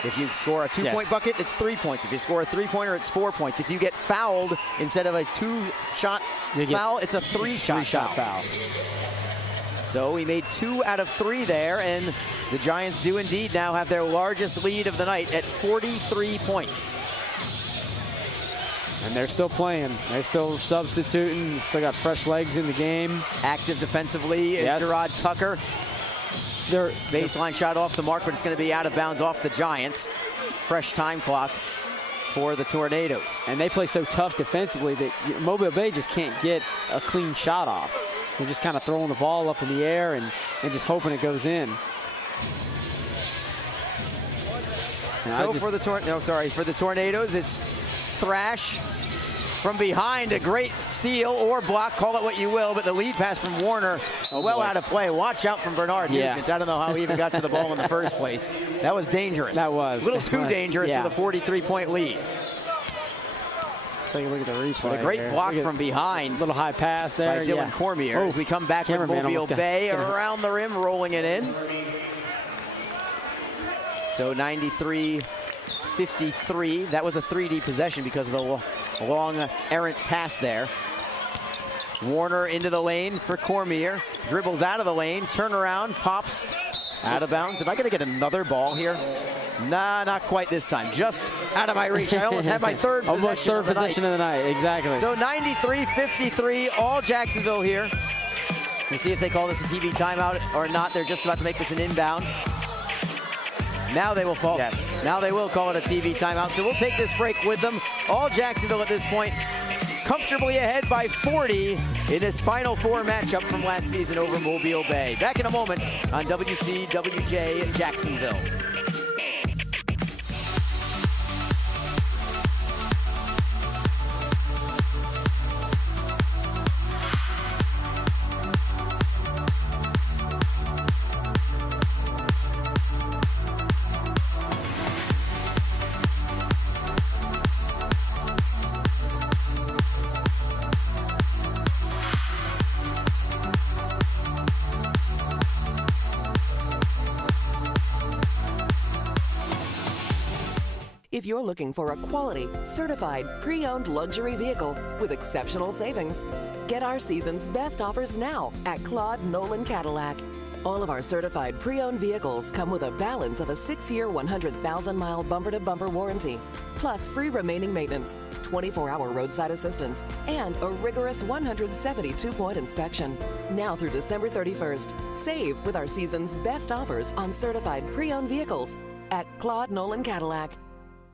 If you score a 2-point bucket, it's 3 points. If you score a 3-pointer, it's 4 points. If you get fouled instead of a 2-shot foul, it's a 3-shot foul. So we made 2 out of 3 there, and the Giants do indeed now have their largest lead of the night at 43 points. And they're still playing. They're still substituting. They got fresh legs in the game. Active defensively is Gerard Tucker. Their baseline shot off the mark, but it's going to be out of bounds off the Giants. Fresh time clock for the Tornadoes. And they play so tough defensively that Mobile Bay just can't get a clean shot off. They're just kind of throwing the ball up in the air and just hoping it goes in. So for the Tornadoes, it's Thrash from behind, a great steal or block, call it what you will, but the lead pass from Warner, out of play. Watch out from Bernard Nugent. I don't know how he even got to the ball in the first place. That was dangerous. That was. A little too dangerous for the 43-point lead. Take a look at the replay. A great block from behind. Little high pass there. By Dylan Cormier. As we come back with Mobile Bay around the rim, rolling it in. So 93-53. That was a 3D possession because of the long errant pass there. Warner into the lane for Cormier. Dribbles out of the lane. Turnaround. Pops out of bounds. Am I going to get another ball here? Nah, not quite this time. Just out of my reach. I almost had my third possession. Almost third possession of the night. Exactly. So 93-53. All Jacksonville here. We'll see if they call this a TV timeout or not. They're just about to make this an inbound. Now they will fall. Yes. Now they will call it a TV timeout. So we'll take this break with them. All Jacksonville at this point comfortably ahead by 40 in this Final Four matchup from last season over Mobile Bay. Back in a moment on WCWJ Jacksonville. If you're looking for a quality, certified, pre-owned luxury vehicle with exceptional savings, get our season's best offers now at Claude Nolan Cadillac. All of our certified pre-owned vehicles come with a balance of a 6-year, 100,000-mile bumper-to-bumper warranty, plus free remaining maintenance, 24-hour roadside assistance, and a rigorous 172-point inspection. Now through December 31st, save with our season's best offers on certified pre-owned vehicles at Claude Nolan Cadillac.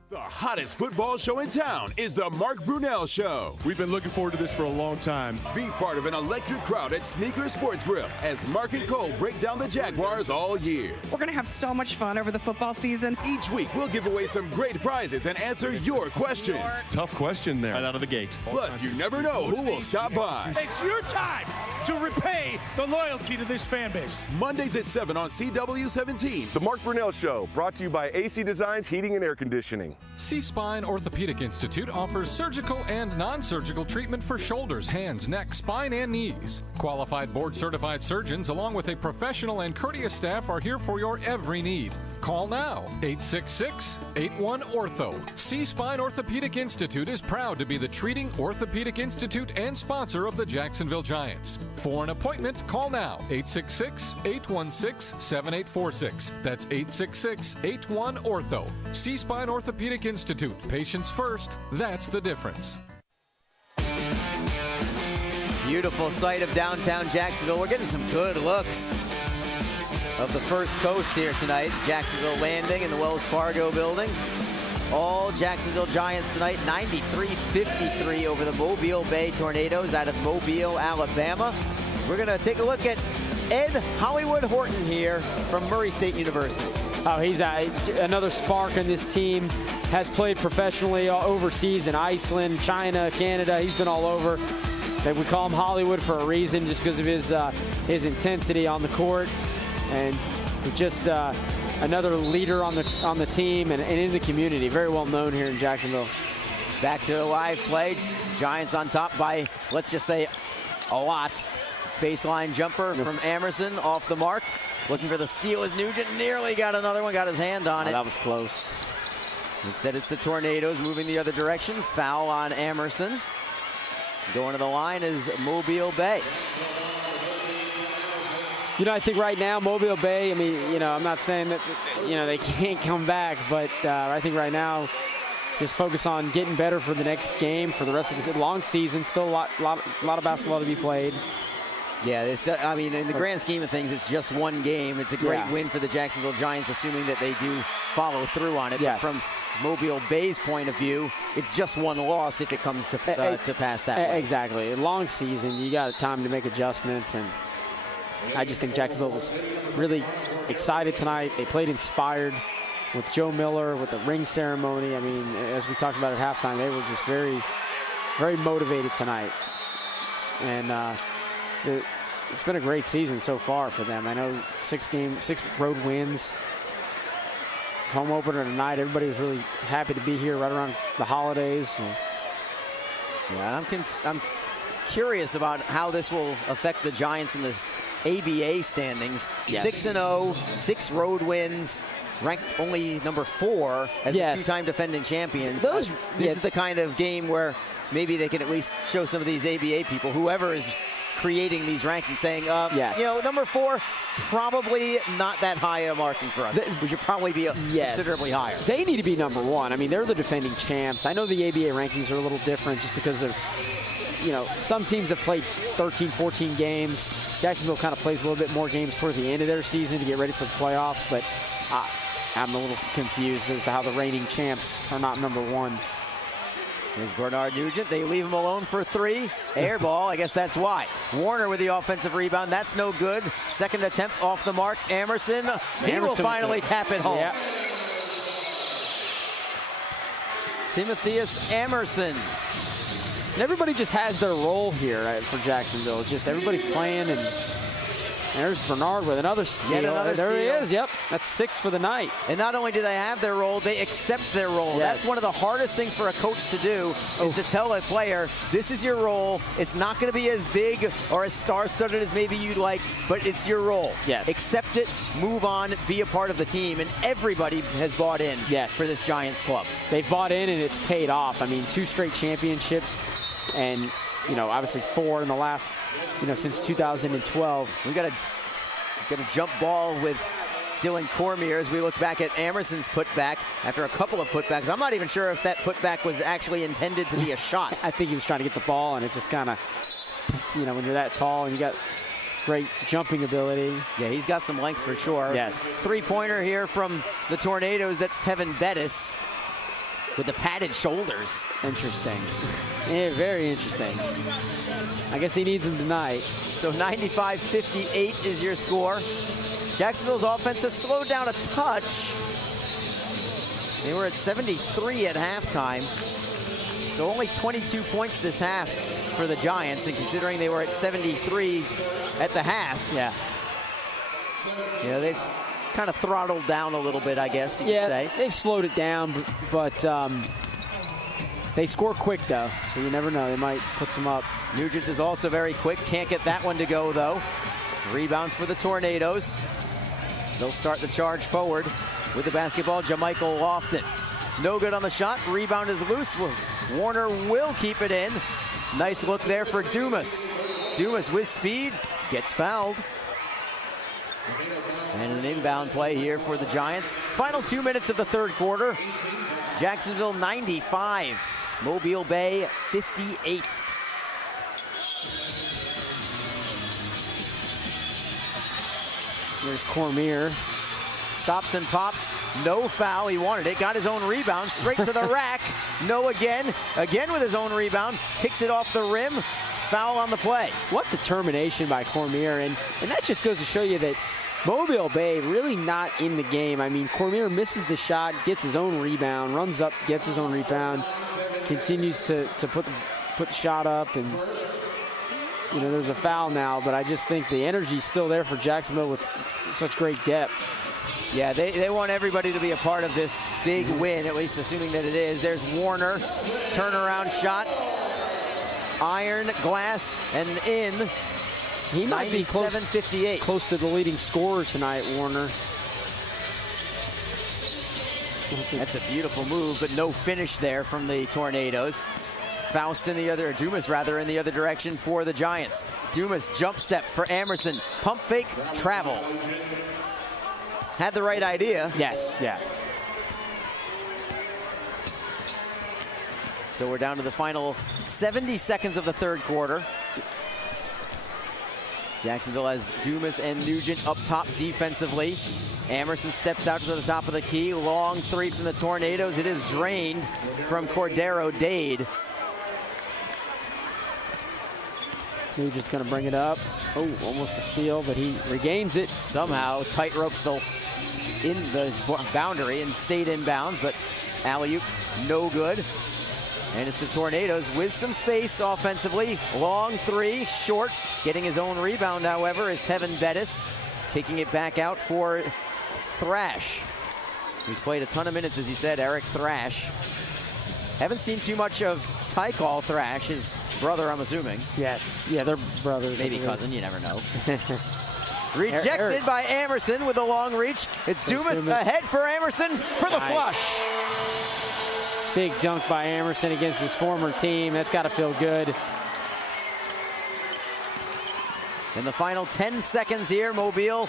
The hottest football show in town is the Mark Brunell Show. We've been looking forward to this for a long time. Be part of an electric crowd at Sneaker Sports Grill as Mark and Cole break down the Jaguars all year. We're going to have so much fun over the football season. Each week, we'll give away some great prizes and answer your questions. Tough question there. Right out of the gate. Plus, you never know who will stop by. It's your time to repay the loyalty to this fan base. Mondays at 7 on CW17. The Mark Brunell Show, brought to you by AC Designs Heating and Air Conditioning. C-Spine Orthopedic Institute offers surgical and non-surgical treatment for shoulders, hands, neck, spine, and knees. Qualified board-certified surgeons along with a professional and courteous staff are here for your every need. Call now, 866-81-ORTHO. C-Spine Orthopedic Institute is proud to be the treating orthopedic institute and sponsor of the Jacksonville Giants. For an appointment, call now, 866-816-7846. That's 866-81-ORTHO. C-Spine Orthopedic Institute. Patients first. That's the difference. Beautiful sight of downtown Jacksonville. We're getting some good looks of the First Coast here tonight. Jacksonville landing in the Wells Fargo building. All Jacksonville Giants tonight, 93-53 over the Mobile Bay Tornadoes out of Mobile, Alabama. We're going to take a look at Ed Hollywood Horton here from Murray State University. Oh, he's another spark on this team. Has played professionally overseas in Iceland, China, Canada. He's been all over. We call him Hollywood for a reason, just because of his his intensity on the court, and just another leader on the team and in the community. Very well known here in Jacksonville. Back to a live play. Giants on top by, let's just say, a lot. Baseline jumper from Emerson off the mark. Looking for the steal as Nugent nearly got another one, got his hand on it. That was close. Instead, it's the Tornadoes moving the other direction. Foul on Emerson. Going to the line is Mobile Bay. You know, I think right now, Mobile Bay, I mean, you know, I'm not saying that, you know, they can't come back, but I think right now, just focus on getting better for the next game, for the rest of the long season. Still a lot of basketball to be played. Yeah, I mean, in the grand scheme of things, it's just one game. It's a great win for the Jacksonville Giants, assuming that they do follow through on it. Yes. But from Mobile Bay's point of view, it's just one loss if it comes to pass that way. Exactly. A long season, you got time to make adjustments, and I just think Jacksonville was really excited tonight. They played inspired with Joe Miller, with the ring ceremony. I mean, as we talked about at halftime, they were just very, very motivated tonight. And it's been a great season so far for them. I know 6 road wins. Home opener tonight. Everybody was really happy to be here right around the holidays. So. Yeah, I'm curious about how this will affect the Giants in this ABA standings. Yes. 6-0, 6 road wins, ranked only number 4 as the 2-time defending champions. This is the kind of game where maybe they can at least show some of these ABA people, whoever is creating these rankings, saying, you know, number 4, probably not that high a marking for us. We should probably be considerably higher. They need to be number 1. I mean, they're the defending champs. I know the ABA rankings are a little different just because of, you know, some teams have played 13, 14 games. Jacksonville kind of plays a little bit more games towards the end of their season to get ready for the playoffs, but I'm a little confused as to how the reigning champs are not number 1. Here's Bernard Nugent. They leave him alone for 3. Air ball, I guess that's why. Warner with the offensive rebound. That's no good. Second attempt off the mark. Emerson. He will finally tap it home. Yeah. Timotheus Emerson. And everybody just has their role here for Jacksonville. Just everybody's playing, and there's Bernard with another steal. Yet another there steal. He is. Yep, that's 6 for the night. And not only do they have their role, they accept their role. Yes. That's one of the hardest things for a coach to do, is to tell a player, this is your role. It's not going to be as big or as star-studded as maybe you'd like, but it's your role. Yes. Accept it, move on, be a part of the team. And everybody has bought in for this Giants club. They've bought in, and it's paid off. I mean, 2 straight championships, and, you know, obviously 4 in the last, you know, since 2012. We got a jump ball with Dylan Cormier as we look back at Emerson's putback after a couple of putbacks. I'm not even sure if that putback was actually intended to be a shot. I think he was trying to get the ball, and it just kind of, you know, when you're that tall and you got great jumping ability. Yeah, he's got some length for sure. Yes. 3-pointer here from the Tornadoes. That's Tevin Bettis with the padded shoulders. Interesting. Yeah, very interesting. I guess he needs him tonight. So 95-58 is your score. Jacksonville's offense has slowed down a touch. They were at 73 at halftime. So only 22 points this half for the Giants, and considering they were at 73 at the half. Yeah. Yeah, they've kind of throttled down a little bit, I guess you could say. They've slowed it down, but they score quick, though, so you never know. They might put some up. Nugent is also very quick. Can't get that one to go, though. Rebound for the Tornadoes. They'll start the charge forward with the basketball. Jamichael Lofton. No good on the shot. Rebound is loose. Warner will keep it in. Nice look there for Dumas. Dumas with speed. Gets fouled. And an inbound play here for the Giants. Final 2 minutes of the third quarter. Jacksonville 95. Mobile Bay 58. There's Cormier. Stops and pops. No foul. He wanted it. Got his own rebound. Straight to the rack. No again. Again with his own rebound. Kicks it off the rim. Foul on the play. What determination by Cormier. And that just goes to show you that Mobile Bay really not in the game. I mean, Cormier misses the shot, gets his own rebound, runs up, gets his own rebound, continues to put the shot up, and you know, there's a foul now, but I just think the energy's still there for Jacksonville with such great depth. Yeah, they want everybody to be a part of this big win, at least assuming that it is. There's Warner, turnaround shot, iron, glass, and in. He might be close to the leading scorer tonight, Warner. That's a beautiful move, but no finish there from the Tornadoes. Faust in the other, Dumas rather, in the other direction for the Giants. Dumas jump step for Amerson. Pump fake, travel. Had the right idea. Yes, yeah. So we're down to the final 70 seconds of the third quarter. Jacksonville has Dumas and Nugent up top defensively. Amerson steps out to the top of the key. Long three from the Tornadoes. It is drained from Cordero Dade. Nugent's going to bring it up. Oh, almost a steal, but he regains it. Somehow tight ropes in the boundary and stayed in bounds, but alley-oop no good. And it's the Tornadoes with some space offensively. Long three, short. Getting his own rebound, however, is Tevin Bettis. Kicking it back out for Thrash, who's played a ton of minutes, as you said, Eric Thrash. Haven't seen too much of Tykal Thrash, his brother, I'm assuming. Yes, yeah, they're brothers. Maybe cousin, you never know. Rejected by Amerson with a long reach. It's Dumas ahead for Amerson for the flush. Big dunk by Amerson against his former team. That's got to feel good. In the final 10 seconds here, Mobile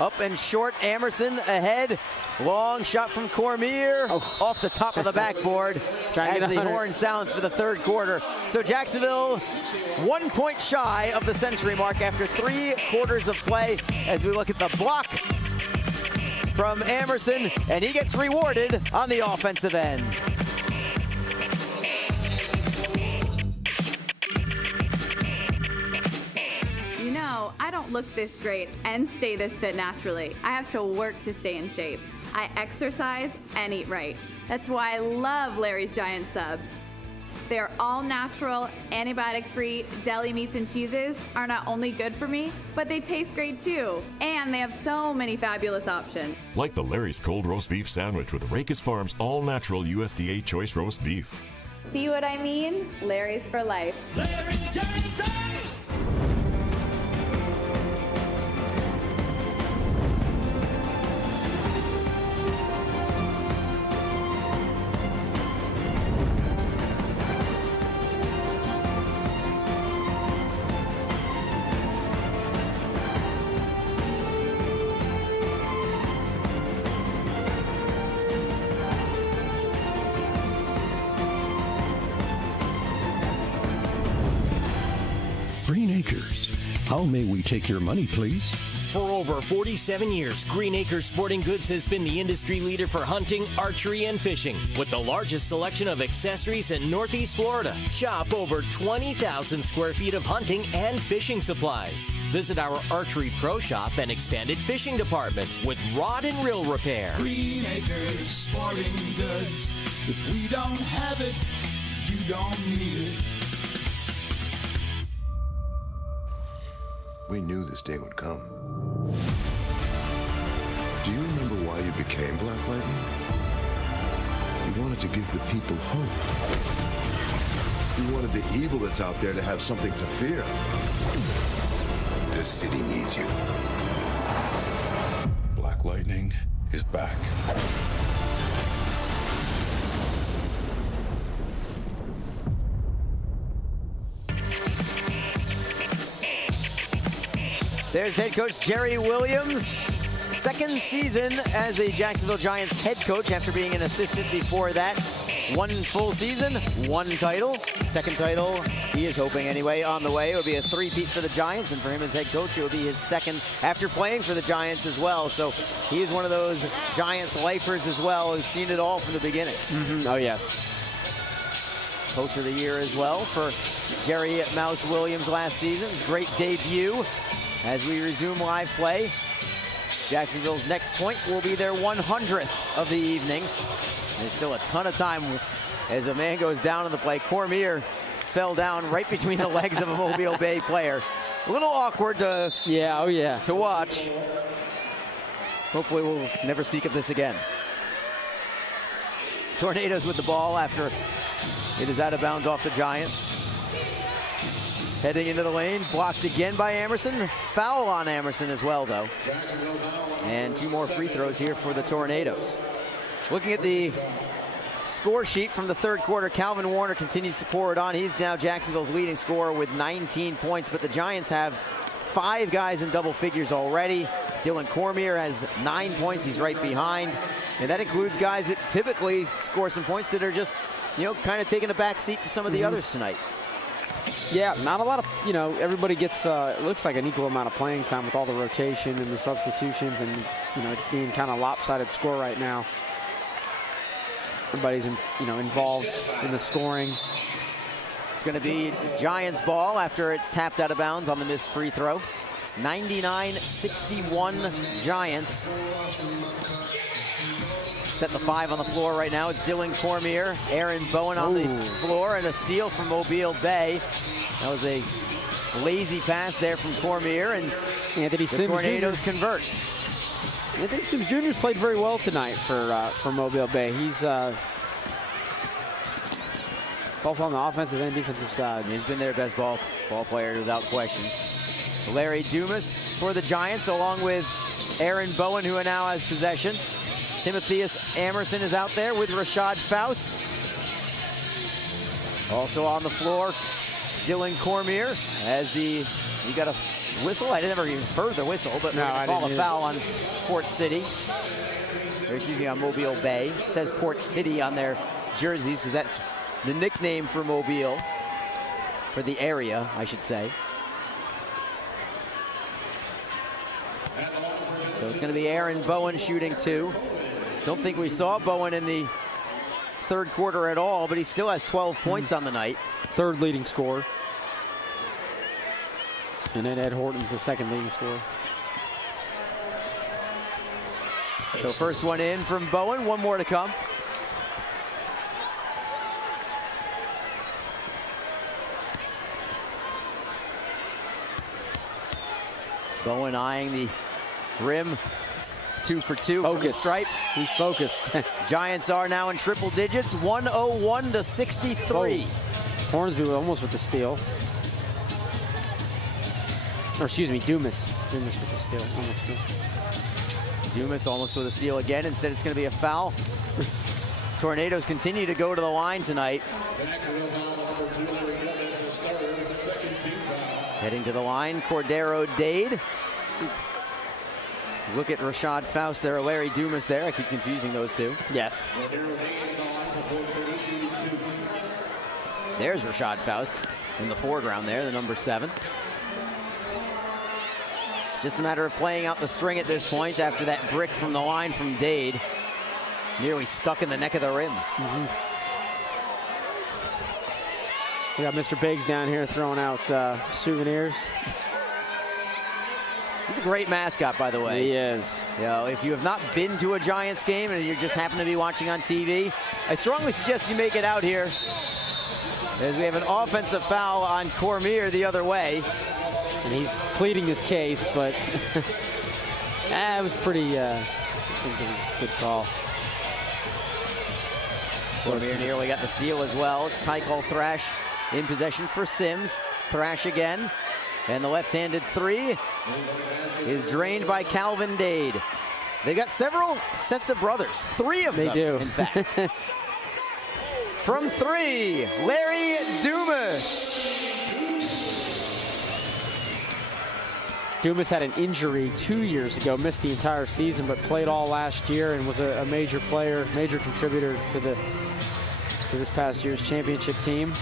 up and short. Amerson ahead. Long shot from Cormier off the top of the backboard as the horn sounds for the third quarter. So Jacksonville 1 point shy of the century mark after 3 quarters of play as we look at the block from Amerson, and he gets rewarded on the offensive end. You know, I don't look this great and stay this fit naturally. I have to work to stay in shape. I exercise and eat right. That's why I love Larry's Giant Subs. They're all natural, antibiotic-free deli meats and cheeses are not only good for me, but they taste great too. And they have so many fabulous options. Like the Larry's Cold Roast Beef Sandwich with Rakes Farms all-natural USDA choice roast beef. See what I mean? Larry's for life. Larry's Giant Subs! Green Acres. How may we take your money, please? For over 47 years, Green Acres Sporting Goods has been the industry leader for hunting, archery, and fishing. With the largest selection of accessories in Northeast Florida. Shop over 20,000 square feet of hunting and fishing supplies. Visit our Archery Pro Shop and expanded fishing department with rod and reel repair. Green Acres Sporting Goods. If we don't have it, you don't need it. We knew this day would come. Do you remember why you became Black Lightning? You wanted to give the people hope. You wanted the evil that's out there to have something to fear. This city needs you. Black Lightning is back. There's head coach Jerry Williams. Second season as a Jacksonville Giants head coach after being an assistant before that. 1 full season, 1 title. Second title, he is hoping anyway, on the way. It would be a 3-peat for the Giants, and for him as head coach, it would be his second after playing for the Giants as well. So he is one of those Giants lifers as well who's seen it all from the beginning. Oh, yes. Coach of the year as well for Jerry Mouse Williams last season. Great debut. As we resume live play, Jacksonville's next point will be their 100th of the evening. There's still a ton of time as a man goes down in the play. Cormier fell down right between the legs of a Mobile Bay player. A little awkward to to watch. Hopefully we'll never speak of this again. Tornadoes with the ball after it is out of bounds off the Giants. Heading into the lane, blocked again by Amerson. Foul on Amerson as well, though. And 2 more free throws here for the Tornadoes. Looking at the score sheet from the third quarter, Calvin Warner continues to pour it on. He's now Jacksonville's leading scorer with 19 points, but the Giants have 5 guys in double figures already. Dylan Cormier has 9 points. He's right behind. And that includes guys that typically score some points that are just, kind of taking a back seat to some of the others tonight. Yeah, not a lot of, everybody gets, it looks like an equal amount of playing time with all the rotation and the substitutions and, it being kind of lopsided score right now. Everybody's, involved in the scoring. It's going to be Giants ball after it's tapped out of bounds on the missed free throw. 99-61 Giants. Set the 5 on the floor right now. It's Dylan Cormier, Aaron Bowen on the floor, and a steal from Mobile Bay. That was a lazy pass there from Cormier, and Anthony the Sims Tornadoes Jr. convert. Anthony Sims Jr. has played very well tonight for Mobile Bay. He's both on the offensive and defensive side. He's been their best ball player without question. Larry Dumas for the Giants, along with Aaron Bowen, who now has possession. Timotheus Amerson is out there with Rashad Faust. Also on the floor, Dylan Cormier. You got a whistle? I never even heard the whistle, but we're going to call a foul on Port City. Or excuse me, on Mobile Bay. It says Port City on their jerseys because that's the nickname for Mobile, for the area, I should say. So it's going to be Aaron Bowen shooting 2. Don't think we saw Bowen in the third quarter at all, but he still has 12 points on the night. Third leading scorer. And then Ed Horton's the second leading scorer. So first one in from Bowen, 1 more to come. Bowen eyeing the rim. 2 for 2 from the stripe. He's focused. Giants are now in triple digits, 101-63. Hornsby almost with the steal. Or excuse me, Dumas. Dumas with the steal. Dumas almost with a steal again. Instead, it's going to be a foul. Tornadoes continue to go to the line tonight. Heading to the line, Cordero Dade. Look at Rashad Faust there, Larry Dumas there. I keep confusing those two. Yes. There's Rashad Faust in the foreground there, the number 7. Just a matter of playing out the string at this point after that brick from the line from Dade. Nearly stuck in the neck of the rim. We got Mr. Biggs down here throwing out souvenirs. He's a great mascot, by the way. He is. If you have not been to a Giants game and you just happen to be watching on TV, I strongly suggest you make it out here, as we have an offensive foul on Cormier the other way. And he's pleading his case, but it was pretty, I think it was a good call. Cormier nearly got the steal as well. It's Tycol Thrash in possession for Sims. Thrash again. And the left-handed 3 is drained by Calvin Dade. They've got several sets of brothers. 3 of them, they do. In fact. From 3, Larry Dumas. Dumas had an injury 2 years ago, missed the entire season, but played all last year and was a major player, major contributor to this past year's championship team.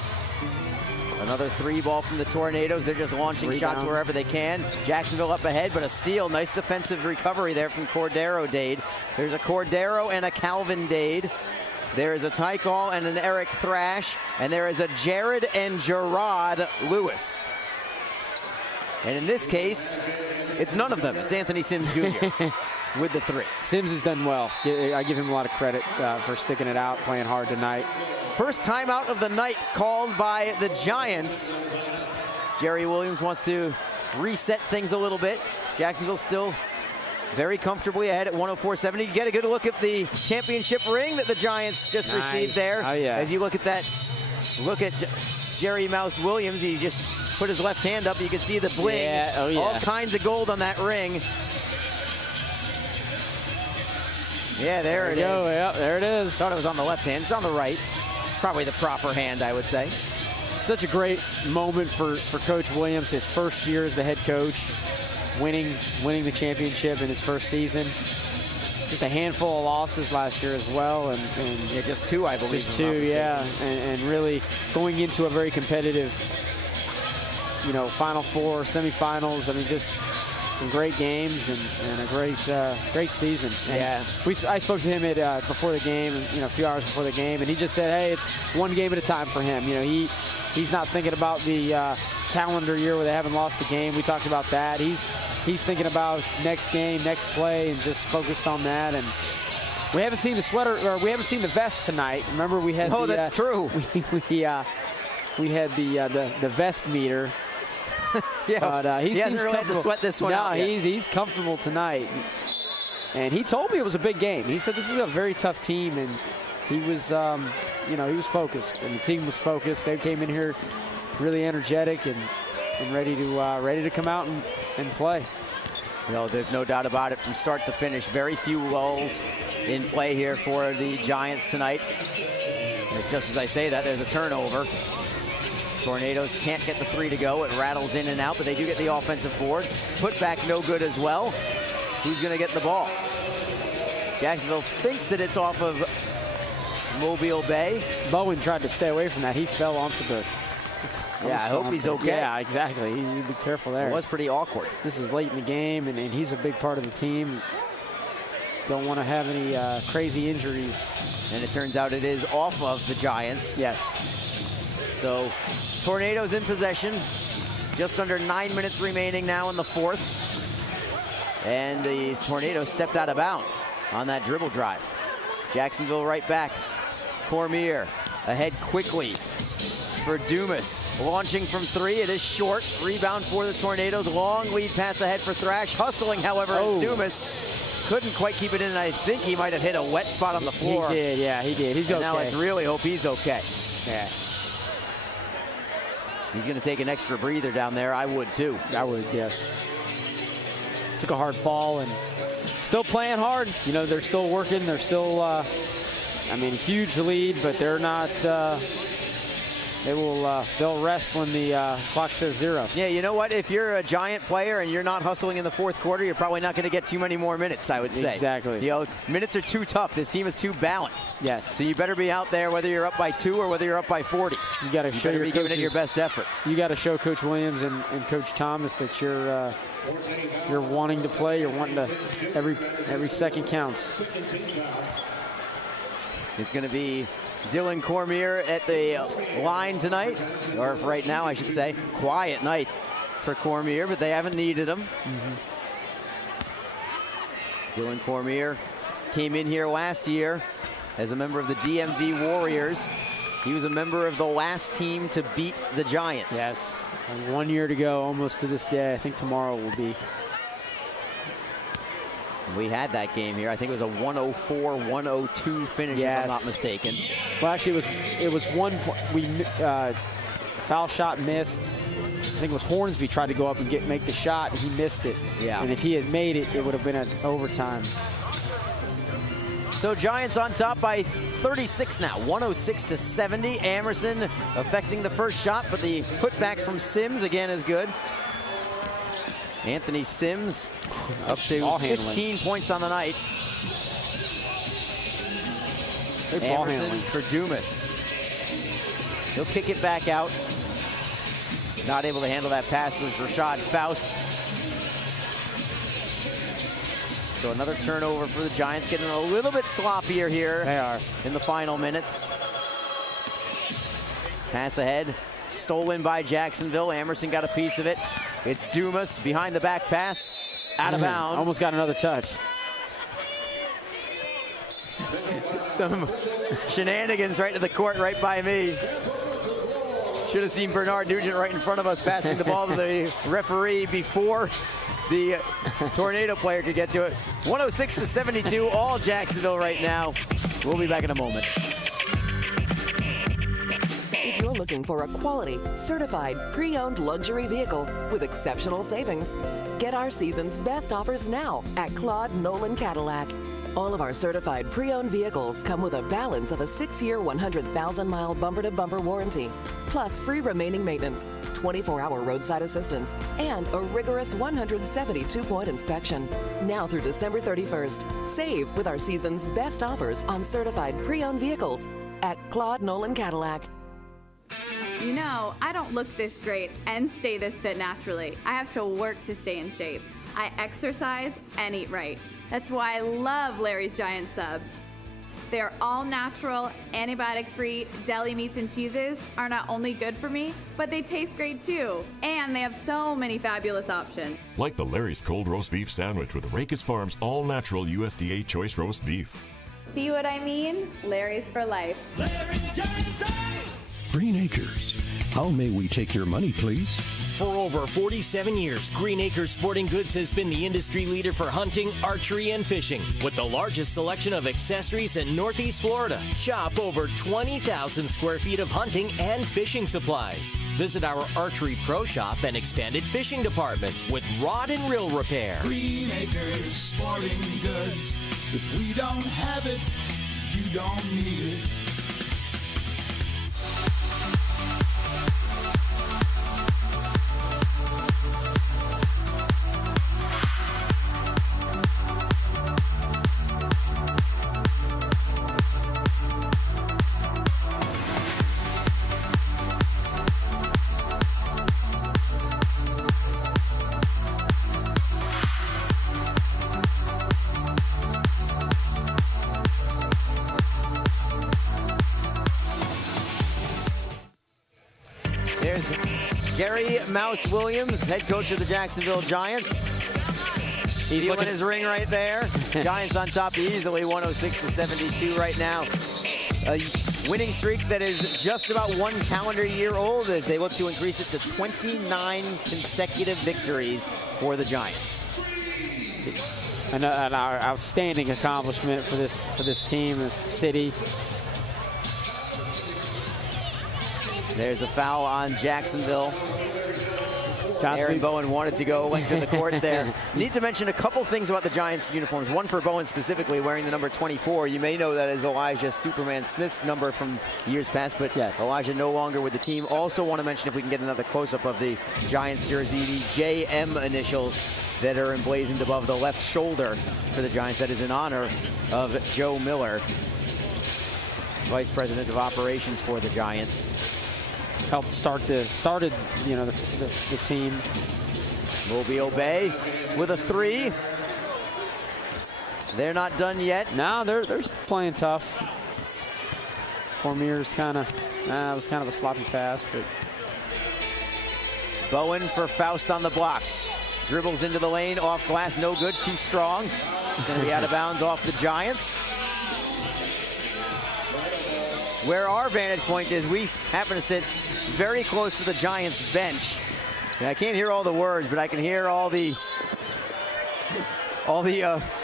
Another 3 ball from the Tornadoes. They're just launching shots wherever they can. Jacksonville up ahead, but a steal. Nice defensive recovery there from Cordero Dade. There's a Cordero and a Calvin Dade. There is a Tycol and an Eric Thrash. And there is a Jared and Gerard Lewis. And in this case, it's none of them. It's Anthony Sims Jr. with the 3. Sims has done well. I give him a lot of credit for sticking it out, playing hard tonight. First timeout of the night called by the Giants. Jerry Williams wants to reset things a little bit. Jacksonville still very comfortably ahead at 104.70. You get a good look at the championship ring that the Giants just received there. Oh, yeah. As you look at that, look at Jerry Mouse Williams. He just put his left hand up. You can see the bling. Yeah. Oh, yeah. All kinds of gold on that ring. Yeah, there it is. Yeah, there it is. Thought it was on the left hand. It's on the right. Probably the proper hand, I would say. Such a great moment for Coach Williams, his first year as the head coach, winning the championship in his first season. Just a handful of losses last year as well, and yeah, just 2, I believe. Just 2, yeah, and really going into a very competitive, Final Four, semifinals. I mean, just some great games and a great season. And yeah, I spoke to him at before the game, a few hours before the game, and he just said, "Hey, it's one game at a time for him." He's not thinking about the calendar year where they haven't lost a game. We talked about that. He's thinking about next game, next play, and just focused on that. And we haven't seen the sweater, or we haven't seen the vest tonight. Remember, we had that's true. We had the vest meter. Yeah, but he hasn't really had to sweat this one out yet. He's comfortable tonight. And he told me it was a big game. He said this is a very tough team, and he was, he was focused, and the team was focused. They came in here really energetic and ready to come out and play. There's no doubt about it from start to finish. Very few lulls in play here for the Giants tonight. It's just as I say that, there's a turnover. Tornadoes can't get the 3 to go. It rattles in and out, but they do get the offensive board. Put back no good as well. Who's going to get the ball? Jacksonville thinks that it's off of Mobile Bay. Bowen tried to stay away from that. He fell onto the... Yeah, I hope he's okay. Yeah, exactly. You be careful there. It was pretty awkward. This is late in the game, and he's a big part of the team. Don't want to have any crazy injuries. And it turns out it is off of the Giants. Yes. So, Tornadoes in possession. Just under 9 minutes remaining now in the fourth. And the Tornadoes stepped out of bounds on that dribble drive. Jacksonville right back. Cormier ahead quickly for Dumas. Launching from 3, it is short. Rebound for the Tornadoes. Long lead pass ahead for Thrash. Hustling, however, is Dumas. Couldn't quite keep it in, and I think he might have hit a wet spot on the floor. He did, yeah, he did. He's okay. Now let's really hope he's okay. Yeah. He's going to take an extra breather down there. I would, too. I would, yes. Took a hard fall and still playing hard. They're still working. They're still, huge lead, but they're not, they'll rest when the clock says 0. Yeah, you know what? If you're a Giant player and you're not hustling in the fourth quarter, you're probably not going to get too many more minutes, I would say. Exactly. Minutes are too tough. This team is too balanced. Yes. So you better be out there whether you're up by 2 or whether you're up by 40. You got to show your be giving it your best effort. You got to show Coach Williams and Coach Thomas that you're wanting to play. You're wanting to every second counts. It's going to be Dylan Cormier at the line tonight, or right now I should say. Quiet night for Cormier, but they haven't needed him. Dylan Cormier came in here last year as a member of the DMV Warriors. He was a member of the last team to beat the Giants. Yes, and 1 year to go, almost to this day. I think tomorrow will be. We had that game here. I think it was a 104-102 finish, if I'm not mistaken. Well, actually, it was 1 point. Foul shot missed. I think it was Hornsby tried to go up and make the shot, and he missed it. Yeah. And if he had made it, it would have been an overtime. So Giants on top by 36 now, 106-70. Amerson affecting the first shot, but the putback from Sims again is good. Anthony Sims up to 15 points on the night. Amerson for Dumas. He'll kick it back out. Not able to handle that pass was Rashad Faust. So another turnover for the Giants, getting a little bit sloppier here. They are. In the final minutes. Pass ahead, stolen by Jacksonville. Amerson got a piece of it. It's Dumas behind the back pass, out of bounds. Almost got another touch. Some shenanigans right to the court right by me. Should have seen Bernard Nugent right in front of us passing the ball to the referee before the Tornado player could get to it. 106-72, all Jacksonville right now. We'll be back in a moment. If you're looking for a quality, certified, pre-owned luxury vehicle with exceptional savings, get our season's best offers now at Claude Nolan Cadillac. All of our certified pre-owned vehicles come with a balance of a 6-year, 100,000-mile bumper-to-bumper warranty, plus free remaining maintenance, 24-hour roadside assistance, and a rigorous 172-point inspection. Now through December 31st, save with our season's best offers on certified pre-owned vehicles at Claude Nolan Cadillac. You know, I don't look this great and stay this fit naturally. I have to work to stay in shape. I exercise and eat right. That's why I love Larry's Giant Subs. Their all-natural, antibiotic-free deli meats and cheeses are not only good for me, but they taste great too. And they have so many fabulous options. Like the Larry's Cold Roast Beef Sandwich with Rakes Farms all-natural USDA Choice Roast Beef. See what I mean? Larry's for life. Green Acres. How may we take your money, please? For over 47 years, Green Acres Sporting Goods has been the industry leader for hunting, archery, and fishing. With the largest selection of accessories in Northeast Florida, shop over 20,000 square feet of hunting and fishing supplies. Visit our Archery Pro Shop and expanded fishing department with rod and reel repair. Green Acres Sporting Goods. If we don't have it, you don't need it. There's Jerry Mouse Williams, head coach of the Jacksonville Giants. He's feeling his ring right there. Giants on top easily, 106-72 right now. A winning streak that is just about 1 calendar year old as they look to increase it to 29 consecutive victories for the Giants. An outstanding accomplishment for this team, this city. There's a foul on Jacksonville. Aaron Bowen wanted to go length of the court there. Need to mention a couple things about the Giants uniforms. One for Bowen specifically, wearing the number 24. You may know that as Elijah Superman Smith's number from years past, but yes, Elijah no longer with the team. Also want to mention, if we can get another close-up of the Giants jersey, the JM initials that are emblazoned above the left shoulder for the Giants. That is in honor of Joe Miller, Vice President of Operations for the Giants. Helped started you know, the team. Mobile Bay with a 3. They're not done yet. No, they're playing tough. Cormier's kind of, it was kind of a sloppy pass, but. Bowen for Faust on the blocks. Dribbles into the lane, off glass, no good, too strong. It's going to be out of bounds off the Giants. Where our vantage point is, we happen to sit very close to the Giants bench. And I can't hear all the words, but I can hear all the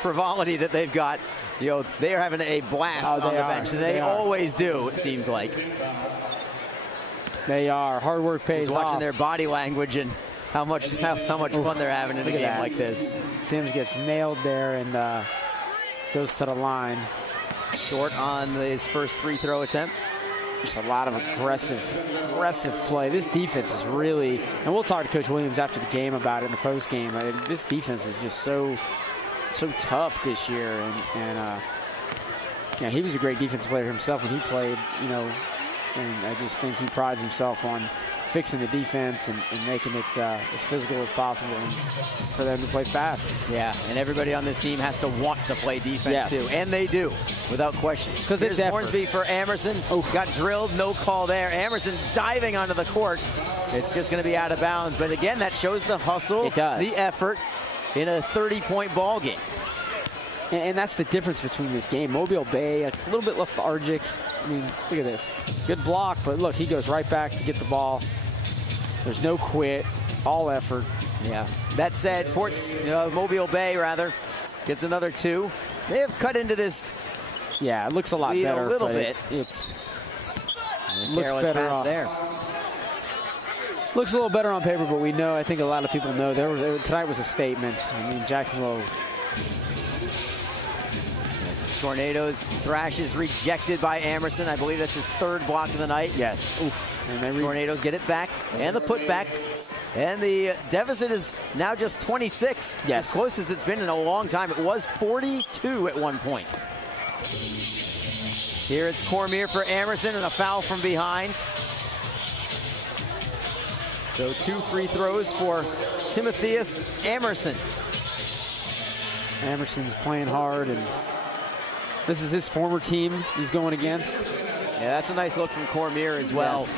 frivolity that they've got. You know, they are having a blast on the bench. They always do, it seems like. They are. Hard work pays off. Watching their body language and how much fun they're having in a game like this. Sims gets nailed there and goes to the line. Short on his first free throw attempt. Just a lot of aggressive play. This defense is really, and we'll talk to Coach Williams after the game about it in the post game. This defense is just so tough this year, and yeah, he was a great defensive player himself when he played, you know, and I just think he prides himself on fixing the defense and making it as physical as possible and for them to play fast. Yeah, and everybody on this team has to want to play defense too, and they do, without question. Because there's Hornsby for Amerson. Got drilled, no call there. Amerson diving onto the court. It's just going to be out of bounds. But again, that shows the hustle, the effort in a 30-point ball game. And that's the difference between this game. Mobile Bay, a little bit lethargic. I mean, look at this. Good block, but look, he goes right back to get the ball. There's no quit, all effort. Yeah. That said, Mobile Bay, rather, gets another 2. They have cut into this. Yeah, it looks a lot better. A little bit. It looks better off there. Looks a little better on paper, but we know, I think a lot of people know, tonight was a statement. I mean, Jacksonville. Tornadoes, Thrash is rejected by Emerson. I believe that's his 3rd block of the night. Yes. Oof. And Tornadoes get it back, and the putback. And the deficit is now just 26. Yes. As close as it's been in a long time. It was 42 at one point. Here it's Cormier for Emerson, and a foul from behind. So 2 free throws for Timotheus Emerson. Emerson's playing hard, and this is his former team he's going against. Yeah, that's a nice look from Cormier as well. Yes.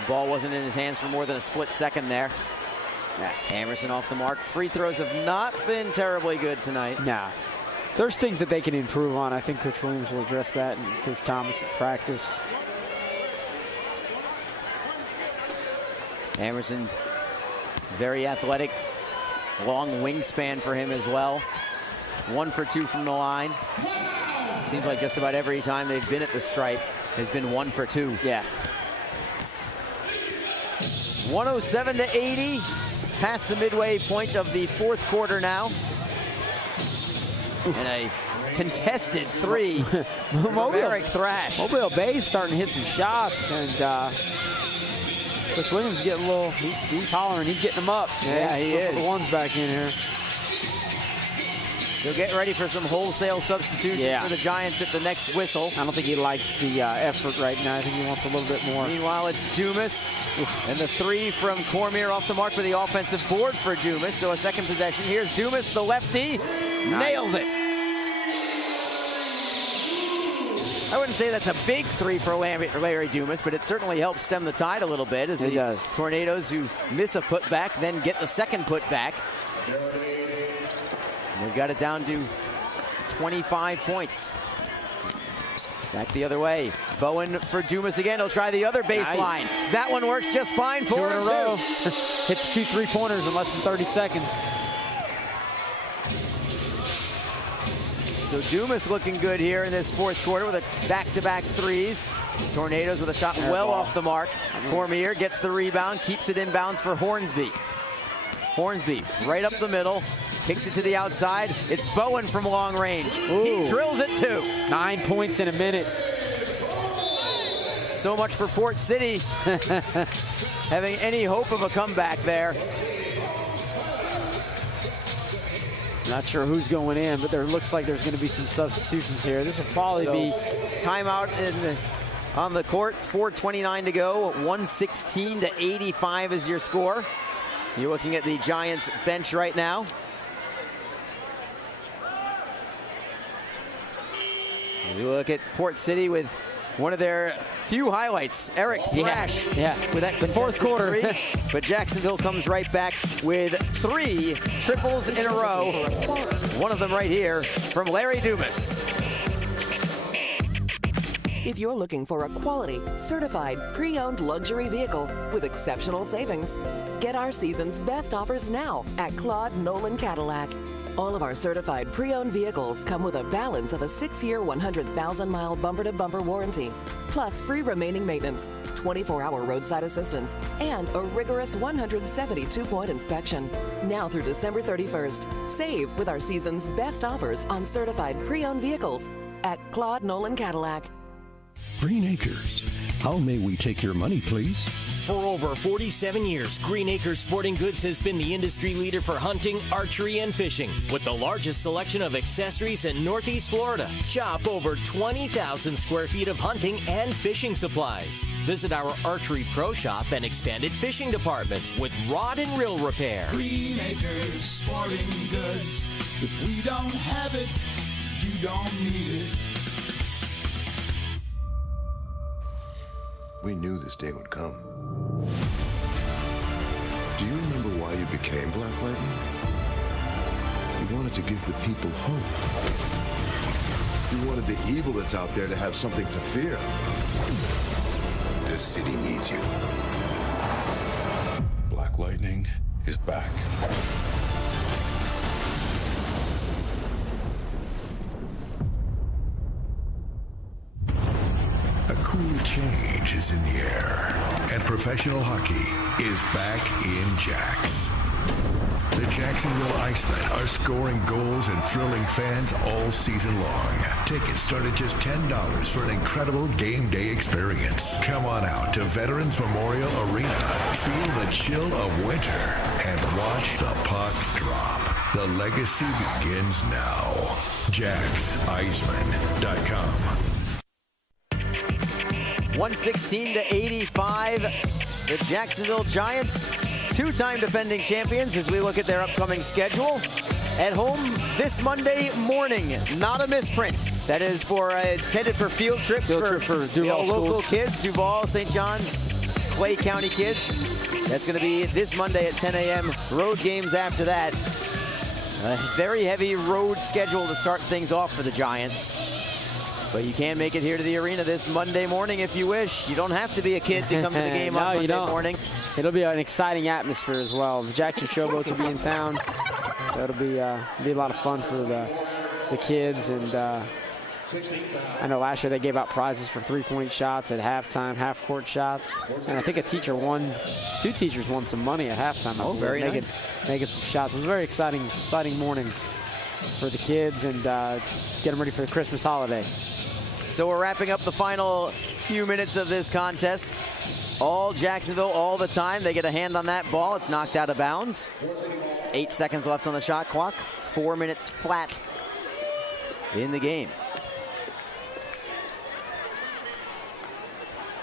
The ball wasn't in his hands for more than a split second there. Yeah, Emerson off the mark. Free throws have not been terribly good tonight. Nah. There's things that they can improve on. I think Coach Williams will address that, and Coach Thomas at practice. Emerson, very athletic. Long wingspan for him as well. 1 for 2 from the line. Seems like just about every time they've been at the stripe has been 1 for 2. Yeah. 107-80, past the midway point of the 4th quarter now. Oof. And a contested 3 from Eric Thrash. Mobile Bay's starting to hit some shots, and Coach Williams getting a little, he's hollering, he's getting them up. Yeah, he is. Put the ones back in here. So get ready for some wholesale substitutions for the Giants at the next whistle. I don't think he likes the effort right now. I think he wants a little bit more. Meanwhile, it's Dumas. And the 3 from Cormier off the mark with the offensive board for Dumas. So a second possession. Here's Dumas, the lefty. Nails it. I wouldn't say that's a big 3 for Larry Dumas, but it certainly helps stem the tide a little bit as the Tornadoes, who miss a putback, then get the second putback. They've got it down to 25 points. Back the other way. Bowen for Dumas again. He'll try the other baseline. Nice. That one works just fine. 4 in a row. Hits 2 3-pointers in less than 30 seconds. So Dumas looking good here in this 4th quarter with a back-to-back 3s. Tornadoes with a shot well off the mark. Cormier gets the rebound, keeps it inbounds for Hornsby. Hornsby right up the middle. Kicks it to the outside. It's Bowen from long range. Ooh. He drills it too. 9 points in a minute. So much for Port City having any hope of a comeback there. Not sure who's going in, but there looks like there's going to be some substitutions here. This will probably be timeout on the court. 4:29 to go. 116-85 is your score. You're looking at the Giants bench right now. As we look at Port City with one of their few highlights, Eric Thrash with that the 4th quarter. 3. But Jacksonville comes right back with 3 triples in a row. One of them right here from Larry Dumas. If you're looking for a quality, certified, pre-owned luxury vehicle with exceptional savings, get our season's best offers now at Claude Nolan Cadillac. All of our certified pre-owned vehicles come with a balance of a 6-year, 100,000-mile bumper-to-bumper warranty, plus free remaining maintenance, 24-hour roadside assistance, and a rigorous 172-point inspection. Now through December 31st, save with our season's best offers on certified pre-owned vehicles at Claude Nolan Cadillac. Green Acres. How may we take your money, please? For over 47 years, Green Acres Sporting Goods has been the industry leader for hunting, archery, and fishing. With the largest selection of accessories in Northeast Florida, shop over 20,000 square feet of hunting and fishing supplies. Visit our Archery Pro Shop and expanded fishing department with rod and reel repair. Green Acres Sporting Goods. If we don't have it, you don't need it. We knew this day would come. Do you remember why you became Black Lightning? You wanted to give the people hope. You wanted the evil that's out there to have something to fear. This city needs you. Black Lightning is back. A cool change is in the air, and professional hockey is back in Jacks. The Jacksonville Icemen are scoring goals and thrilling fans all season long. Tickets start at just $10 for an incredible game day experience. Come on out to Veterans Memorial Arena, feel the chill of winter, and watch the puck drop. The legacy begins now. JacksIceman.com. 116-85, the Jacksonville Giants, two-time defending champions, as we look at their upcoming schedule. At home this Monday morning, not a misprint. That is intended for field trips for Duval local schools. kids, Duval, St. John's, Clay County kids. That's going to be this Monday at 10 a.m. Road games after that. A very heavy road schedule to start things off for the Giants. But you can make it here to the arena this Monday morning if you wish. You don't have to be a kid to come to the game on Monday morning. It'll be an exciting atmosphere as well. The Jackson Showboats will be in town. So it'll be a lot of fun for the kids. And I know last year they gave out prizes for three-point shots at halftime, half-court shots. And I think two teachers won some money at halftime. Oh, very nice. Making some shots. It was a very exciting morning for the kids and get them ready for the Christmas holiday. So we're wrapping up the final few minutes of this contest. All Jacksonville all the time. They get a hand on that ball. It's knocked out of bounds. 8 seconds left on the shot clock. 4 minutes flat in the game.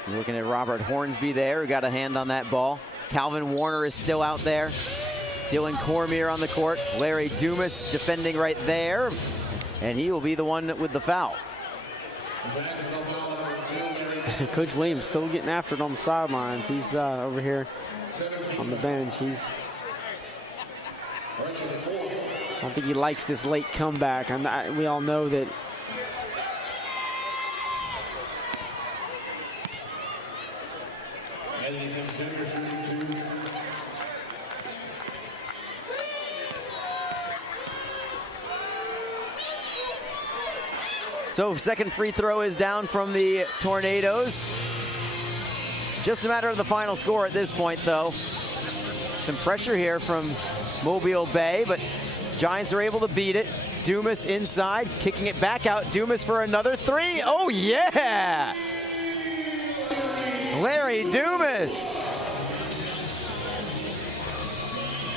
You're looking at Robert Hornsby there, who got a hand on that ball. Calvin Warner is still out there. Dylan Cormier on the court. Larry Dumas defending right there. And he will be the one with the foul. Coach Williams still getting after it on the sidelines. He's over here on the bench. I don't think he likes this late comeback. We all know that. So second free throw is down from the Tornadoes. Just a matter of the final score at this point, though. Some pressure here from Mobile Bay, but Giants are able to beat it. Dumas inside, kicking it back out. Dumas for another three. Oh, yeah! Larry Dumas.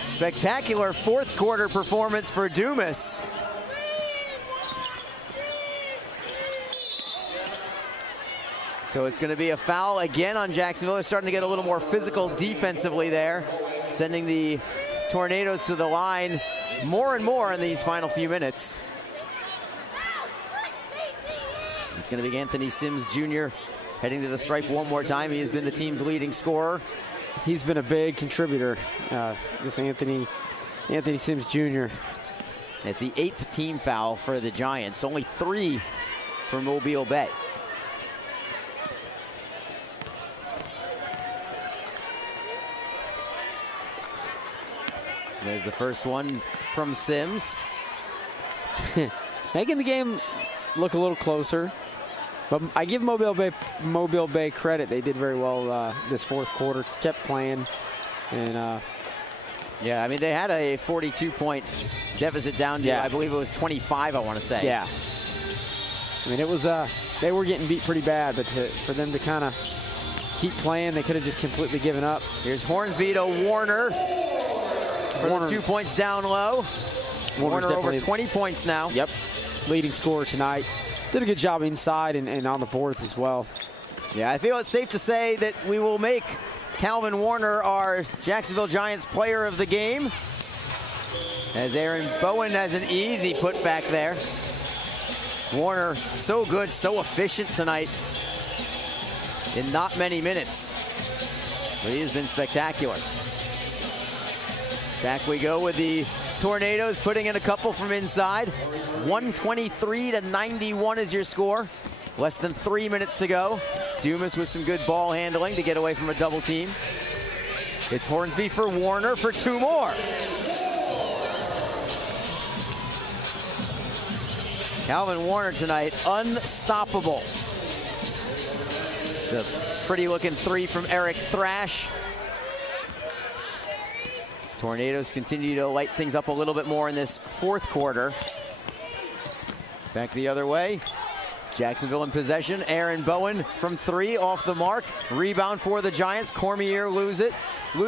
Spectacular fourth quarter performance for Dumas. So it's going to be a foul again on Jacksonville. They're starting to get a little more physical defensively there, sending the Tornadoes to the line more and more in these final few minutes. It's going to be Anthony Sims Jr. heading to the stripe one more time. He has been the team's leading scorer. He's been a big contributor, this Anthony Sims Jr. It's the 8th team foul for the Giants, only 3 for Mobile Bay. There's the first one from Sims. Making the game look a little closer. But I give Mobile Bay credit. They did very well this fourth quarter, kept playing. And yeah, I mean, they had a 42-point deficit down to, I believe it was 25, I want to say. Yeah. I mean, it was, they were getting beat pretty bad, but for them to kind of keep playing, they could have just completely given up. Here's Hornsby to Warner. For the 2 points down low. Warner over 20 points now. Yep, leading scorer tonight. Did a good job inside and on the boards as well. Yeah, I feel it's safe to say that we will make Calvin Warner our Jacksonville Giants player of the game, as Aaron Bowen has an easy putback there. Warner, so good, so efficient tonight in not many minutes. But he has been spectacular. Back we go with the Tornadoes putting in a couple from inside. 123-91 is your score. Less than 3 minutes to go. Dumas with some good ball handling to get away from a double team. It's Hornsby for Warner for 2 more. Calvin Warner tonight, unstoppable. It's a pretty looking 3 from Eric Thrash. Tornadoes continue to light things up a little bit more in this 4th quarter. Back the other way. Jacksonville in possession. Aaron Bowen from 3 off the mark. Rebound for the Giants. Cormier loses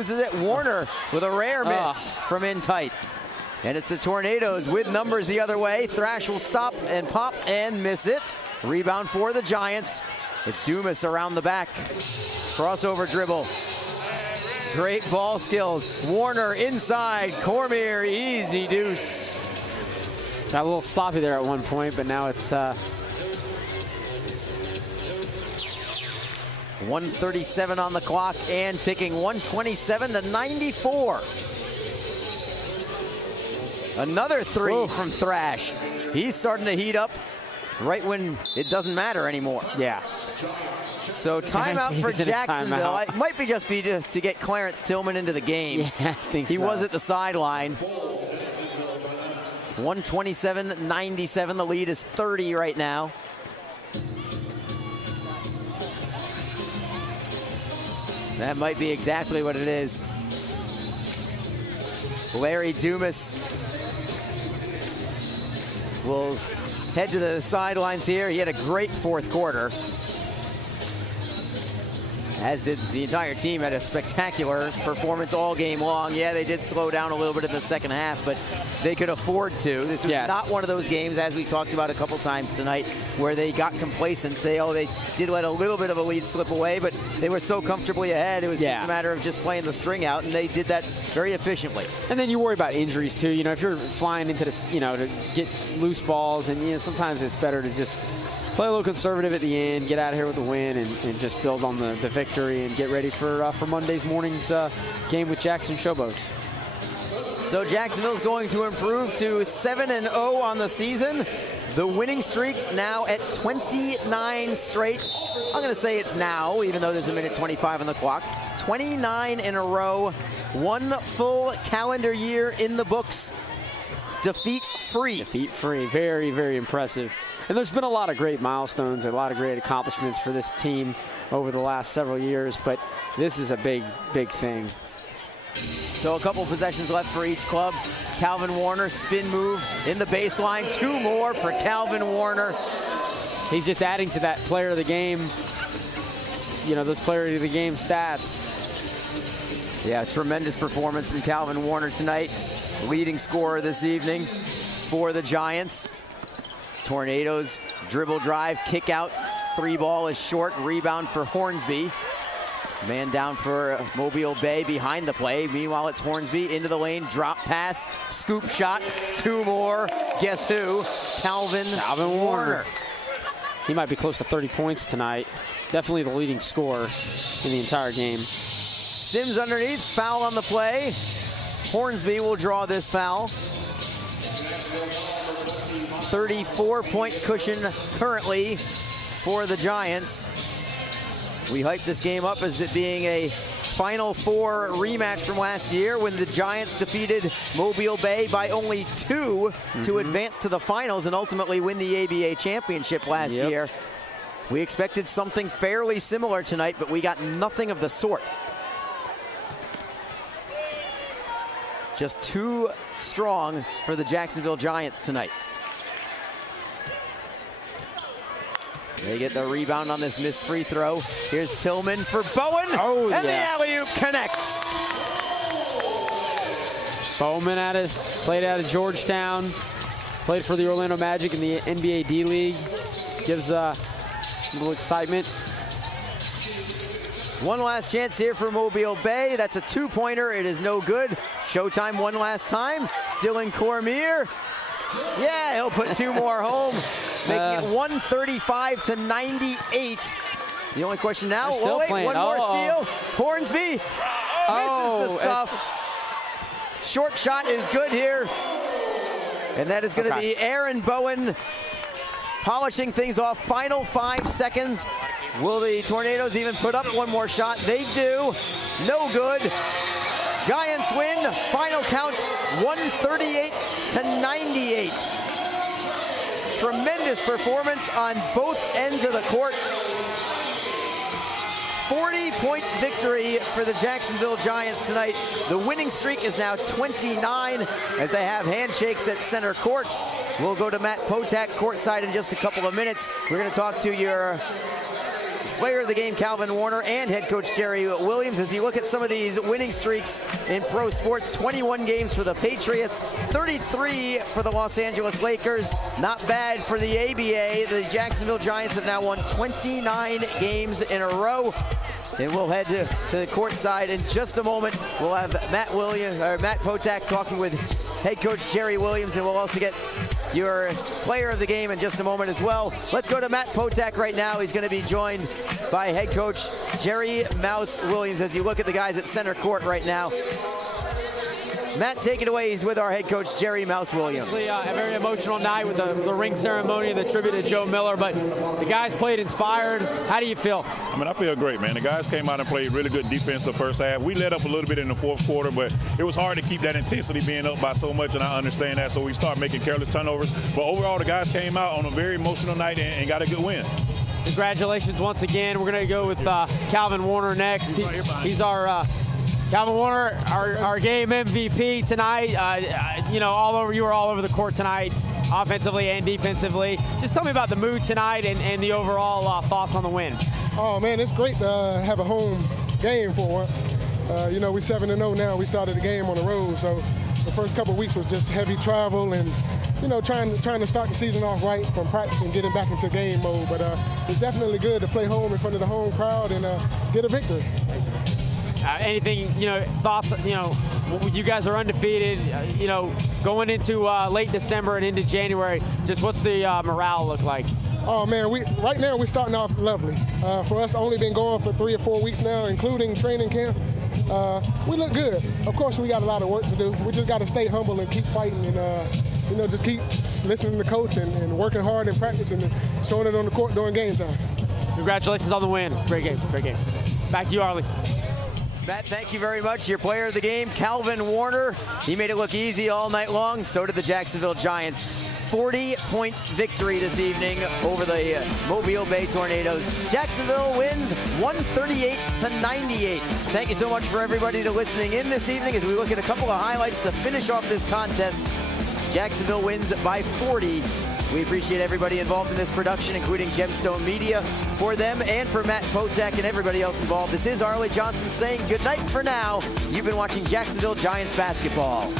it. Warner with a rare miss from in tight. And it's the Tornadoes with numbers the other way. Thrash will stop and pop and miss it. Rebound for the Giants. It's Dumas around the back. Crossover dribble. Great ball skills. Warner inside. Cormier, easy deuce. Got a little sloppy there at one point, but now it's 1:37 on the clock and ticking. 127-94. Another 3 from Thrash. He's starting to heat up right when it doesn't matter anymore. Yeah. So timeout for Jacksonville. It might be just to get Clarence Tillman into the game. Yeah, I think he so. was at the sideline. 127-97. The lead is 30 right now. That might be exactly what it is. Larry Dumas will head to the sidelines here. He had a great 4th quarter. As did the entire team. Had a spectacular performance all game long. Yeah, they did slow down a little bit in the second half, but they could afford to. This was not one of those games, as we talked about a couple times tonight, where they got complacent. They did let a little bit of a lead slip away, but they were so comfortably ahead. It was just a matter of just playing the string out, and they did that very efficiently. And then you worry about injuries too. You know, if you're flying into this, you know, to get loose balls, and sometimes it's better to just play a little conservative at the end, get out of here with the win, and just build on the victory and get ready for Monday's morning's game with Jackson Showboats. So Jacksonville's going to improve to 7-0 on the season. The winning streak now at 29 straight. I'm going to say it's now, even though there's a minute 25 on the clock. 29 in a row, 1 full calendar year in the books. Defeat-free. Defeat-free. Very, very impressive. And there's been a lot of great milestones, a lot of great accomplishments for this team over the last several years, but this is a big, big thing. So a couple possessions left for each club. Calvin Warner, spin move in the baseline. 2 more for Calvin Warner. He's just adding to that player of the game, you know, those player of the game stats. Yeah, tremendous performance from Calvin Warner tonight. Leading scorer this evening for the Giants. Tornadoes, dribble drive, kick out. 3 ball is short, rebound for Hornsby. Man down for Mobile Bay behind the play. Meanwhile, it's Hornsby into the lane, drop pass, scoop shot, 2 more. Guess who? Calvin Warner. He might be close to 30 points tonight. Definitely the leading scorer in the entire game. Sims underneath, foul on the play. Hornsby will draw this foul. 34-point cushion currently for the Giants. We hyped this game up as it being a Final Four rematch from last year when the Giants defeated Mobile Bay by only 2 to advance to the finals and ultimately win the ABA championship last year. We expected something fairly similar tonight, but we got nothing of the sort. Just too strong for the Jacksonville Giants tonight. They get the rebound on this missed free throw. Here's Tillman for Bowen, and the alley-oop connects. Bowman played out of Georgetown, played for the Orlando Magic in the NBA D-League. Gives a little excitement. One last chance here for Mobile Bay. That's a 2-pointer. It is no good. Showtime one last time. Dylan Cormier. Yeah, he'll put 2 more home, making it 135-98. The only question now, one more steal. Hornsby misses the stuff. short shot is good here. And that is going to be Aaron Bowen polishing things off. Final 5 seconds. Will the Tornadoes even put up one more shot? They do. No good. Giants win. Final count 138-98. Tremendous performance on both ends of the court. 40-point victory for the Jacksonville Giants tonight. The winning streak is now 29 as they have handshakes at center court. We'll go to Matt Potak courtside in just a couple of minutes. We're going to talk to your player of the game, Calvin Warner, and head coach Jerry Williams. As you look at some of these winning streaks in pro sports, 21 games for the Patriots, 33 for the Los Angeles Lakers. Not bad for the ABA. The Jacksonville Giants have now won 29 games in a row. And we'll head to the court side in just a moment. We'll have Matt Potak talking with head coach Jerry Williams, and we'll also get your player of the game in just a moment as well. Let's go to Matt Potak right now. He's going to be joined by head coach Jerry Mouse Williams as you look at the guys at center court right now. Matt, take it away. He's with our head coach, Jerry Mouse Williams. A very emotional night with the ring ceremony and the tribute to Joe Miller, but the guys played inspired. How do you feel? I mean, I feel great, man. The guys came out and played really good defense the first half. We let up a little bit in the fourth quarter, but it was hard to keep that intensity being up by so much, and I understand that, so we start making careless turnovers. But overall, the guys came out on a very emotional night and got a good win. Congratulations once again. We're going to go with Calvin Warner next. He's our Calvin Warner, our game MVP tonight. You were all over the court tonight, offensively and defensively. Just tell me about the mood tonight and the overall thoughts on the win. Oh man, it's great to have a home game for once. We're 7-0 now. We started the game on the road, so the first couple of weeks was just heavy travel and trying to start the season off right from practice and getting back into game mode. But it's definitely good to play home in front of the home crowd and get a victory. Anything, thoughts, you guys are undefeated, going into late December and into January, just what's the morale look like? Oh man, right now we're starting off lovely. For us, only been going for 3 or 4 weeks now, including training camp. We look good. Of course, we got a lot of work to do. We just got to stay humble and keep fighting and, just keep listening to the coach and working hard in practice and showing it on the court during game time. Congratulations on the win. Great game. Back to you, Arlie. Matt, thank you very much. Your player of the game, Calvin Warner. He made it look easy all night long. So did the Jacksonville Giants. 40-point victory this evening over the Mobile Bay Tornadoes. Jacksonville wins 138-98. Thank you so much for everybody to listening in this evening as we look at a couple of highlights to finish off this contest. Jacksonville wins by 40. We appreciate everybody involved in this production, including Gemstone Media. For them and for Matt Potak and everybody else involved, this is Arlie Johnson saying good night for now. You've been watching Jacksonville Giants basketball.